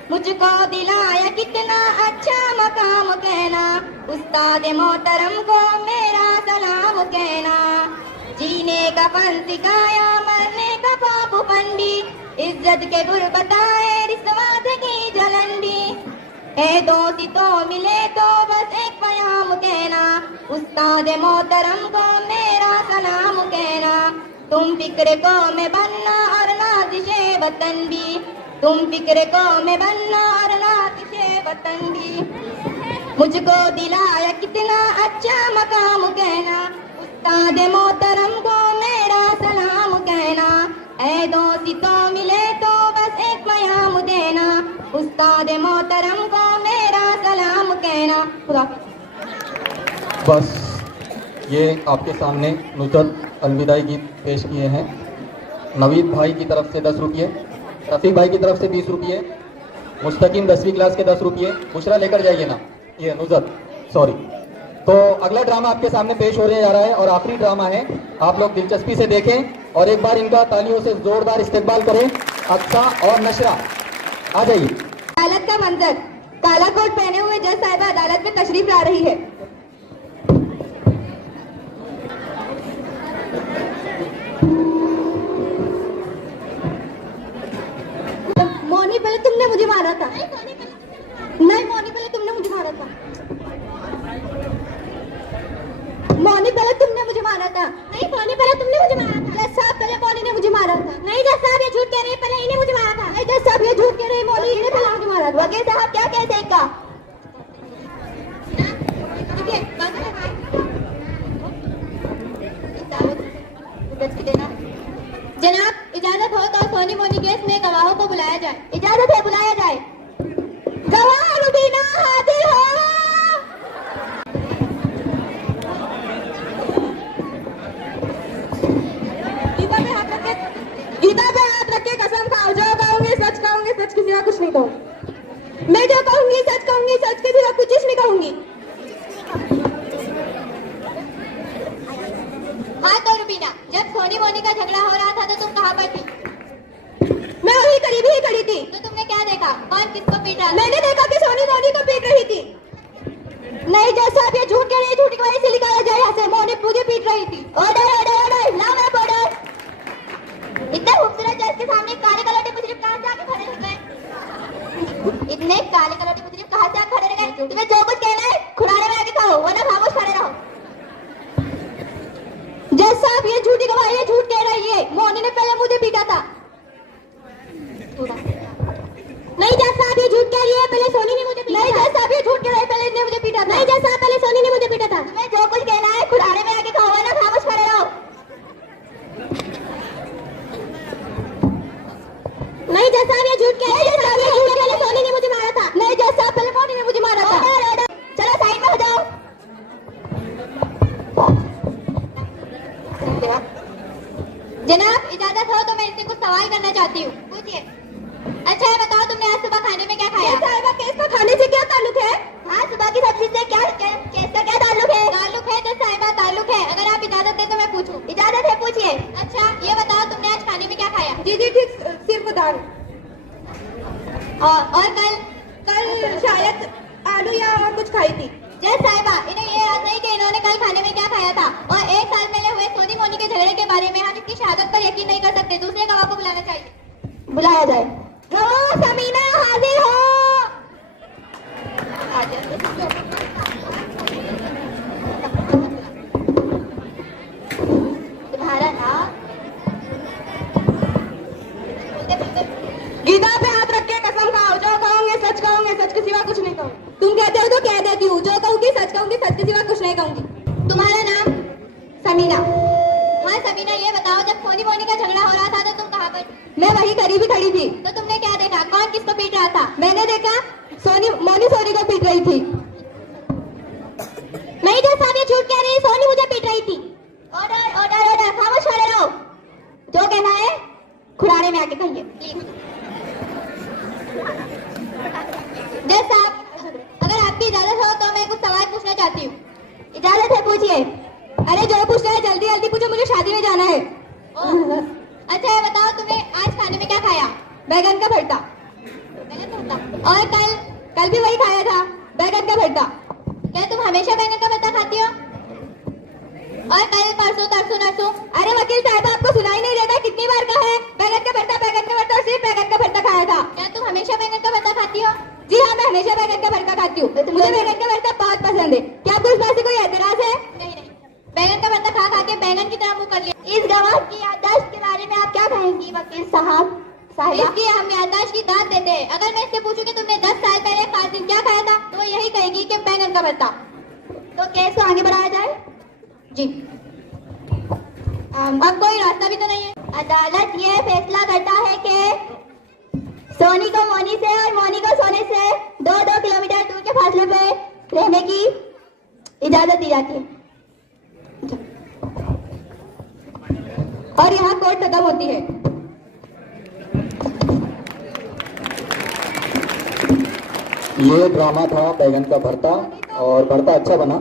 मुझको दिलाया कितना अच्छा मकाम कहना, उस्ताद मोहतरम को मेरा सलाम कहना। जीने का फन सिखाया मरने का बाबू पंडी, इज्जत के गुर बताए रिश्वत की जलंडी। ए दोस्ती तो मिले तो बस एक प्याम कहना, उस्ताद मोहतरम को मेरा सलाम कहना। तुम फिक्र को में बनना और नाज़िशे वतन भी, तुम फिक्र को में बनना और नाज़िशे वतन भी। मुझको दिलाया कितना अच्छा मकाम कहना, उस्ताद मोहतरम को मेरा सलाम कहना। ऐ दोस्ती तो मिले तो बस एक प्याम देना, उस्ताद मोहतरम को मेरा सलाम कहना। खुदा बस ये आपके सामने नुसरत अलविदाई गीत पेश किए हैं। नवीद भाई की तरफ से 10 रुपये, रफ़ीक भाई की तरफ से 20 रुपये, मुस्तकीम 10वीं क्लास के 10 रुपये। बुशरा लेकर जाइए ना, ये नुसरत सॉरी। तो अगला ड्रामा आपके सामने पेश होने जा रहा है और आखिरी ड्रामा है, आप लोग दिलचस्पी से देखें और एक बार इनका तालियों से जोरदार इस्तेकबाल करें। अक्सा और नशरा आ जाइए। अदालत का मंजर, काला कोट पहने हुए जज साहिबा अदालत में तशरीफ ला रही है। मोनी पहले तुमने मुझे मारा था। नहीं मोनी पहले तुमने मुझे मारा था। मोनी पहले तुमने मुझे मारा था। नहीं मोनी पहले तुमने मुझे मारा था। जज साहब पहले मोनी ने मुझे मारा था। नहीं जज साहब ये झूठ कह रहे हैं, पहले इन्हें मुझे मारा था। नहीं जज साहब ये झूठ कह रहे हैं, मोनी ने पहले मुझे मारा था। वकील साहब क्या कहते हैं इनका? जनाब इजाजत हो तो सोनी मोनी केस में गवाहों को बुलाया जाए। इजाजत है, बुलाया जाए। गवाह रुबीना हाजिर हो। गीता पे हाथ रख के कसम खाओ, जो कहूंगी सच कहूंगी, सच के सिवा कुछ नहीं कहूंगी। मैं जो कहूंगी सच के सिवा कुछ नहीं कहूंगी। हाँ तो रुबीना, जब सोनी मोनी का झगड़ा हो रहा था तो तुम कहाँ पर थी? मैं वही करीब ही खड़ी थी। तो तुमने क्या देखा? कौन किसको पीट रहा? मैंने देखा कि सोनी मोनी को पीट रही थी। नहीं जज साहब ये झूठ कह रही है, झूठ की वजह से निकाला जाए यहाँ से। मोनी मुझे पीट रही थी। ऑर्डर ऑर्डर ऑर्डर, लाओ मेरा ऑर्डर। इतने खूबसूरत जज के सामने काले कलर मुजरिम कहाँ से आके खड़े हो गए? इतने काले कलर के मुजरिम कहाँ से आके खड़े रह गए? तुम्हें जो कुछ कहना है खुराने में आके कहो, वरना खामोश खड़े रहो। जज साहब ये झूठी गवाही है, झूठ कह रही है। मोनी ने पहले मुझे पीटा था। नहीं जज साहब ये झूठ कह रही है, पहले सोनी ने मुझे पीटा। नहीं जज साहब ये झूठ कह रही है, पहले इसने मुझे पीटा था। नहीं जज साहब पहले सोनी ने मुझे पीटा था। तुम्हें जो कुछ कहना है खुराने में आके कहो, वरना खामोश खड़े रहो। नहीं जज साहब ये झूठ कह रही है, पहले सोनी ने मुझे मारा था। नहीं जज साहब पहले मोनी ने मुझे मारा था। चलो साइड में हो जाओ। जनाब इजाजत हो तो मैं इससे कुछ सवाल करना चाहती हूँ। पूछिए। अच्छा है बताओ, तुमने आज सुबह खाने में क्या खाया? साहिबा केस का खाने से क्या ताल्लुक है? हाँ सुबह की सब्जी से क्या केस का क्या ताल्लुक है? ताल्लुक है जज साहिबा, ताल्लुक है। अगर आप इजाजत दें तो मैं पूछूं। इजाजत है, पूछिए। अच्छा ये बताओ तुमने आज खाने में क्या खाया? जी जी ठीक, सिर्फ दाल। और कल शायद आलू या और कुछ खाई थी। जज साहिबा इन्हें ये याद नहीं कि इन्होंने कल खाने में क्या खाया था। और 1 साल पहले हुए सोनी मोनी के झगड़े के बारे में हम इसकी शहादत पर यकीन नहीं कर सकते। दूसरे गवाह को बुलाना चाहिए। बुलाया जाए। गवाह समीना हाजिर हो। तुम्हारा नाम? गीता पे हाथ रख के कसम खाओ, जो कहूंगे सच के सिवा कुछ नहीं कहूंगी। तुम कहते हो तो कह देती हूँ, जो कहूंगी सच के सिवा कुछ नहीं कहूंगी। तुम्हारा नाम? समीना। हाँ समीना ये बताओ, जब सोनी मोनी का झगड़ा हो रहा था तो तुम कहाँ पर? मैं वही करीब ही खड़ी थी। तो तुमने क्या देखा? कौन किसको पीट रहा था? मैंने देखा मोनी सोनी को पीट रही थी। नहीं जज साहब ये झूठ कह रही है, सोनी मुझे पीट रही थी। ऑर्डर ऑर्डर ऑर्डर, खामोश खड़े रहो। जो कहना है खुराने में आके कहिए प्लीज। जज साहब अगर आपकी इजाजत हो तो मैं कुछ सवाल पूछना चाहती हूँ। इजाजत है, पूछिए। अरे जो पूछना है जल्दी जल्दी पूछो, मुझे शादी में जाना है। अच्छा ये बताओ तुम्हें आज खाने में क्या खाया? बैगन का भरता। बैगन का भरता। और कल भी वही खाया था, बैगन का भरता। क्या तुम हमेशा बैगन का भरता खाती हो? और कल परसों तरसों नरसों? अरे वकील साहब आपको सुनाई नहीं देता कितनी बार कहा है बैगन का भरता और सिर्फ बैगन का भरता खाया था। क्या तुम हमेशा बैगन का भरता खाती हो? जी हाँ, मैं हमेशा बैगन का भरता खाती हूँ। मुझे बैगन का भरता बहुत पसंद है। क्या आपको इस बात से कोई एतराज है? नहीं नहीं, बैगन का भरता खा खा के बैगन की तरह मुंह कर लिया। इस गवाह की याददाश्त के बारे में आप क्या कहेंगी वकील साहब? इसकी हम याददाश्त की दाद देते हैं। अगर मैं इससे पूछूं कि तुमने 10 साल पहले खास दिन क्या खाया था तो वो यही कहेगी कि बैगन का भरता। तो केस को आगे बढ़ाया जाए? जी। अब कोई रास्ता भी तो नहीं है। अदालत ये फैसला करता है कि सोनी को मोनी से और मोनी को सोने से 2-2 किलोमीटर दूर के फासले पे रहने की इजाजत दी जाती है। और यहाँ कोर्ट खत्म होती है। ये ड्रामा था बैगन का भरता, और भरता अच्छा बना।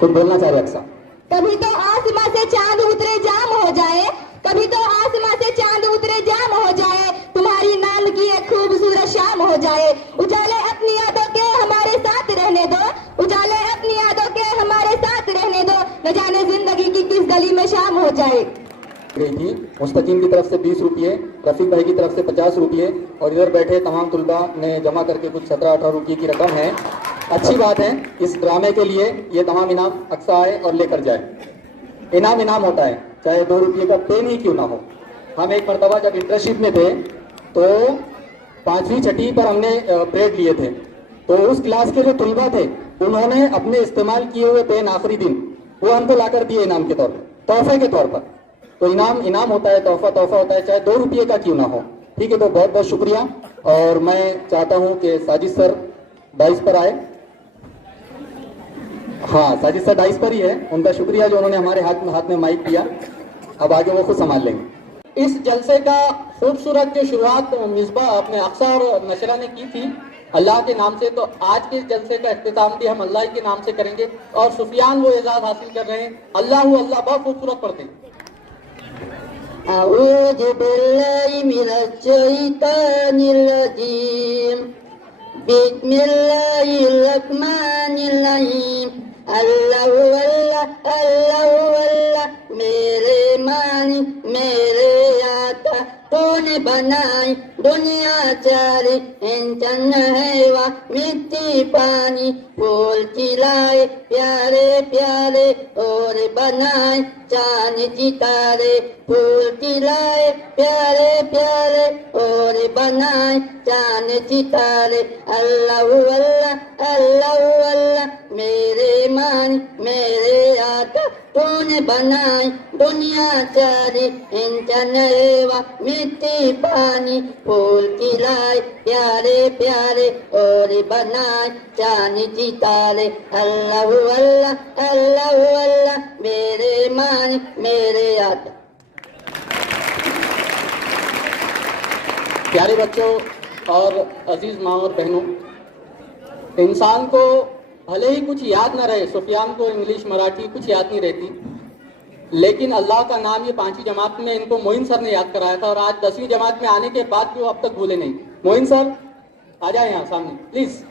कुछ बोलना चाह रहे अक्सा? कभी तो आसमां से चांद उतरे जाम हो जाए, कभी तो आसमां से चांद उतरे जाम हो जाए, तुम्हारी नाम की एक खूबसूरत शाम हो जाए। उजाले अपनी यादों के हमारे साथ रहने दो, उजाले अपनी यादों के हमारे साथ रहने दो, न जाने जिंदगी की किस गली में शाम हो जाए। गई थी मुस्तकीम की तरफ से 20 रुपये, रफीक भाई की तरफ से 50 रुपये, और इधर बैठे तमाम तुलबा ने जमा करके कुछ 17-18 रुपये की रकम है। अच्छी बात है, इस ड्रामे के लिए ये तमाम इनाम अक्सा आए और लेकर जाए। इनाम होता है, चाहे 2 रुपये का पेन ही क्यों ना हो। हम एक मरतबा जब इंटर्नशिप में थे तो 5वीं छठी पर हमने परेड लिए थे, तो उस क्लास के जो तुलबा थे उन्होंने अपने इस्तेमाल किए हुए पेन आखिरी दिन वो हमको लाकर दिए इनाम के तौर पर, तोहफे के तौर पर। तो इनाम होता है, तोहफा होता है, चाहे 2 रुपये का क्यों ना हो। ठीक है, तो बहुत बहुत शुक्रिया। और मैं चाहता हूं कि साजिद सर डाइस पर आए। हाँ, साजिद सर डाइस पर ही है। उनका शुक्रिया जो उन्होंने हमारे हाथ में माइक दिया। अब आगे वो खुद संभाल लेंगे। इस जलसे का खूबसूरत जो शुरुआत मिसबा अपने अक्सा और नशरा ने की थी अल्लाह के नाम से, तो आज के जलसे का इख्तिताम भी हम अल्लाह के नाम से करेंगे। और सुफियान वो एजाज हासिल कर रहे हैं। अल्लाह बहुत खूबसूरत पढ़ते हैं। अऊज़ु बिल्लाहि मिनश शैतानिर रजीम, बिस्मिल्लाहिर रहमानिर रहीम। अल्लाहु अल्लाह अल्लाहु अल्लाह, मेरे मालिक मेरे आता तूने बनाई दुनिया चारे इंसान है वा मिट्टी पानी, फूल खिलाए प्यारे प्यारे और बनाए चांद सितारे, फूल खिलाए प्यारे प्यारे और बनाए चांद सितारे। अल्लाहु अल्लाह अल्लाहु अल्लाह, मेरे मान मेरे आता तूने बनाई दुनिया चारी इंसान वा मिट्टी पानी, फूल खिलाए प्यारे प्यारे और बनाए चांद सितारे। अल्लाहु अल्लाह अल्लाहु अल्लाह, मेरे मान मेरे आता। प्यारे बच्चों और अजीज माँ और बहनों, इंसान को भले ही कुछ याद ना रहे, सुफियान को इंग्लिश मराठी कुछ याद नहीं रहती, लेकिन अल्लाह का नाम ये 5वीं जमात में इनको मोइन सर ने याद कराया था। और आज 10वीं जमात में आने के बाद भी वो अब तक भूले नहीं। मोइन सर आ जाए यहाँ सामने प्लीज।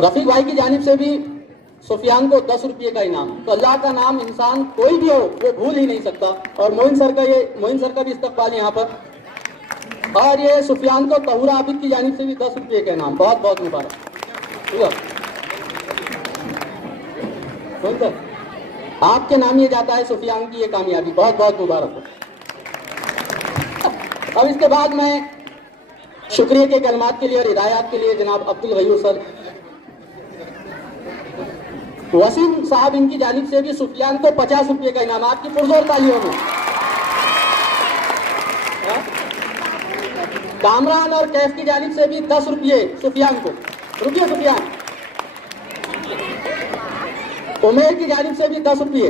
रफीक भाई की जानिब से भी सुफियान को 10 रुपये का इनाम। तो अल्लाह का नाम इंसान कोई भी हो वो भूल ही नहीं सकता। और मोइन सर का भी इस्तकबाल यहाँ पर। और ये सुफियान को तहुरा आबिद की जानिब से भी 10 रुपये का इनाम। बहुत बहुत मुबारक। ठीक है, आपके नाम ये जाता है सुफियान की ये कामयाबी। बहुत बहुत मुबारक हो। अब इसके बाद मैं शुक्रिया के कलमात के लिए और हिदायत के लिए जनाब अब्दुल गयूर सर, वसीम साहब, इनकी जानिब से भी सुफियान को 50 रुपये का इनाम। आपकी पुरजोर तालियों में। कामरान और कैफ की जानिब से भी 10 रुपये सुफियान को। रुपये सुफियान। उमेर की जानिब से भी 10 रुपये।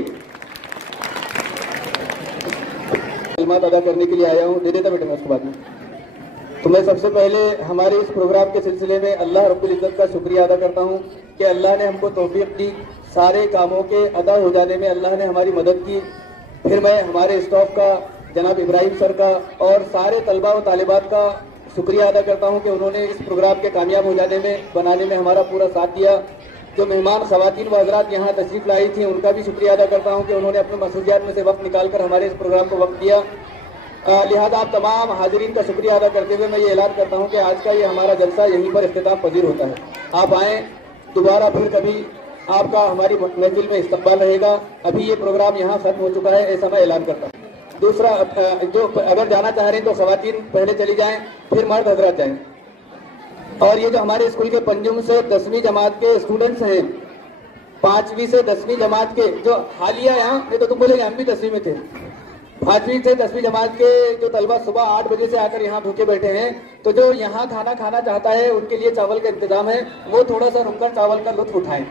कलमात अदा करने के लिए आया हूँ। दे देता बेटा मैं उसके बाद में। तो मैं सबसे पहले हमारे इस प्रोग्राम के सिलसिले में अल्लाह रब्बुल इज्जत का शुक्रिया अदा करता हूँ कि अल्लाह ने हमको तौफीक दी, सारे कामों के अदा हो जाने में अल्लाह ने हमारी मदद की। फिर मैं हमारे स्टाफ का जनाब इब्राहिम सर का और सारे तलबा व तालिबात का शुक्रिया अदा करता हूं कि उन्होंने इस प्रोग्राम के कामयाब हो जाने में बनाने में हमारा पूरा साथ दिया। जो मेहमान खवातीन व हजरात यहाँ तशरीफ लाई थी उनका भी शुक्रिया अदा करता हूँ कि उन्होंने अपने मसरूफियात में से वक्त निकालकर हमारे इस प्रोग्राम को वक्त दिया। लिहाजा आप तमाम हाजिरीन का शुक्रिया अदा करते हुए मैं ये ऐलान करता हूँ कि आज का ये हमारा जलसा यहीं पर इख्तिताम पजीर होता है। आप आएँ, दोबारा फिर कभी आपका हमारी महफिल में इस्तकबाल रहेगा। अभी ये प्रोग्राम यहाँ खत्म हो चुका है, ऐसा मैं ऐलान करता हूँ। दूसरा, जो अगर जाना चाह रहे हैं तो खवातीन पहले चली जाएं, फिर मर्द हजरात जाएं। और ये जो हमारे स्कूल के पंजुम से 10वीं जमात के स्टूडेंट्स हैं, 5वीं से 10वीं जमात के जो हालिया यहाँ, नहीं तो तुम बोलेंगे हम भी 10वीं में थे, 5वीं से 10वीं जमात के जो तलबा सुबह 8 बजे से आकर यहाँ भूखे बैठे हैं, तो जो यहाँ खाना खाना चाहता है उनके लिए चावल का इंतजाम है, वो थोड़ा सा रुककर चावल का लुत्फ उठाएं।